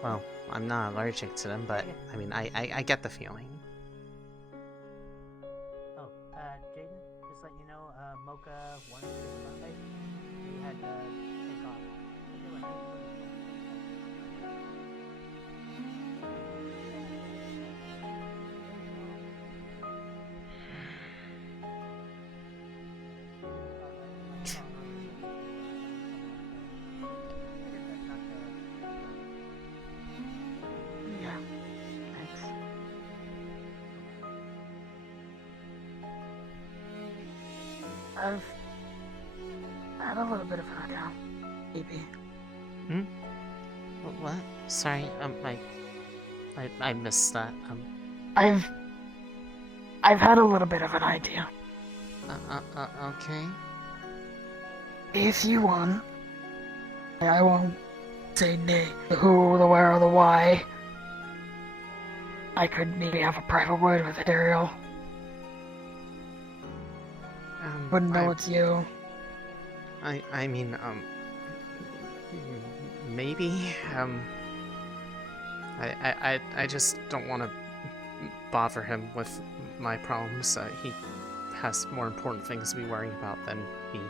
Well, I'm not allergic to them, but I mean, I get the feeling. Oh, Jaden, just let you know, Mocha wanted to Sunday. We had to take off. Yeah, thanks. I've had a little bit of an idea, maybe. What? Sorry, I missed that. I've had a little bit of an idea. Okay. If you want, I won't say nay. The who, the where, or the why. I could maybe have a private word with Ariel. Wouldn't know it's you. I mean, maybe, I just don't want to bother him with my problems. He has more important things to be worrying about than me.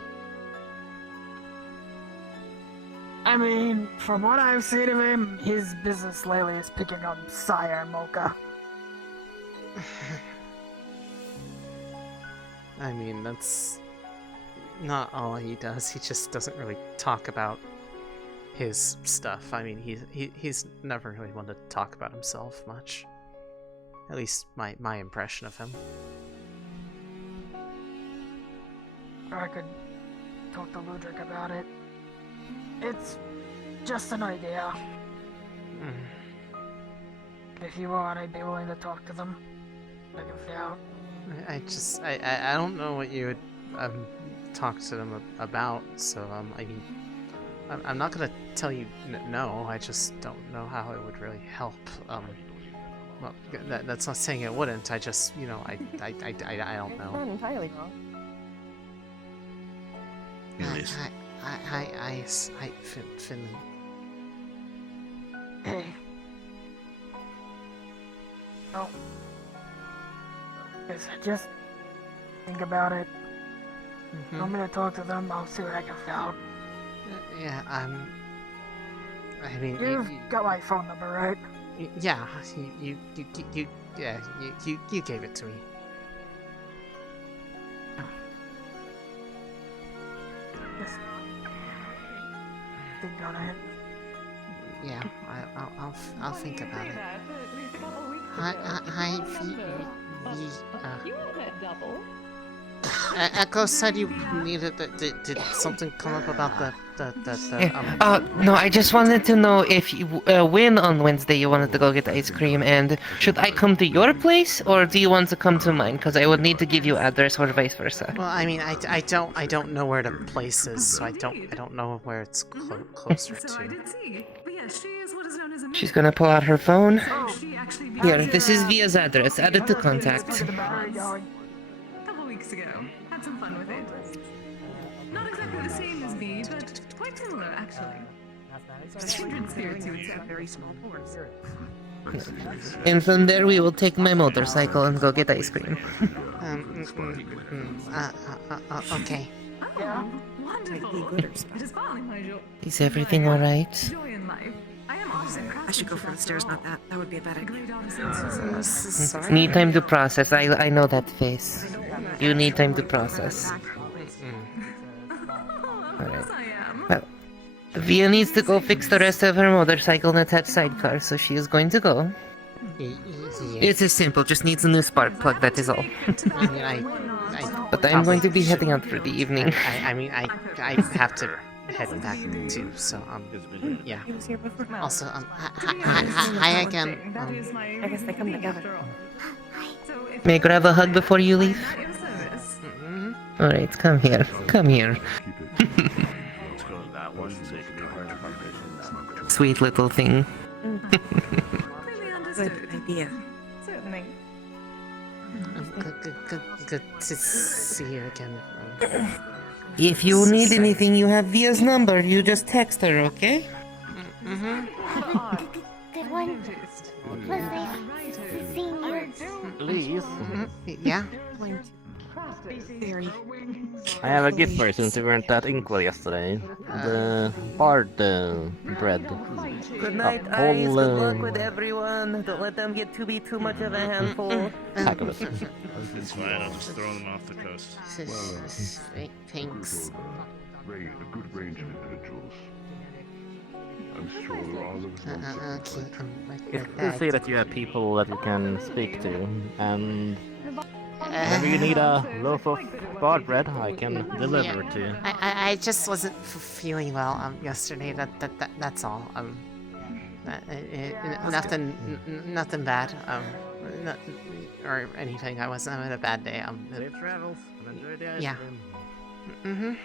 I mean, from what I've seen of him, his business lately is picking on Sire Mocha. I mean, that's not all he does. He just doesn't really talk about his stuff. I mean, he's never really wanted to talk about himself much. At least my impression of him. Or I could talk to Ludwig about it. It's just an idea. If you want, I'd be willing to talk to them. I can figure out. I don't know what you would talk to them about, so I mean, I'm not gonna tell you no. I just don't know how it would really help. Well, that's not saying it wouldn't. I just, I don't know. Not entirely wrong. Finley. Hey. Oh. Guess I just think about it. I'm gonna talk to them. I'll see what I can find out. Yeah, I mean, You've got my phone number, right? Yeah, you gave it to me. Just think on it. Yeah, I'll think about it. Hi, You want that double? Echo said you needed. Did something come up about the No, I just wanted to know if you when on Wednesday you wanted to go get ice cream, and should I come to your place or do you want to come to mine? Because I would need to give you address or vice versa. Well, I mean, I don't know where the place is, so I don't know where it's closer to. She's gonna pull out her phone. Here, this is Via's address. Add it to contact. A couple weeks ago. Had some fun with it. Not exactly the same as me, but quite similar, actually. Kindred spirits, you would say. Very small pores. And from there we will take my motorcycle and go get ice cream. Okay. Oh, wonderful. It is falling my joy. Is everything alright? Joy in life. I am artisan craftsman. I should go further stairs, not that. That would be a bad idea. Sorry. Need time to process. I know that face. You need time to process. Alright. Well, Via needs to go fix the rest of her motorcycle and attach sidecar, so she is going to go. It's as simple, just needs a new spark plug, that is all. But I'm going to be heading out for the evening. I have to head back too, so, yeah. Also, hi again. I guess they come together. May I grab a hug before you leave? Alright, come here. Come here. Sweet little thing. Good idea. Certainly. Good to see you again. If you need anything, you have Via's number. You just text her, okay? Good one. Was nice seeing you. Elise? Yeah? I have a gift for you since we weren't at Inkwell yesterday. The bard bread. Good night, Iris. Good luck with everyone. Don't let them get to be too much of a handful. Pack of it. It's fine, I'll just throw them off the coast. Thanks. A good range of individuals. I'm sure all of them. It's good to see that you have people that you can speak to, and whenever you need a loaf of bard bread, I can deliver it to you. I just wasn't feeling well yesterday. That's all. Nothing bad. Or anything. I wasn't having a bad day. Safe travels and enjoy the ice yeah. cream.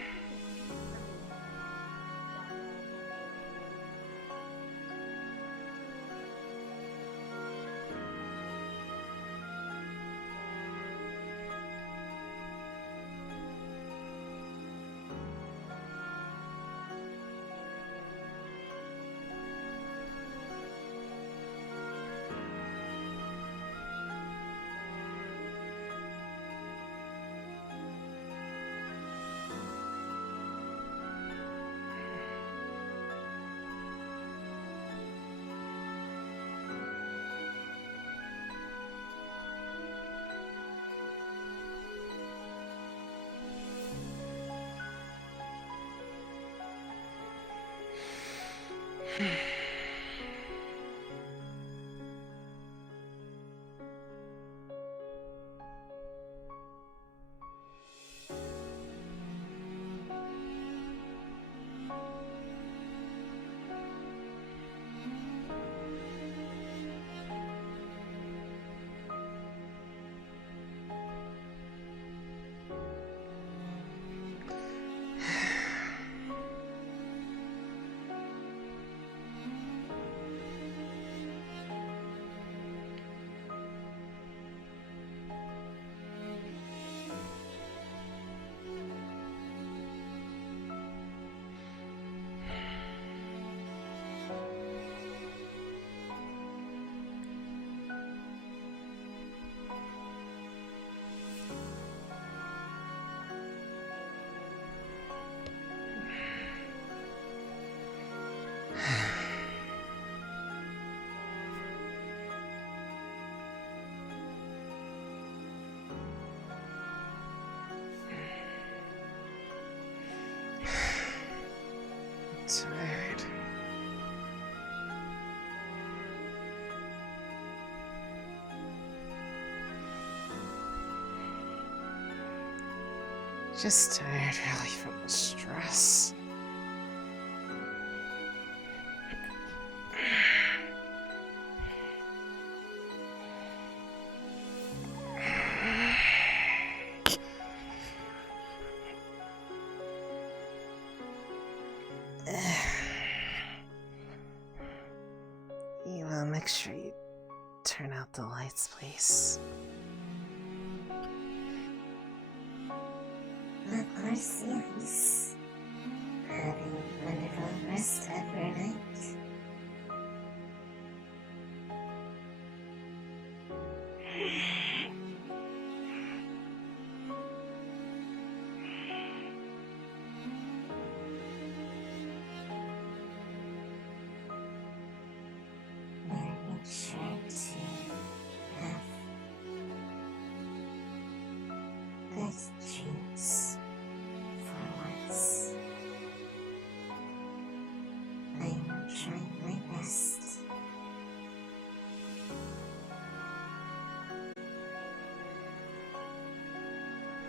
Tired. Just tired, really, from the stress. Make sure you turn out the lights, please. Of course, yes. Having a wonderful rest of your night. Make sure to have good dreams.